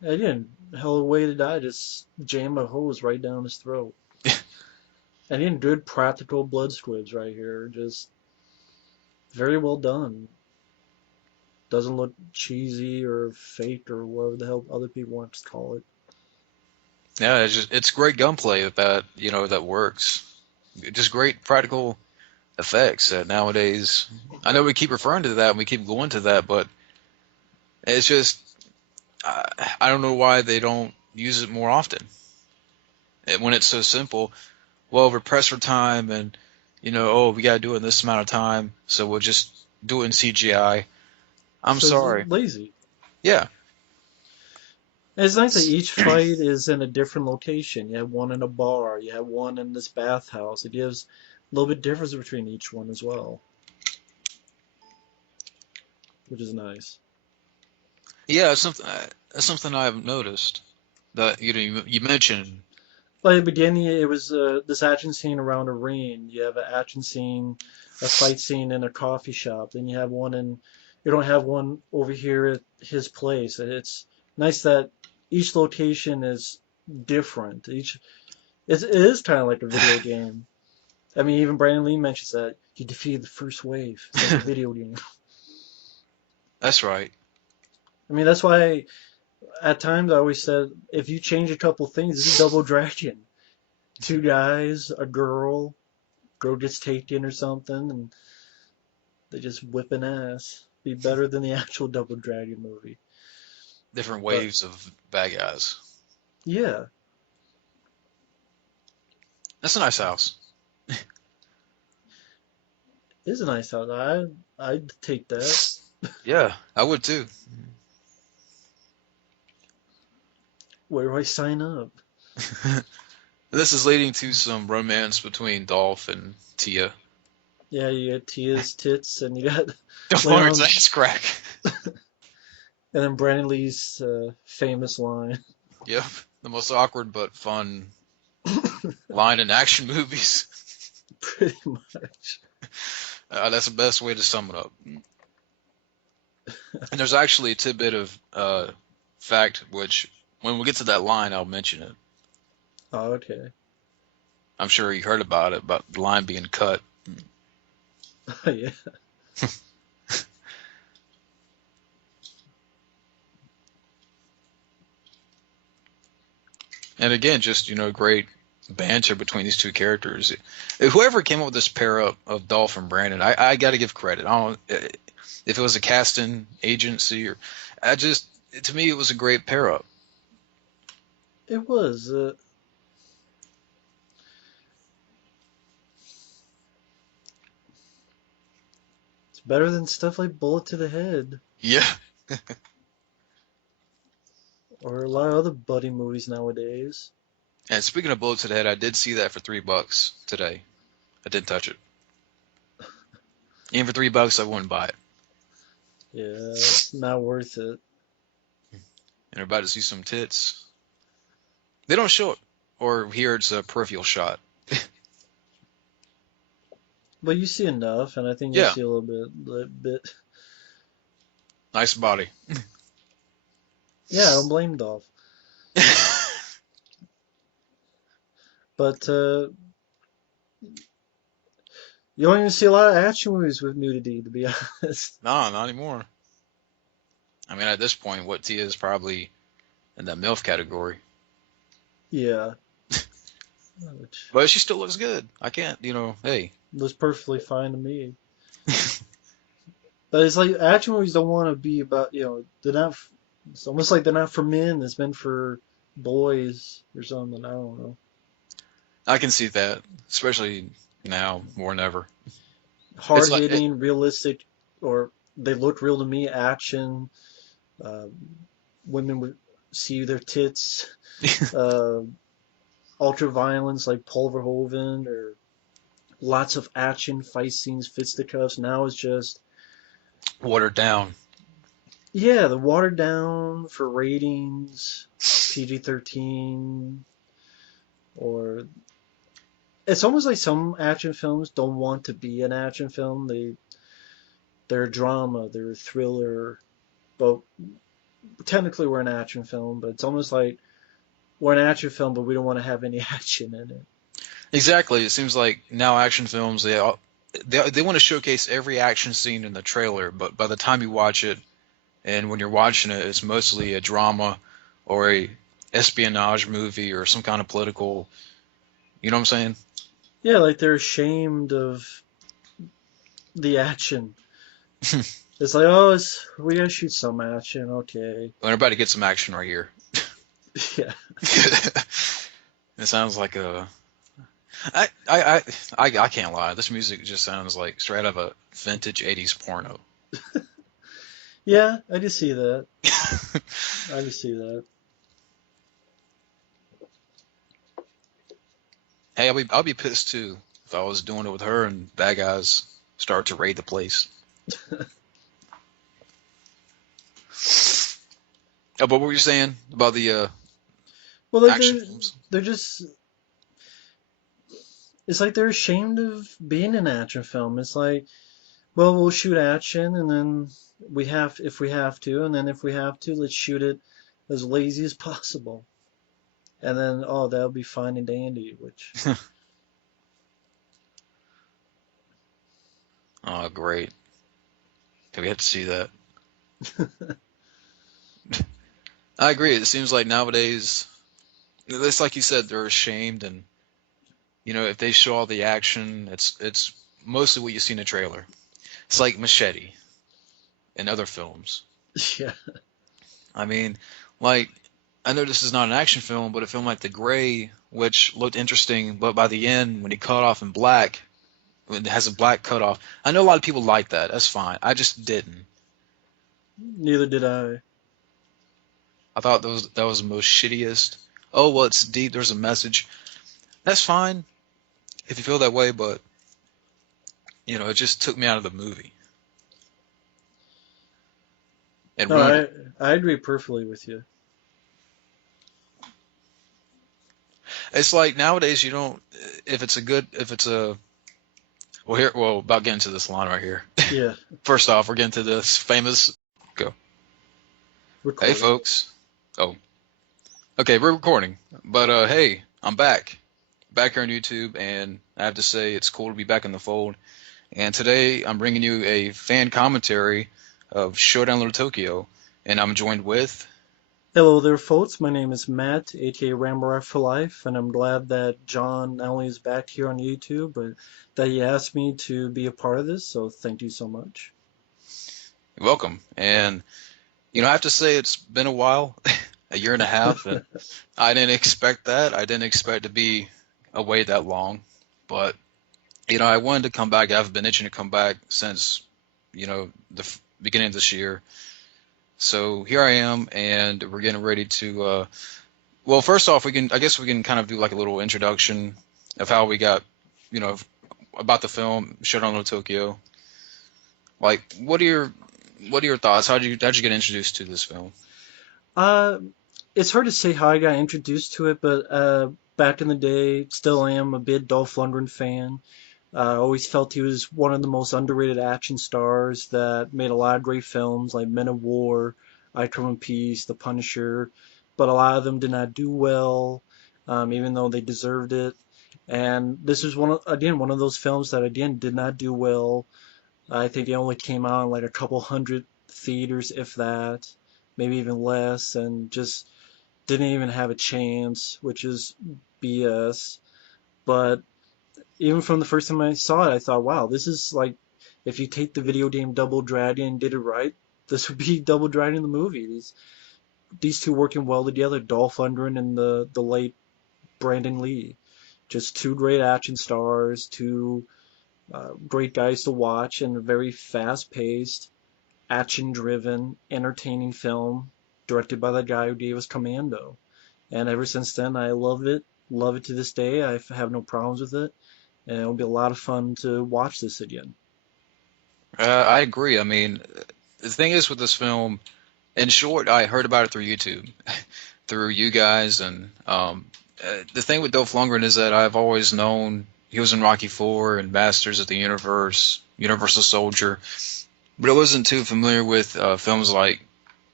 Again, hell of a way to die, just jam a hose right down his throat. And again, good practical blood squibs right here. Just very well done. Doesn't look cheesy or fake or whatever the hell other people want to call it. Yeah, it's great gunplay that that works. Just great practical effects that nowadays. I know we keep referring to that and we keep going to that, but it's just I, I don't know why they don't use it more often. When it's so simple, well, we're pressed for time and oh, we got to do it in this amount of time, so we'll just do it in CGI. I'm So it's sorry. lazy. Yeah, And it's nice that each fight is in a different location. You have one in a bar, you have one in this bathhouse. It gives a little bit difference between each one as well, which is nice. yeah, it's something I've noticed that you mentioned. By the beginning, it was this action scene around a ring. You have an action scene, a fight scene in a coffee shop. Then you have one in, you don't have one over here at his place. It's nice that each location is different. It is kind of like a video game. I mean, even Brandon Lee mentions that you defeated the first wave. It's like a video game. That's right. I mean, that's why at times I always said if you change a couple things, this is Double Dragon. Two guys, a girl gets taken or something, and they just whip an ass. Be better than the actual Double Dragon movie. Different But waves of bad guys. yeah, That's a nice house. it's a nice house. I'd take that. Yeah, I would too. Where do I sign up? This is leading to some romance between Dolph and Tia. Yeah, you got Tia's tits, and you got Dolph later Lundgren's on, ass crack. and then Brandon Lee's famous line. Yep, the most awkward but fun line in action movies. Pretty much. That's the best way to sum it up. And there's actually a tidbit of fact, which when we get to that line, I'll mention it. Oh, okay. I'm sure you heard about the line being cut. Yeah. And again, just great banter between these two characters. Whoever came up with this pair up of Dolph and Brandon, I got to give credit. I don't if it was a casting agency or I just to me it was a great pair up. It was. It's better than stuff like Bullet to the Head Yeah. or a lot of other buddy movies nowadays. And speaking of Bullet to the Head, I did see that for $3 today. I didn't touch it. Even for $3, I wouldn't buy it. Yeah, not worth it. And we're about to see some tits. They don't show it, or here it's a peripheral shot. But you see enough, and I think you'll Yeah, see a little bit. nice body. Yeah, I don't blame Dolph. But you don't even see a lot of action movies with nudity, to be honest. No, not anymore. I mean, at this point, what Tia is probably in that MILF category. Yeah, which But she still looks good. I can't, hey. was perfectly fine to me. But it's like action movies don't want to be about, they're not. It's almost like they're not for men. It's meant for boys or something. I don't know. I can see that, especially now more than ever. Hard It's like, hitting, realistic, or they look real to me. Action. Uh, Women would see their tits. Uh, Ultra violence like Pulverhoven or lots of action, fight scenes, fisticuffs. Now it's just watered down. yeah, the watered down for ratings, PG-13, or it's almost like some action films don't want to be an action film. They're a drama, they're a thriller, but technically we're an action film, but it's almost like we're an action film, but we don't want to have any action in it. Exactly. It seems like now action films they want to showcase every action scene in the trailer, but by the time you watch it and when you're watching it, it's mostly a drama or a espionage movie or some kind of political. You know what I'm saying? Yeah, like they're ashamed of the action. It's like, oh, we gotta shoot some action, okay. Well, everybody get some action right here. Yeah. It sounds like a. I can't lie. This music just sounds like straight out of a vintage '80s porno. Yeah, I just see that. I just see that. Hey, I'll be pissed too if I was doing it with her and bad guys start to raid the place. Oh, but what were you saying about the Well, like action films? they're just it's like they're ashamed of being an action film. It's like, well, we'll shoot action and then we have if we have to, and then if we have to, let's shoot it as lazy as possible. And then oh, that'll be fine and dandy, which Oh, great. We have to see that. I agree. It seems like nowadays, it's like you said, they're ashamed, and if they show all the action, it's mostly what you see in the trailer. It's like Machete in other films. yeah. I mean, like I know this is not an action film, but a film like The Gray, which looked interesting, but by the end, when he cut off in black, when it has a black cutoff, I know a lot of people like that. That's fine. I just didn't. Neither did I. I thought that was the most shittiest. Oh well, it's deep. There's a message. That's fine if you feel that way, but it just took me out of the movie and No, ruined it. I agree perfectly with you. It's like nowadays you don't. If it's a about getting to this line right here. Yeah, First off, we're getting to this famous. Go. Hey, recording. folks. Oh, okay, we're recording. But hey, I'm back here on YouTube, and I have to say it's cool to be back in the fold. And today I'm bringing you a fan commentary of Showdown In Little Tokyo, and I'm joined with. Hello there, folks. My name is Matt, aka Rambar for Life, and I'm glad that John not only is back here on YouTube, but that he asked me to be a part of this. So thank you so much. Welcome. And I have to say it's been a while, a year and a half, and I didn't expect that. I didn't expect to be away that long, but I wanted to come back. I've been itching to come back since the beginning of this year. So here I am, and we're getting ready to. Well, first off, I guess we can kind of do like a little introduction of how we got, you know, about the film Showdown in Little Tokyo. Like, what are your thoughts? How'd you get introduced to this film? Uh, it's hard to say how I got introduced to it, but back in the day, still am a big Dolph Lundgren fan. I always felt he was one of the most underrated action stars that made a lot of great films like Men of War, I Come in Peace, The Punisher, but a lot of them did not do well, even though they deserved it. And this was one of those films that again did not do well. I think it only came out in like a couple hundred theaters, if that, maybe even less, and just didn't even have a chance, which is BS. But even from the first time I saw it, I thought, wow, this is like if you take the video game Double Dragon and did it right, this would be Double Dragon the movie. These two working well together, Dolph Lundgren and the late Brandon Lee, just two great action stars, two great guys to watch, and a very fast-paced, action-driven, entertaining film directed by the guy who gave us Commando. And ever since then, I love it to this day. I have no problems with it, and it'll be a lot of fun to watch this again. I agree. I mean, the thing is with this film, in short, I heard about it through YouTube, through you guys, and the thing with Dolph Lundgren is that I've always known he was in Rocky Four and Masters of the Universe, Universal Soldier, but I wasn't too familiar with films like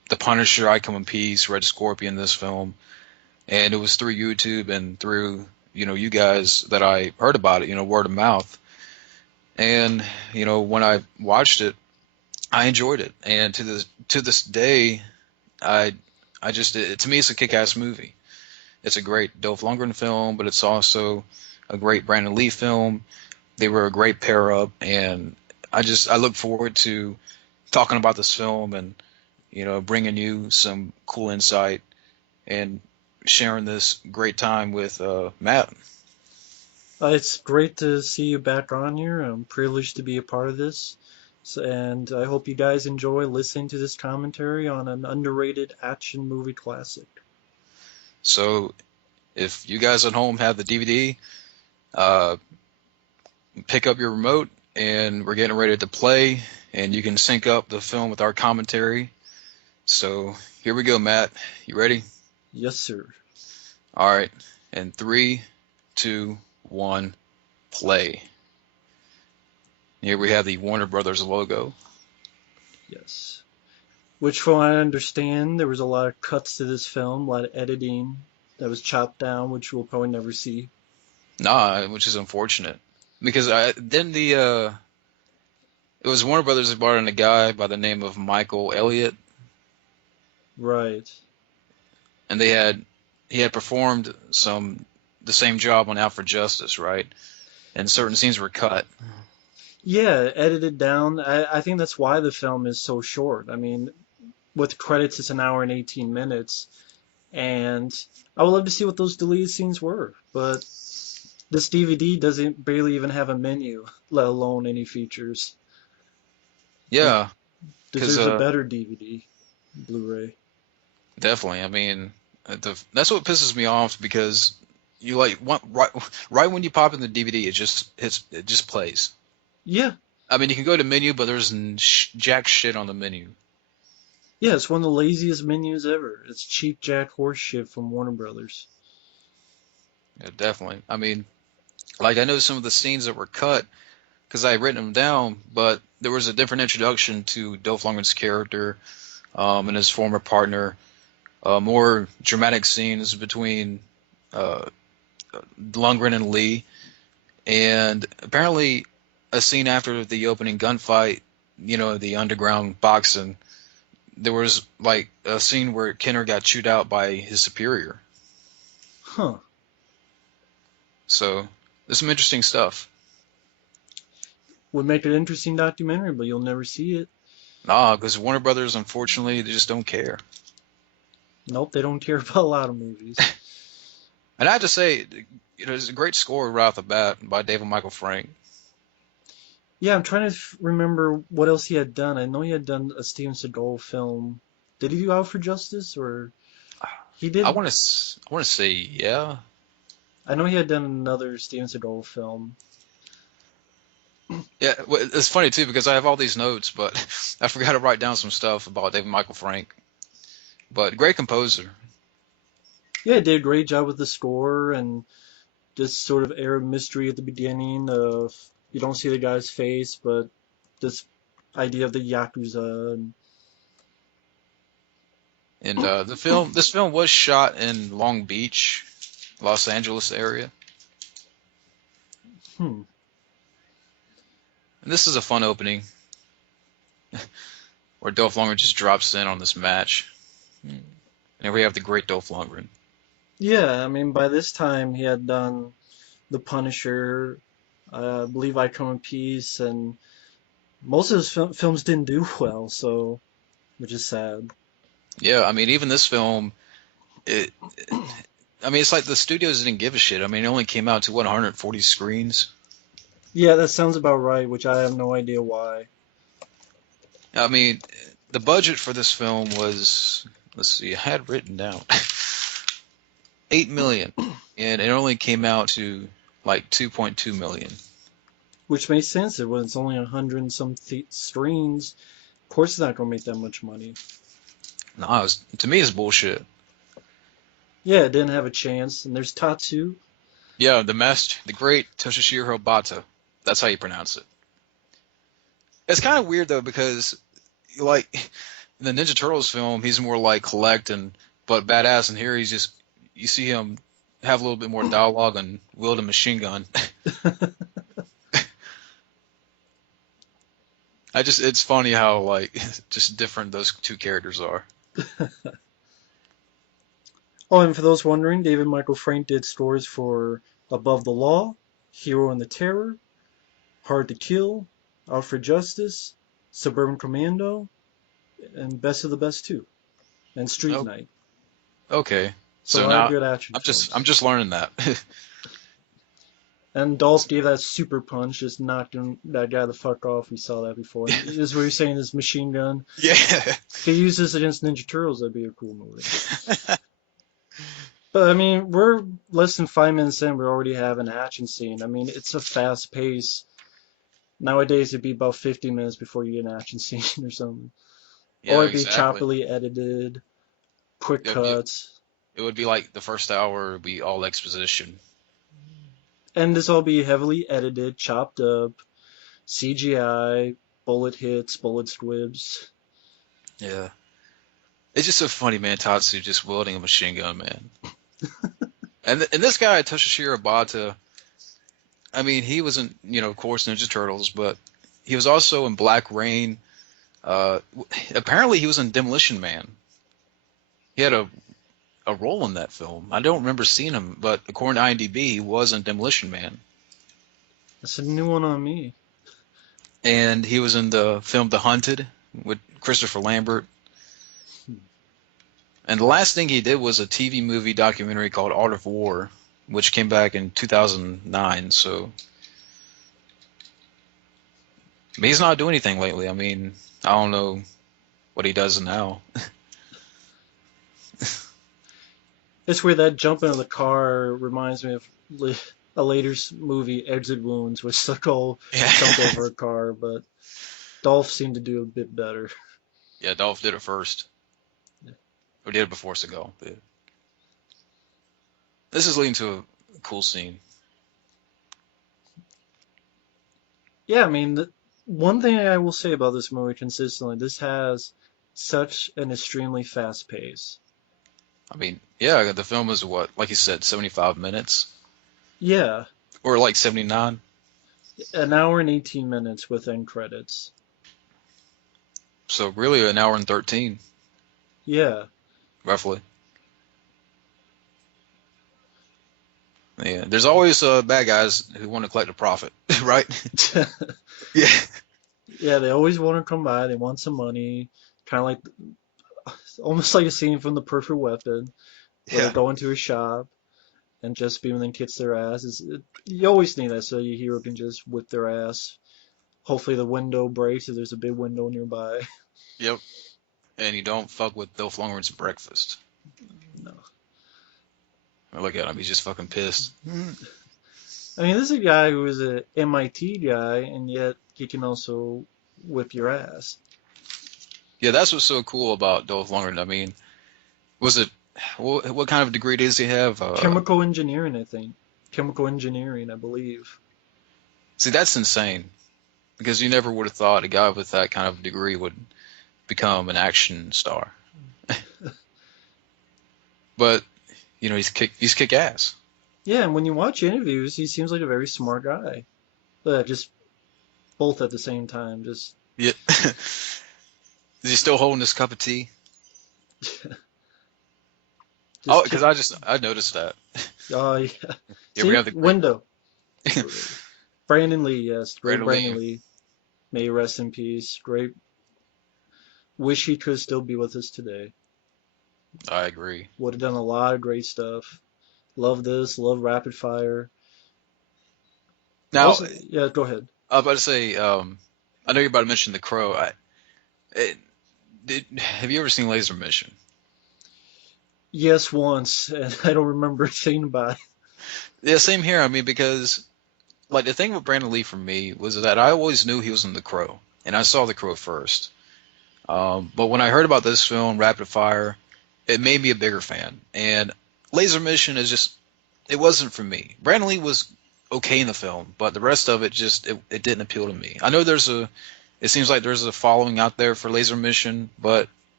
The Punisher, I Come in Peace, Red Scorpion, this film, and it was through YouTube and through you guys that I heard about it, word of mouth. And when I watched it, I enjoyed it, and to this day, I I just to me it's a kick-ass movie. It's a great Dolph Lundgren film, but it's also a great Brandon Lee film. They were a great pair up, and I look forward to talking about this film and bringing you some cool insight and sharing this great time with Matt. It's great to see you back on here. I'm privileged to be a part of this. And I hope you guys enjoy listening to this commentary on an underrated action movie classic. So if you guys at home have the DVD, uh, pick up your remote, and we're getting ready to play, and you can sync up the film with our commentary. So here we go, Matt. You ready? Yes, sir. All right. And three, two, one, play. Here we have the Warner Brothers logo. Yes. Which, from what I understand, there was a lot of cuts to this film, a lot of editing that was chopped down, which we'll probably never see. Nah, which is unfortunate because then it was Warner Brothers that brought in a guy by the name of Michael Elliott, Right. and he had performed the same job on Out for Justice, right? And certain scenes were cut. Yeah, edited down. I think that's why the film is so short. I mean, with credits, it's an hour and 18 minutes. And I would love to see what those deleted scenes were. But this DVD doesn't barely even have a menu, let alone any features. It Yeah, because deserves a better DVD, Blu-ray. definitely. I mean, that's what pisses me off because you right when you pop in the DVD, it just plays. Yeah, I mean, you can go to menu, but there's jack shit on the menu. yeah, it's one of the laziest menus ever. It's cheap jack horse shit from Warner Brothers. Yeah, definitely. I mean, like I know some of the scenes that were cut because I had written them down, but there was a different introduction to Dolph Lundgren's character and his former partner. More dramatic scenes between uh, Lundgren and Lee, and apparently a scene after the opening gunfight. The underground boxing. There was like a scene where Kenner got chewed out by his superior. Huh. So there's some interesting stuff. Would make an interesting documentary, but you'll never see it. Nah, because Warner Brothers, unfortunately, they just don't care. Nope, they don't care about a lot of movies. And I have to say, it's a great score right off the bat by David Michael Frank. Yeah, I'm trying to remember what else he had done. I know he had done a Steven Seagal film. Did he do Out for Justice, or he I did? want to, I want to say, yeah, I know he had done another Steven Seagal film. yeah. Well, it's funny too because I have all these notes, but I forgot to write down some stuff about David Michael Frank. But great composer. Yeah, he did a great job with the score and this sort of air of mystery at the beginning of you don't see the guy's face, but this idea of the Yakuza. And, And this film was shot in Long Beach, Los Angeles area. hmm. And this is a fun opening where Dolph Lundgren just drops in on this match. And we have the great Dolph Lundgren. Yeah, I mean, by this time he had done The Punisher, I believe I Come in Peace, and most of his films didn't do well, so which is sad. Yeah, I mean, even this film, it, I mean, it's like the studios didn't give a shit. I mean, it only came out to what 140 screens. Yeah, that sounds about right, which I have no idea why. I mean, the budget for this film was, let's see, I had written down 8 million, and it only came out to like 2.2 million. Which makes sense. It was only 100 and some screens. Of course, it's not gonna make that much money. No, to me, it's bullshit. Yeah, it didn't have a chance. And there's Tatsu. Yeah, the great Toshishiro Bata. That's how you pronounce it. It's kind of weird though because, like, in the Ninja Turtles film, he's more like collect and but badass, and here he's just you see him have a little bit more dialogue and wield a machine gun. I just it's funny how like just different those two characters are. Oh, and for those wondering, David Michael Frank did scores for Above the Law, Hero and the Terror, Hard to Kill, Out for Justice, Suburban Commando, and Best of the Best 2, and Street Oh, Night. okay. So a So lot of now good action I'm films. just learning that. And Dolph gave that super punch, just knocked that guy the fuck off. We saw that before. And this is what you're saying, his machine gun. Yeah. If he used this against Ninja Turtles, that'd be a cool movie. But I mean, we're less than 5 minutes in, we already have an action scene. I mean, it's a fast pace. Nowadays, it'd be about 50 minutes before you get an action scene or something. Or Yeah, it'd be exactly. choppily edited, quick It, it, cuts. it would be like the first hour would be all exposition. And this all be heavily edited, chopped up, CGI, bullet hits, bullet squibs. Yeah. It's just so funny, man. Tatsu just wielding a machine gun, man. And this guy Toshishiro Bata, I mean, he was in of course Ninja Turtles, but he was also in Black Rain. Apparently, he was in Demolition Man. He had a role in that film. I don't remember seeing him, but according to IMDb, he was in Demolition Man. That's a new one on me. And he was in the film The Hunted with Christopher Lambert. And the last thing he did was a TV movie documentary called Art of War, which came back in 2009. So but he's not doing anything lately. I mean, I don't know what he does now. It's weird that jump into the car reminds me of a later movie, Exit Wounds, which Suckle jumped Yeah, over a car, but Dolph seemed to do a bit better. yeah. Dolph did it first, or did it before Seagal. But this is leading to a cool scene. Yeah, I mean, one thing I will say about this movie consistently, this has such an extremely fast pace. I mean, yeah, the film is what, like you said, 75 minutes Yeah, or like 79. an hour and 18 minutes with end credits. So really, an hour and 13, Yeah. roughly. Yeah, there's always bad guys who want to collect a profit, right? Yeah, Yeah, they always want to come by, they want some money, kind of like almost like a scene from The Perfect Weapon, where they yeah, go into a shop and just beam then kicks their ass. You always need that so your hero can just whip their ass. Hopefully the window breaks if there's a big window nearby. yep. And you don't fuck with Dolph Lundgren's breakfast. No. Look at him, he's just fucking pissed. I mean, this is a guy who is a MIT guy, and yet he can also whip your ass. Yeah, that's what's so cool about Dolph Lundgren. I mean, was it what kind of degree does he have? Chemical engineering, I think. Chemical engineering, I believe. See, that's insane because you never would have thought a guy with that kind of degree would become an action star. But he's kick ass. Yeah, and when you watch interviews, he seems like a very smart guy. But just both at the same time. Just, Yeah. Is he still holding his cup of tea? Oh, just because kick. I noticed that. Oh, yeah. Yeah, we See? have the great Window. Brandon Lee, yes. Great Brandon Brandon Lee. Lee. May he rest in peace. Great. Wish he could still be with us today. I agree. Would have done a lot of great stuff. Love this. Love Rapid Fire. Now, Also, yeah, go ahead. I was about to say, I know you're about to mention The Crow. It, have you ever seen Laser Mission? Yes, once, and I don't remember a thing about it. Yeah, same here. I mean, because like the thing with Brandon Lee for me was that I always knew he was in The Crow, and I saw The Crow first. But when I heard about this film, Rapid Fire, it made me a bigger fan. And Laser Mission is just, it wasn't for me. Brandon Lee was okay in the film, but the rest of it just, it didn't appeal to me. I know it seems like there's a following out there for Laser Mission, but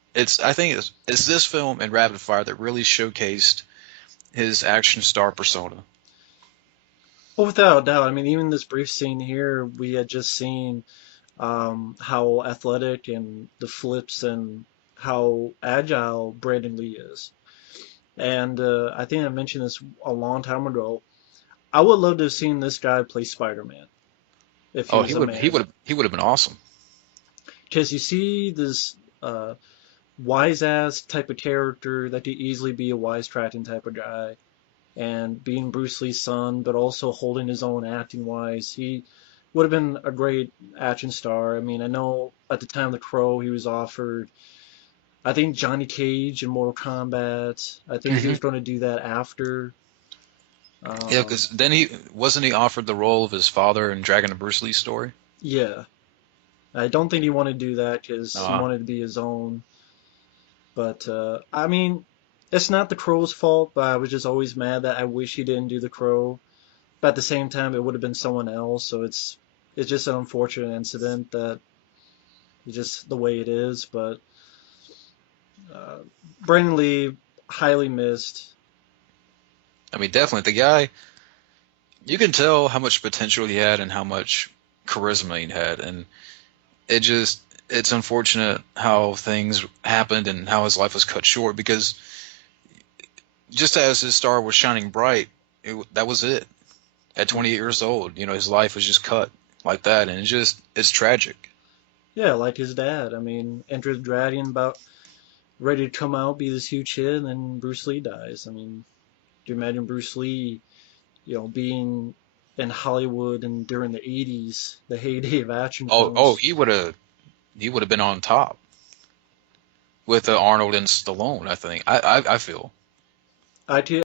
I think it's this film and Rapid Fire that really showcased his action star persona. Well, without a doubt. I mean, even this brief scene here, we had just seen how athletic and the flips and how agile Brandon Lee is. And I think I mentioned this a long time ago. I would love to have seen this guy play Spider-Man if he Oh, was a man. he would have been awesome. Because you see this uh, wise ass type of character that could easily be a wisecracking type of guy, and being Bruce Lee's son, but also holding his own acting wise. He would have been a great action star. I mean, I know at the time of The Crow, he was offered, I think, Johnny Cage in Mortal Kombat. I think he Hmm. was going to do that after. Yeah, Um, because then he wasn't he offered the role of his father in Dragon and Bruce Lee's story. yeah, I don't think he wanted to do that because he Uh, wanted to be his own. But I mean, it's not The Crow's fault, but I was just always mad that I wish he didn't do The Crow. But at the same time, it would have been someone else. So it's just an unfortunate incident that is just the way it is. But uh, Brandon Lee, highly missed. I mean, definitely the guy. You can tell how much potential he had and how much charisma he had, and it just it's unfortunate how things happened and how his life was cut short because just as his star was shining bright, that was it. At 28 years old, his life was just cut like that, and it's tragic. Yeah, like his dad. I mean, Enter the Dragon about ready to come out, be this huge hit, and then Bruce Lee dies. I mean, do you imagine Bruce Lee, being in Hollywood and during the '80s, the heyday of action Oh, films? he would have been on top with Arnold and Stallone. I think I feel. I